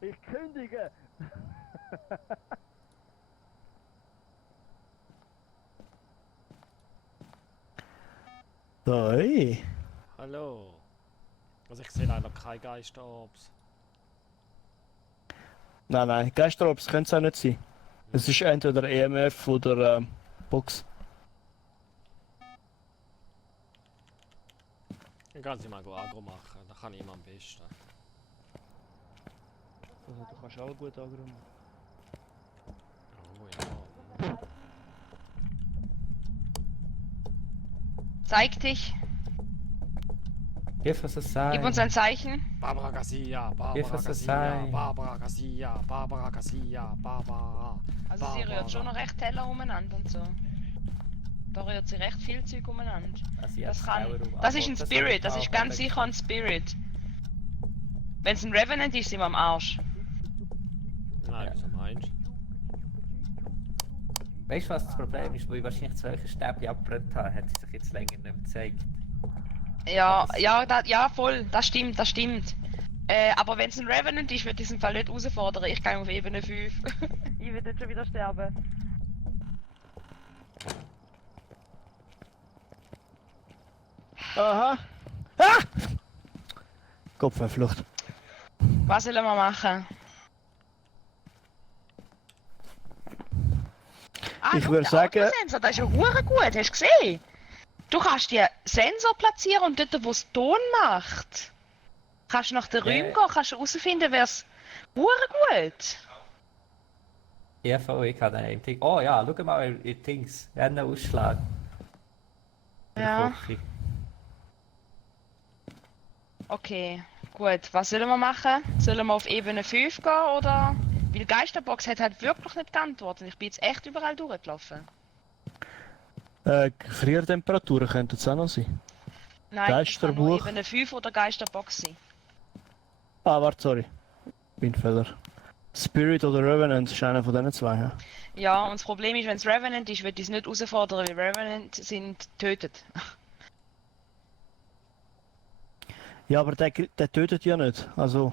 Ich kündige. Doi. Hallo. Also ich sehe leider keine Geisterorbs. Nein, Geisterorbs könnte es auch nicht sein. Es ist entweder EMF oder Box. Dann kann sie mal Agro machen, da kann ich immer am besten. Also, du kannst auch gut angeräumen. Oh ja. Zeig dich. Give us a sign. Gib uns ein Zeichen. Barbara Garcia, Barbara Give us a Garcia, sign. Barbara Garcia, Barbara Garcia, Barbara. Also sie rührt schon noch recht heller umeinander und so. Da rührt sie recht viel Zeug umeinander. Also Das jetzt kann. selber um- Das ist ein aber Spirit, das habe ist ich ganz auch sicher ein Spirit. Wenn es ein Revenant ist, sind wir am Arsch. Nein, wieso meinst du? Weißt du, was das Problem ist? Wo ich wahrscheinlich 2 Stäbchen abbrennt habe, hat sie sich jetzt länger nicht mehr gezeigt. Ja, ja, voll, das stimmt. Aber wenn es ein Revenant ist, würde ich es im Fall nicht herausfordern. Ich gehe auf Ebene 5. Ich würde jetzt schon wieder sterben. Aha. Ah! Kopfverflucht. Was sollen wir machen? Ich schau, würde der sagen- Autosensor, das ist ja hure gut, hast du gesehen? Du kannst dir Sensor platzieren und dort, wo es Ton macht, kannst du nach den Ja. Räumen gehen, kannst du herausfinden, wer es hure gut. Ja, voll, ich habe einen Ding. Oh ja, schau mal in Dings. Er hat einen Ausschlag. In der Ja. Küche. Okay, gut. Was sollen wir machen? Sollen wir auf Ebene 5 gehen oder? Weil Geisterbox hat halt wirklich nicht geantwortet. Ich bin jetzt echt überall durchgelaufen. Gefriertemperaturen könnten es auch noch sein. Nein, es kann nur Geisterbuch. Ebene 5 oder Geisterbox sein. Ah, warte, sorry. Bin Fehler. Spirit oder Revenant ist einer von diesen zwei. Ja, Ja, und das Problem ist, wenn es Revenant ist, wird ich es nicht herausfordern, weil Revenant sind tötet. ja aber der tötet ja nicht. Also,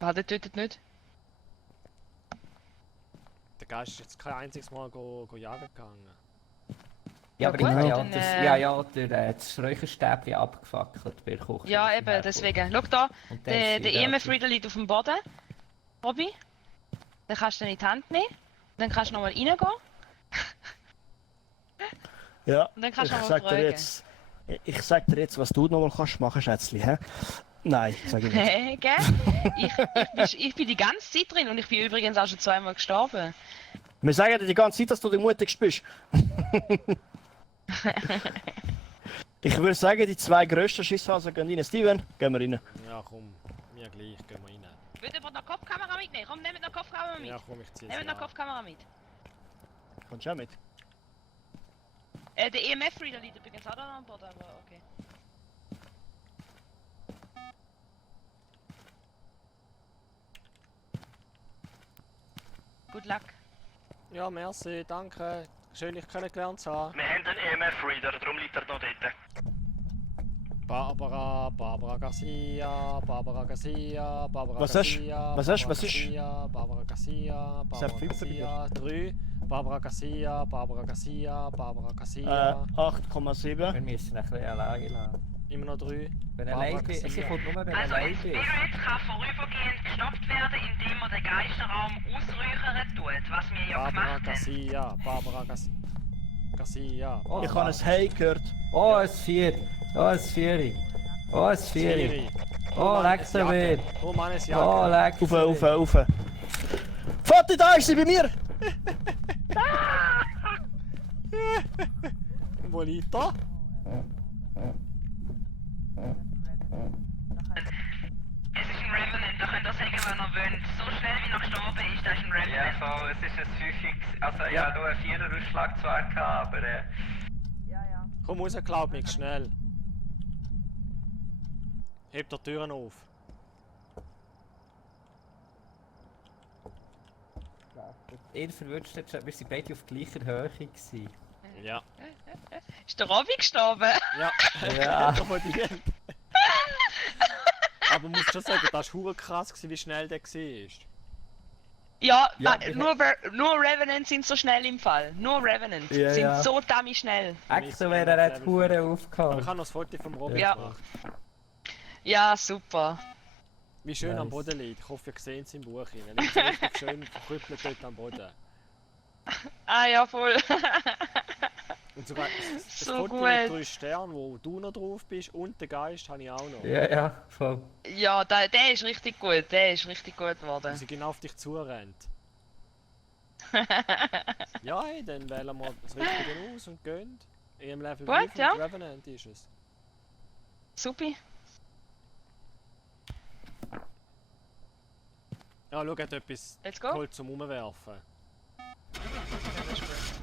Der tötet nicht. Der Geist ist jetzt kein einziges Mal jagen gegangen. Ja, Ja, aber gut, ich habe ja, dann, das Räucherstäbchen abgefackelt bei der Küche. Ja, eben, deswegen. Schau da, Und dann der ist sie EMF da. Reader liegt auf dem Boden. Robby. Den kannst du dann in die Hand nehmen. Dann kannst du nochmal reingehen. ja. Und dann kannst du ich nochmal sag dir fragen. jetzt, ich sag dir jetzt, was du nochmal kannst machen, Schätzli, hä? Nein, sag ich nicht. Hä, gell? Ich bin die ganze Zeit drin und ich bin übrigens auch schon zweimal gestorben. Wir sagen dir die ganze Zeit, dass du die mutigst bist. Ich würde sagen, die zwei grössten Schisshasen gehen rein. Steven, gehen wir rein. Ja, komm, mir gleich, gehen wir rein. Würde aber noch Kopfkamera mitnehmen? Komm, nimm noch Kopfkamera mit. Ja, komm, ich zieh Nimm sie noch an. Kopfkamera mit. Kommst du auch mit? Der EMF Reader liegt übrigens auch da am Boden, aber okay. Good luck. Ja, merci, danke. Schön, dich kennengelernt zu haben. Wir haben einen EMF-Reader, darum liegt er noch dort. Barbara Garcia, Barbara Garcia, Barbara Was hast- Garcia, was hast- Barbara was ist- Garcia, Barbara Garcia, hat Barbara viel Garcia, 3, Barbara Garcia, Barbara Garcia, Barbara Garcia, 8,7. Wir müssen ein bisschen alleine lassen. immer noch 3. Wenn er Barbara allein ist, sie Garcia. kommt nur, wenn er Also allein ein ist. Spirit kann vorübergehend gestoppt werden, indem man den Geisterraum ausräuchern tut, was wir ja Barbara gemacht haben. Garcia, Barbara Garcia. Oh, Ich habe ein Hey gehört. Oh, ein Vier. Oh, ein Vieri. Oh, ein Vieri. Siri. Oh, Mann, leck's es mir. jagt. Oh Mann, es Oh, jagt. leck's Auf, auf, auf. Vati, da ist sie bei mir! Wo liegt er? Es ist ein Revenant, da könnt ihr sagen, wenn ihr wollt. So schnell wie er gestorben ist, das ist ein Ja, Revenant. voll, es ist ein 5 also ja, nur ein 4er-Ausschlag zwar gehabt, aber Komm raus, glaub mich, schnell. Heb die Türen auf. Ihr verwünscht jetzt, wir sind beide auf gleicher Höhe gewesen. Ja. Ist der Robby gestorben? Ja. Ja. Von dir. Aber muss schon sagen, das war hure krass, gewesen, wie schnell der war. Ja, Ja, nur Revenant sind so schnell im Fall. Nur Revenant Ja, sind ja. so dummy schnell. Extra wäre er nicht Hure Aber ich aufgehauen. habe noch das Foto vom Robin Ja. gemacht. Ja, super. Wie schön am Nice. Boden liegt. Ich hoffe, ihr seht es im Buch. Er liegt so richtig schön verkrüppelt dort am Boden. Ah ja, voll. Und sogar das So Foto gut. mit 3 Sternen, wo du noch drauf bist, und den Geist habe ich auch noch. Ja, ja, voll. Ja, der ist richtig gut. Der ist richtig gut Und geworden. sie genau auf dich zurennt. Ja, hey, dann wählen wir das Richtige aus und gehen. Im Level Gut, 5 ja. und Revenant ist es. Supi. Ja, schau, hat etwas Let's go. geholt zum Umwerfen.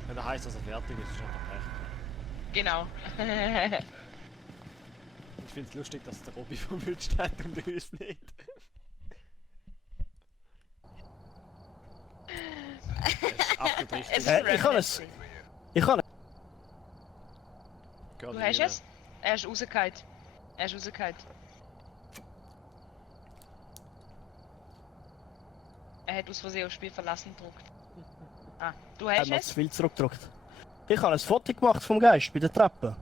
Wenn das heisst, dass er fertig ist, ist er pech. Genau. Ich finde es lustig, dass der Robby verwünscht hat und uns nicht. Das ist absolut richtig. Es ist Ich kann es. Ich kann es. Gehört Du rein. hast es? Er ist rausgefallen. Er ist rausgefallen. Er hat aus Versehen das Spiel verlassen gedrückt. Ah, du Er hat hast noch es? zu viel zurückgedrückt. Ich habe ein Foto gemacht vom Geist bei der Treppe.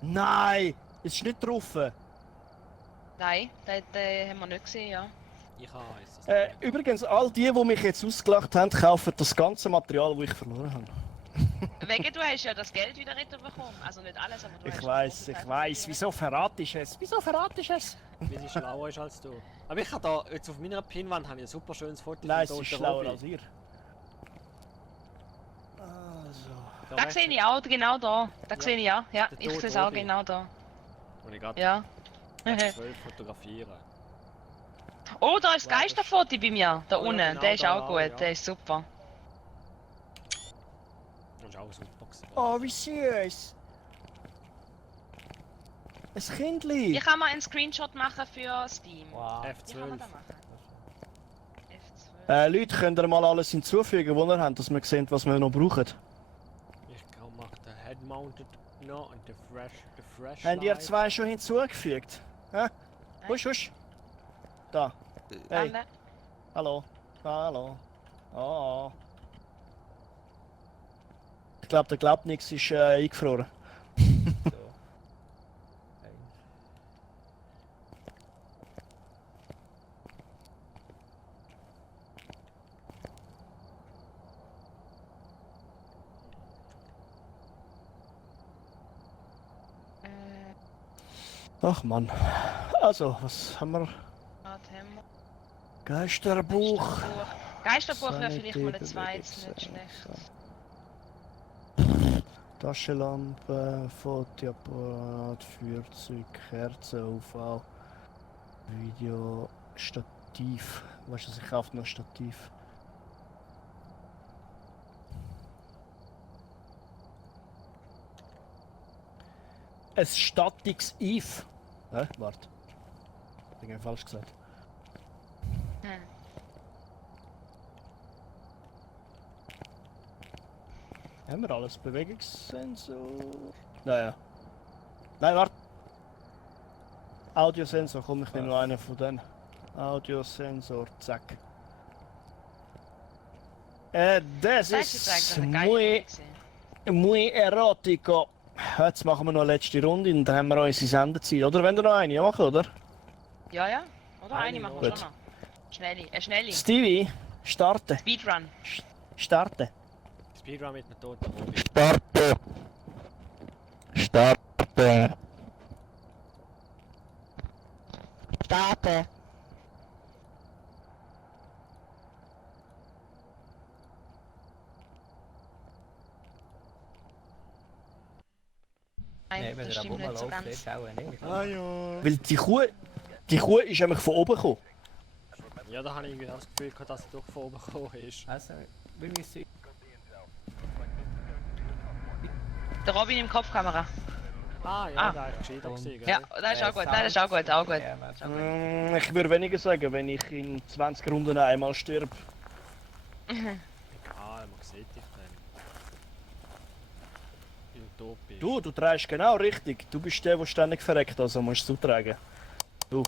Nein! Es ist nicht drauf. Nein, den haben wir nicht gesehen, ja. Ich habe eins. das kann ich. Übrigens, all die mich jetzt ausgelacht haben, kaufen das ganze Material, das ich verloren habe. Wegen du hast ja das Geld wieder bekommen. Also nicht alles, aber du hast... Ich weiß. Wieso verratest du es? Wieso verratest du es? Weil sie schlauer ist als du. Aber ich habe da, jetzt auf meiner Pinwand habe ich ein super schönes Foto Nein, von sie ist Toten schlauer Robby. als ihr. Also. Da Da rechts- sehe ich auch, genau da. Da sehe ich ja. Ja, Der ich tote sehe es auch Robby. genau da. Und ich gerade Ja. 12 fotografieren. Oh, da ist das Ja, das- Geisterfoto bei mir. Da Oh ja, unten. genau, Der ist da auch auch, gut. ja. Der ist super. Das ist auch super gewesen. Oh, wie süß! Ein Kindli! Ich kann mal einen Screenshot machen für Steam. Wow. Wie kann man F12. das machen? F12. Leute, könnt ihr mal alles hinzufügen, was ihr habt, dass wir sehen, was wir noch brauchen? Ich kann machen den Head-Mounted noch und den Fresh Habt ihr Light. zwei schon hinzugefügt? Hä? Husch, husch! Da. Hey, Alle? hallo. Hallo. Oh. Ich glaube, der glaubt nichts ist eingefroren. So. Eins. Ach Mann. Also, was haben wir? Warte, haben wir? Geisterbuch. Geisterbuch wäre Sanity, vielleicht mal ein zweites, nicht Bewegungssensoren. schlecht. Taschenlampe, Fotoapparat, Feuerzeug, Kerze, UV, Video, Stativ. Weißt du, ich kaufe noch Stativ. Ein Stattix-Eve. Hä? Warte. Hab ich falsch gesagt. Hm. Haben wir alles? Bewegungssensor? Naja. Nein, warte. Audiosensor, komm, ich nehme nur einen von denen. Audiosensor, zack. Das Das ist ist jetzt eigentlich muy, geil. muy erotico. Jetzt machen wir noch eine letzte Runde und dann haben wir unsere Sendezeit. Oder wenn ihr noch eine machen, oder? Ja, ja. Oder Eine eine machen noch. wir Gut. schon noch. Schnelle. Schnelle. Stevie, starten. Speedrun. Starten. Speedrun mit einem Toten Robby. Starten. Starten. Starten. Nein, Nein, wenn das er stimmt nicht so rumlaufen, ganz. ist auch nicht. Weil die Kuh ist nämlich von oben gekommen. Ja, da habe ich irgendwie auch das Gefühl gehabt, dass er doch von oben gekommen ist. Also, wir müssen... Der Robin im Kopfkamera. Ah, ja, Ah. da ist gescheiter gewesen, gell? Ja, das ist auch gut. Das ist auch gut. Auch gut. Ja, man- Ich würde weniger sagen, wenn ich in 20 Runden einmal stirb. Egal, man sieht dich dann. Wenn du tot bist. Du trägst genau richtig. Du bist der ständig verreckt, also musst du tragen. Du.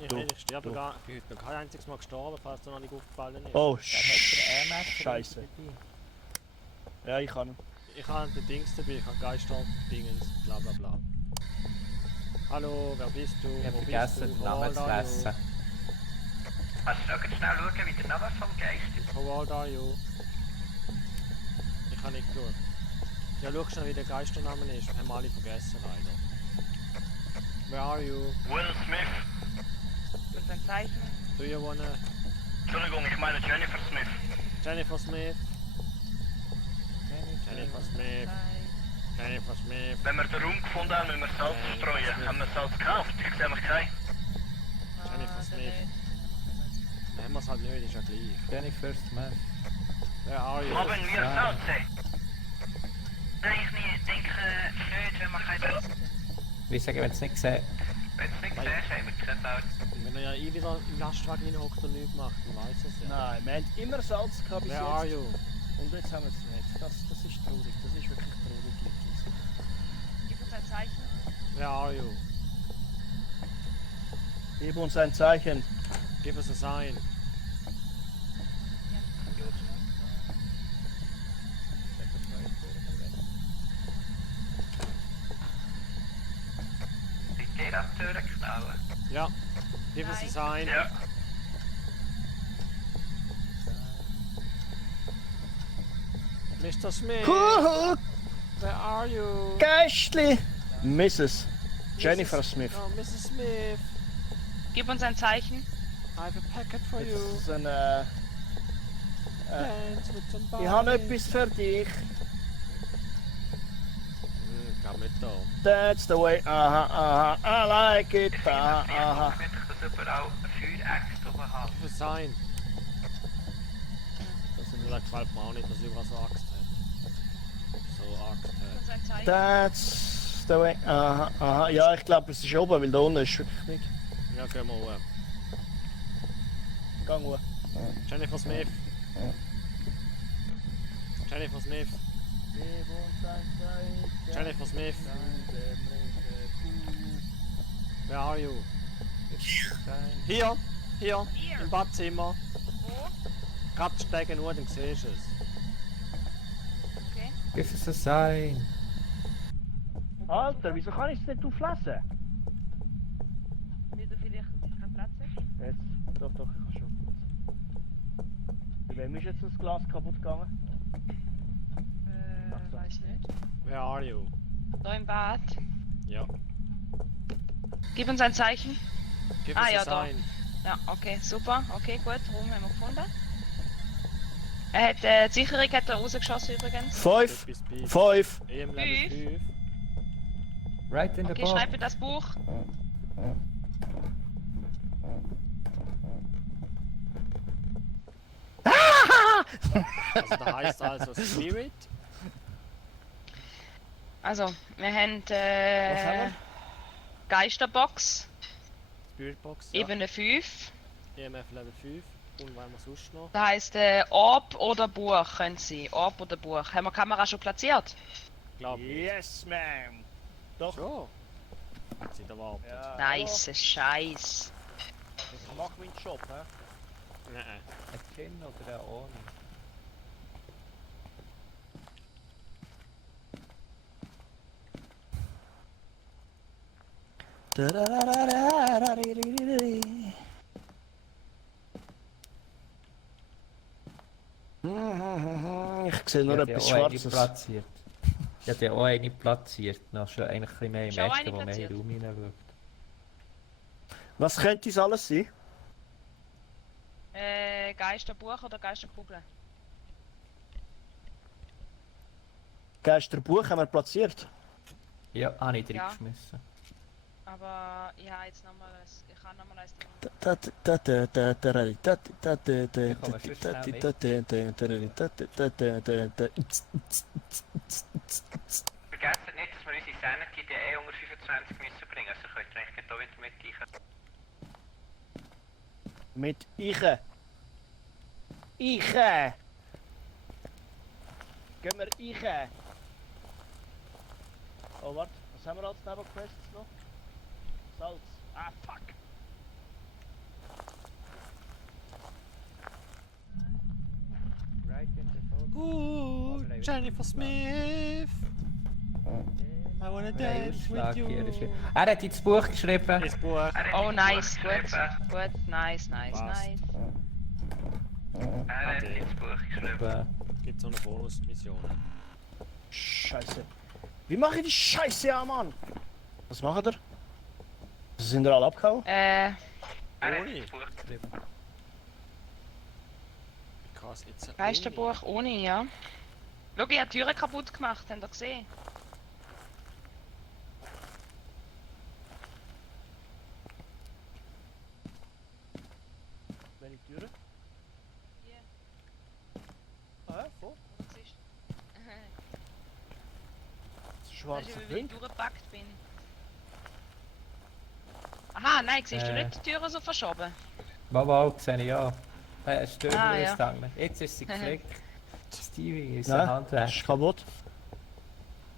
Ich sterbe du. gar ich bin heute noch kein einziges Mal gestorben, falls dir noch nicht aufgefallen ist. Oh, Dann hat der Scheiße. dabei. Ja, ich kann. Ich habe den Dings dabei, ich habe Geister-Dingens, bla bla bla. Hallo, wer bist du? Ich habe Wo vergessen, bist den du? Namen zu lesen. Kannst du noch schnell schauen, wie der Name vom Geist ist? How old are you? Ich habe nicht geschaut. Ja, schau schnell, wie der Geistername ist. Wir haben alle vergessen, leider. Where are you? Will Smith. Mit dem Zeichen. Do you wanna... Entschuldigung, ich meine Jennifer Smith. Jennifer Smith? Jennifer Smith? Jennifer Smith? Wenn wir den Raum gefunden haben, müssen wir Salz streuen. Haben wir Salz gekauft? Ich sehe mich kein. Jennifer Smith? Dann haben wir es halt nicht, ist ja gleich. Jennifer Smith. Where are you? Haben wir Ja. Salz? Nein, ich denke nicht, wenn man kein Salz... Wie sagen, wenn es nicht gesehen Wenn du es nicht siehst, haben wir kein Salz. Und wenn er ja wieder im Lastwagen hinhockt und nichts macht, dann weiß es ja. Nein, wir haben immer Salz gehabt bis Where are jetzt. you? Und jetzt haben wir es nicht. Das ist traurig. Das ist wirklich traurig. Gib uns ein Zeichen. Where are you? Gib uns ein Zeichen. Give us a sign. Die Gelatöre knallen. Ja. Give us a sign. Ja. Mr. Smith! Huhu, Where are you? Geistli! Mrs. Jennifer Smith. Oh, Mrs. Smith! Gib uns ein Zeichen. I have a packet for you. Das ist ein, Dance with somebody. ich habe etwas für dich. Komm mit da. That's the way. Aha, aha, I like it. Aha, aha. Damit ich das überall eine Feueräxte oben habe. Für sein. Das gefällt mir auch nicht, dass überall so Axt hat. So Axt Gib hat. uns ein Zeichen. That's the way. Aha, aha. Ja, ich glaube, es ist oben, weil da unten ist wirklich nicht. Ja, gehen wir hoch. Gang hoch. Jennifer Smith. Jennifer Smith. Jennifer Smith. Where are you? Hier, hier, im Badzimmer. Wo? Gerade steigen nur, dann siehst du es. Okay. Give us a sign. Alter, wieso kann ich es nicht auflesen? Weil du vielleicht keinen Platz hast? Jetzt, doch, ich kann schon. Bei wem ist jetzt das Glas kaputt gegangen? Weiß nicht. Where are you? Da im Bad. Ja. Gib uns ein Zeichen. Give Ah, us ja, a da. sign. Ja, okay, super. Okay, gut. Raum haben wir gefunden. Er hat, die Sicherung hat er rausgeschossen übrigens. 5, Bis bei 5. EM Level 5. Right in the Okay, box. schreib mir das Buch. Also da heißt also Spirit. Also, wir haben, Was haben wir? Geisterbox, Spiritbox. Ja. Ebene 5. EMF Level 5. Und was haben wir sonst noch? Das heisst, Orb oder Buch können sie. Orb oder Buch. Haben wir die Kamera schon platziert? Glaub ich. Yes, ma'am. Doch. Schon. Hat sie erwartet. Ja, Nice, Scheiß. hallo. Ich mach meinen Job, hä? Nein. Ein Gin oder ein ohne? Ich sehe nur Ich etwas habe ja auch eine Schwarzes. platziert. Ich habe ja auch eine platziert. Noch schon eigentlich ein bisschen mehr im Schon eine Ecken, wo mehr platziert? Raum hineinschaut. Was könnte es alles sein? Geisterbuch oder Geisterkugel? Geisterbuch haben wir platziert. Ja, habe ich drin Ja. geschmissen. Aber ich habe jetzt nochmal ich kann nochmal eins Vergesst nicht, dass wir unsere Sanity die unter 25 müssen bringen. Also könnt ihr eigentlich hier wieder mit Mit Iche. Iche. Gehen wir Iche. Oh, warte. Was haben wir als Nebenquests noch? Salz. Ah, fuck. Right in the box. Jennifer Smith. I wanna dance with you. Er hat ins Buch geschrieben. Das Buch. Oh, nice, gut. Gut, nice, nice, Was? nice. Er hat ins Buch geschrieben. Gibt so eine Bonusmission. Scheiße. Wie mache ich die Scheiße an, Mann? Was macht er? Sind wir alle abgehauen? Er hat Ohne. ins Buch geschrieben. Krass, jetzt Geisterbuch ohne, ja. Schau, ich habe die Türen kaputt gemacht, habt ihr gesehen? Welche Türe? Hier. Ah, voll. Oder siehst du? Das Weißt schwarze du, wie ich Bild. durchgepackt bin? Aha, nein, siehst du Äh. nicht die Türen so verschoben? Mama, sehe ich ja. Stürmer Ah, ja. ist gegangen. Jetzt ist sie geflickt. Stevie ist Nein, ein das Handwerk. ist kaputt.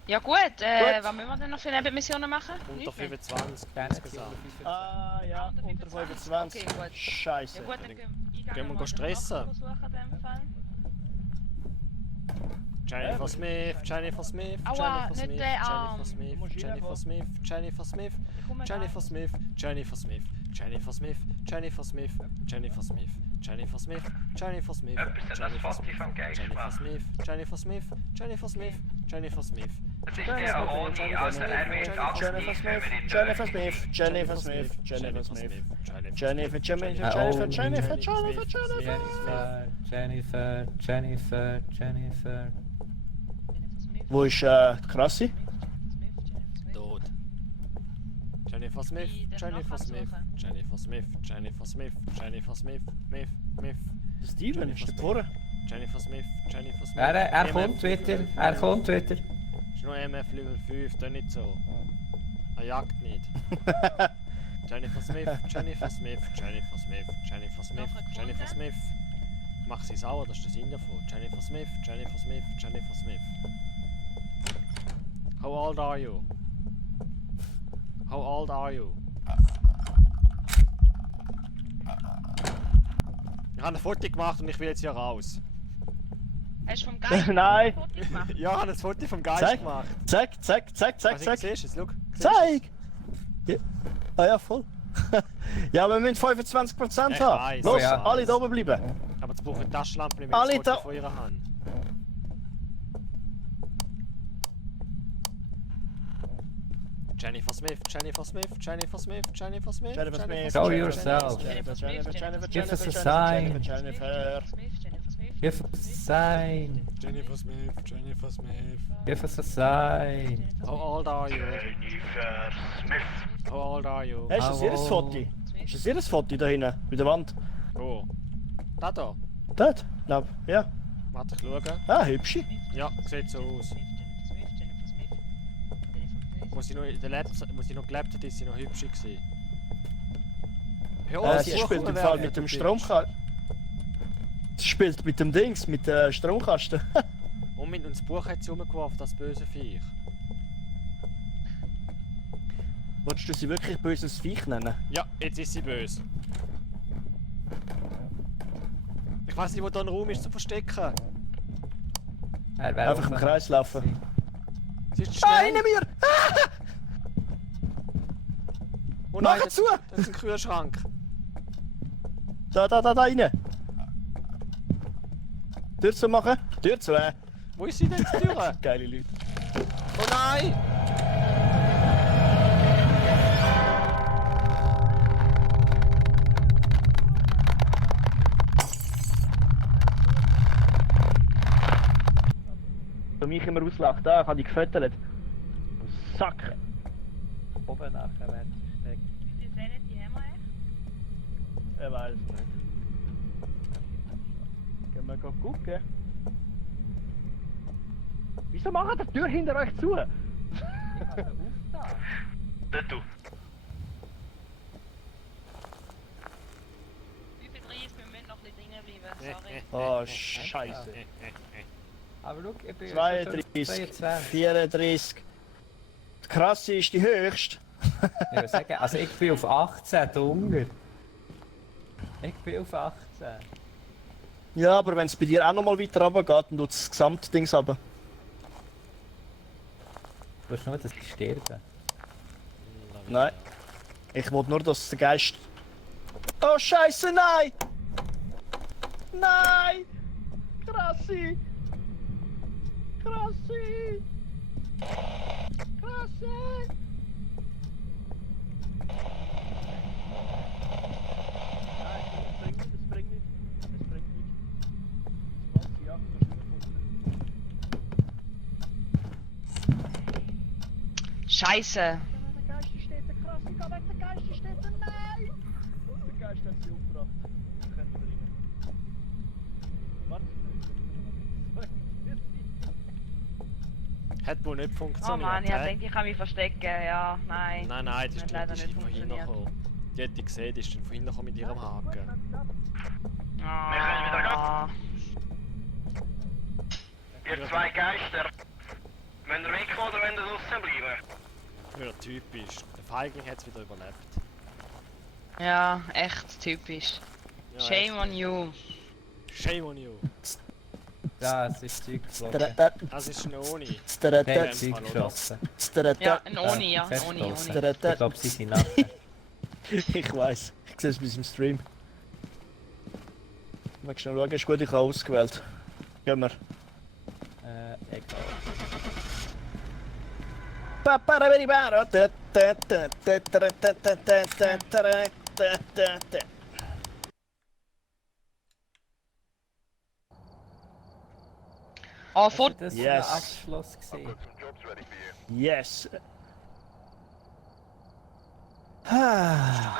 Ja gut, was müssen wir denn noch für Nebenmissionen machen? Unter Nichts mehr. 25 Gerne insgesamt. Ah, ja, Unter unter 25. 25. Okay, gut. Scheiße. Ja gut, dann Gehen wir stressen. Versuchen, in dem Fall. Jennifer Smith, Jennifer Smith, Aua, Jennifer nicht Smith, der Arm. Jennifer Smith, Du musst Jennifer reinkommen. Smith, Jennifer Smith, Ich komme Jennifer Smith, Jennifer Smith, Jennifer Smith, Jennifer Smith, Jennifer Smith, Jennifer Smith, Jennifer Smith, Etwas hat das Foto vom Geist Jennifer gemacht. Smith, Jennifer Smith, Jennifer Smith, Jennifer Smith. Das ist der Oni, also er wird aktiv, wenn wir in der... Jennifer Smith, Jennifer Smith, Jennifer Smith, Jennifer, Jennifer. Wo ist Krassi? Tot. Jennifer Smith, Jennifer Smith, Jennifer Smith, Jennifer Smith, Jennifer Smith, Smith. Steven, ist der vorne? Jennifer Smith, Jennifer Smith. Er kommt wieder, er kommt wieder. Ist nur MF Level 5, dann nicht so. Er jagt nicht. Jennifer Smith, Jennifer Smith, Jennifer Smith, Jennifer Smith, Jennifer Smith. Mach sie sauer, das ist der Sinn davon. Jennifer Smith, Jennifer Smith, Jennifer Smith. How old are you? How old are you? Ich habe ein Foto gemacht und ich will jetzt hier raus. Hast du vom Geist Nein. ein Foto gemacht? Ja, ich habe ein Foto vom Geist Zeig. gemacht. Zeig. Was siehst du es? Schau. Zeig! Ja. Ah ja, voll. Ja, wir müssen 25% Ich haben. weiss, Los, ja. alle da oben bleiben. Aber jetzt brauche ich Taschenlampe, wenn Alle ich das da- Foto von ihr habe. Jennifer Smith, Jennifer Smith, Jennifer Smith, Jennifer Smith, Jennifer Smith. Show Jennifer yourself. Jennifer, Give us a Jennifer, sign. Jennifer. Give us a sign. Jennifer Smith, Jennifer Smith. Give us a sign. How old are you? Jennifer Smith. How old are you? Hey, ist das ihr Foto? Ist das ihr Foto da hinten, bei der Wand? Oh. Da da. Dort? Glaub, ja. Warte, ich schaue. Ah, hübsche. Ja, sieht so aus. Wo sie noch in der wo sie noch gelebt hat, ist sie noch hübsch gewesen. Hör auf, Sie spielt im Fall mit dem Stromkasten. Sie spielt mit dem Dings, mit dem Stromkasten. Und mit uns Buch hat sie umgeworfen, das böse Viech. Wolltest du sie wirklich böses Viech nennen? Ja, jetzt ist sie böse. Ich weiß nicht, wo da ein Raum ist zu verstecken. Er wäre Einfach im Kreis laufen. Sie ist Ah, schnell. hinter mir! Oh Mach das, zu! das ist ein Kühlschrank. Da rein! Tür zu machen? Tür zu, Wo ist sie denn die Tür? Geile Leute. Oh nein! Für mich immer auslacht, da, ich habe die gefüttert. Sack! Oben nachher werden versteckt. Wie viele Zähne die haben wir echt? Ich weiß nicht. Gehen wir gucken. Wieso macht die Tür hinter euch zu? Dort du. Wie viel 30? Wir müssen noch ein bisschen drinnen bleiben. Sorry. Oh, Scheiße. Aber schau, ich bin 32, 22. 34. Die Krasse ist die höchste. Ich würde sagen, also ich bin auf 18, der Hunger. Ich bin auf 18. Ja, aber wenn es bei dir auch noch mal weiter runter geht, dann tut das Gesamtding runter. Du willst nur, dass ich sterbe. Nein. Ich will nur, dass der Geist... Oh, Scheiße, nein! Nein! Krassi! Krassi! Krassi! Nein, das bringt nicht, das bringt nicht. Das bringt nicht. Das macht die Jagd Scheiße. Der Geist steht, der Krassi, geh weg, der Geist steht, nein! Der Geist hat sie umgebracht. Wir können bringen. Warte. Hat wohl nicht Oh funktioniert. Mann, ich hä? denke, ich kann mich verstecken. Ja, nein. Nein, das ist Hat leider die ist nicht von hinten funktioniert. gekommen. Die hat die gesehen, die ist dann von hinten gekommen mit ihrem Haken. Ah. Ihr zwei Geister. Wenn ihr weg oder wenn ihr draussen bleiben? Ja, typisch. Der Feigling hat es wieder überlebt. Ja, echt typisch. Ja, Shame echt. on you. Shame on you. Ja, es ist Zeug geflogen. Das ist ein Oni. Der Ja, hat Zeug geschossen. Ja, ein Oni, ja. Ein Festgeschlossen. Oni. Ich glaube, sie sind nachher. Ich weiß. Ich sehe es bei diesem Stream. Magst du noch schauen? Ist gut, ich habe ausgewählt. Gehen wir. Egal. Oh, Hast du Foto. das Yes. Abschluss gesehen? Yes. Ah.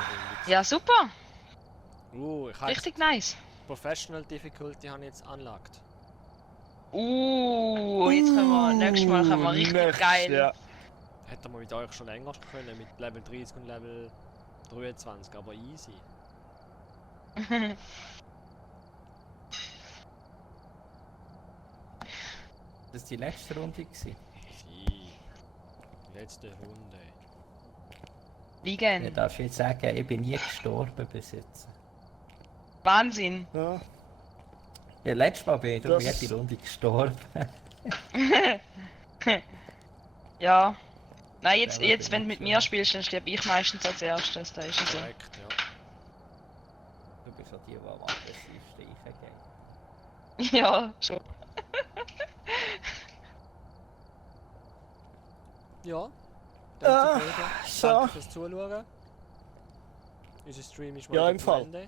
Ja, super. Ich habe Richtig nice. Professional Difficulty habe ich jetzt anlagt. Jetzt können wir, nächstes Mal können wir richtig Nächstes, geil. Ja. Hätte man mit euch schon länger können, mit Level 30 und Level 23, aber easy. Das war die letzte Runde gewesen. Die letzte Runde. Wie Ich gern? darf jetzt sagen, ich bin nie gestorben bis jetzt. Wahnsinn. Ja. Ja, letztes Mal bin ich darum Das- jede Runde gestorben. Ja. Nein, jetzt, Ja, jetzt bin wenn du ich mit mir spielst, dann sterbe ich meistens als erstes. Da ist es so. Korrekt, ja. Du bist auch die am aggressivsten reingehen. Ja, schon. Ja. Ah, Folge. so. Danke fürs Zuschauen. Unser Stream ist mal Ja, wieder im zu Fall. Ende.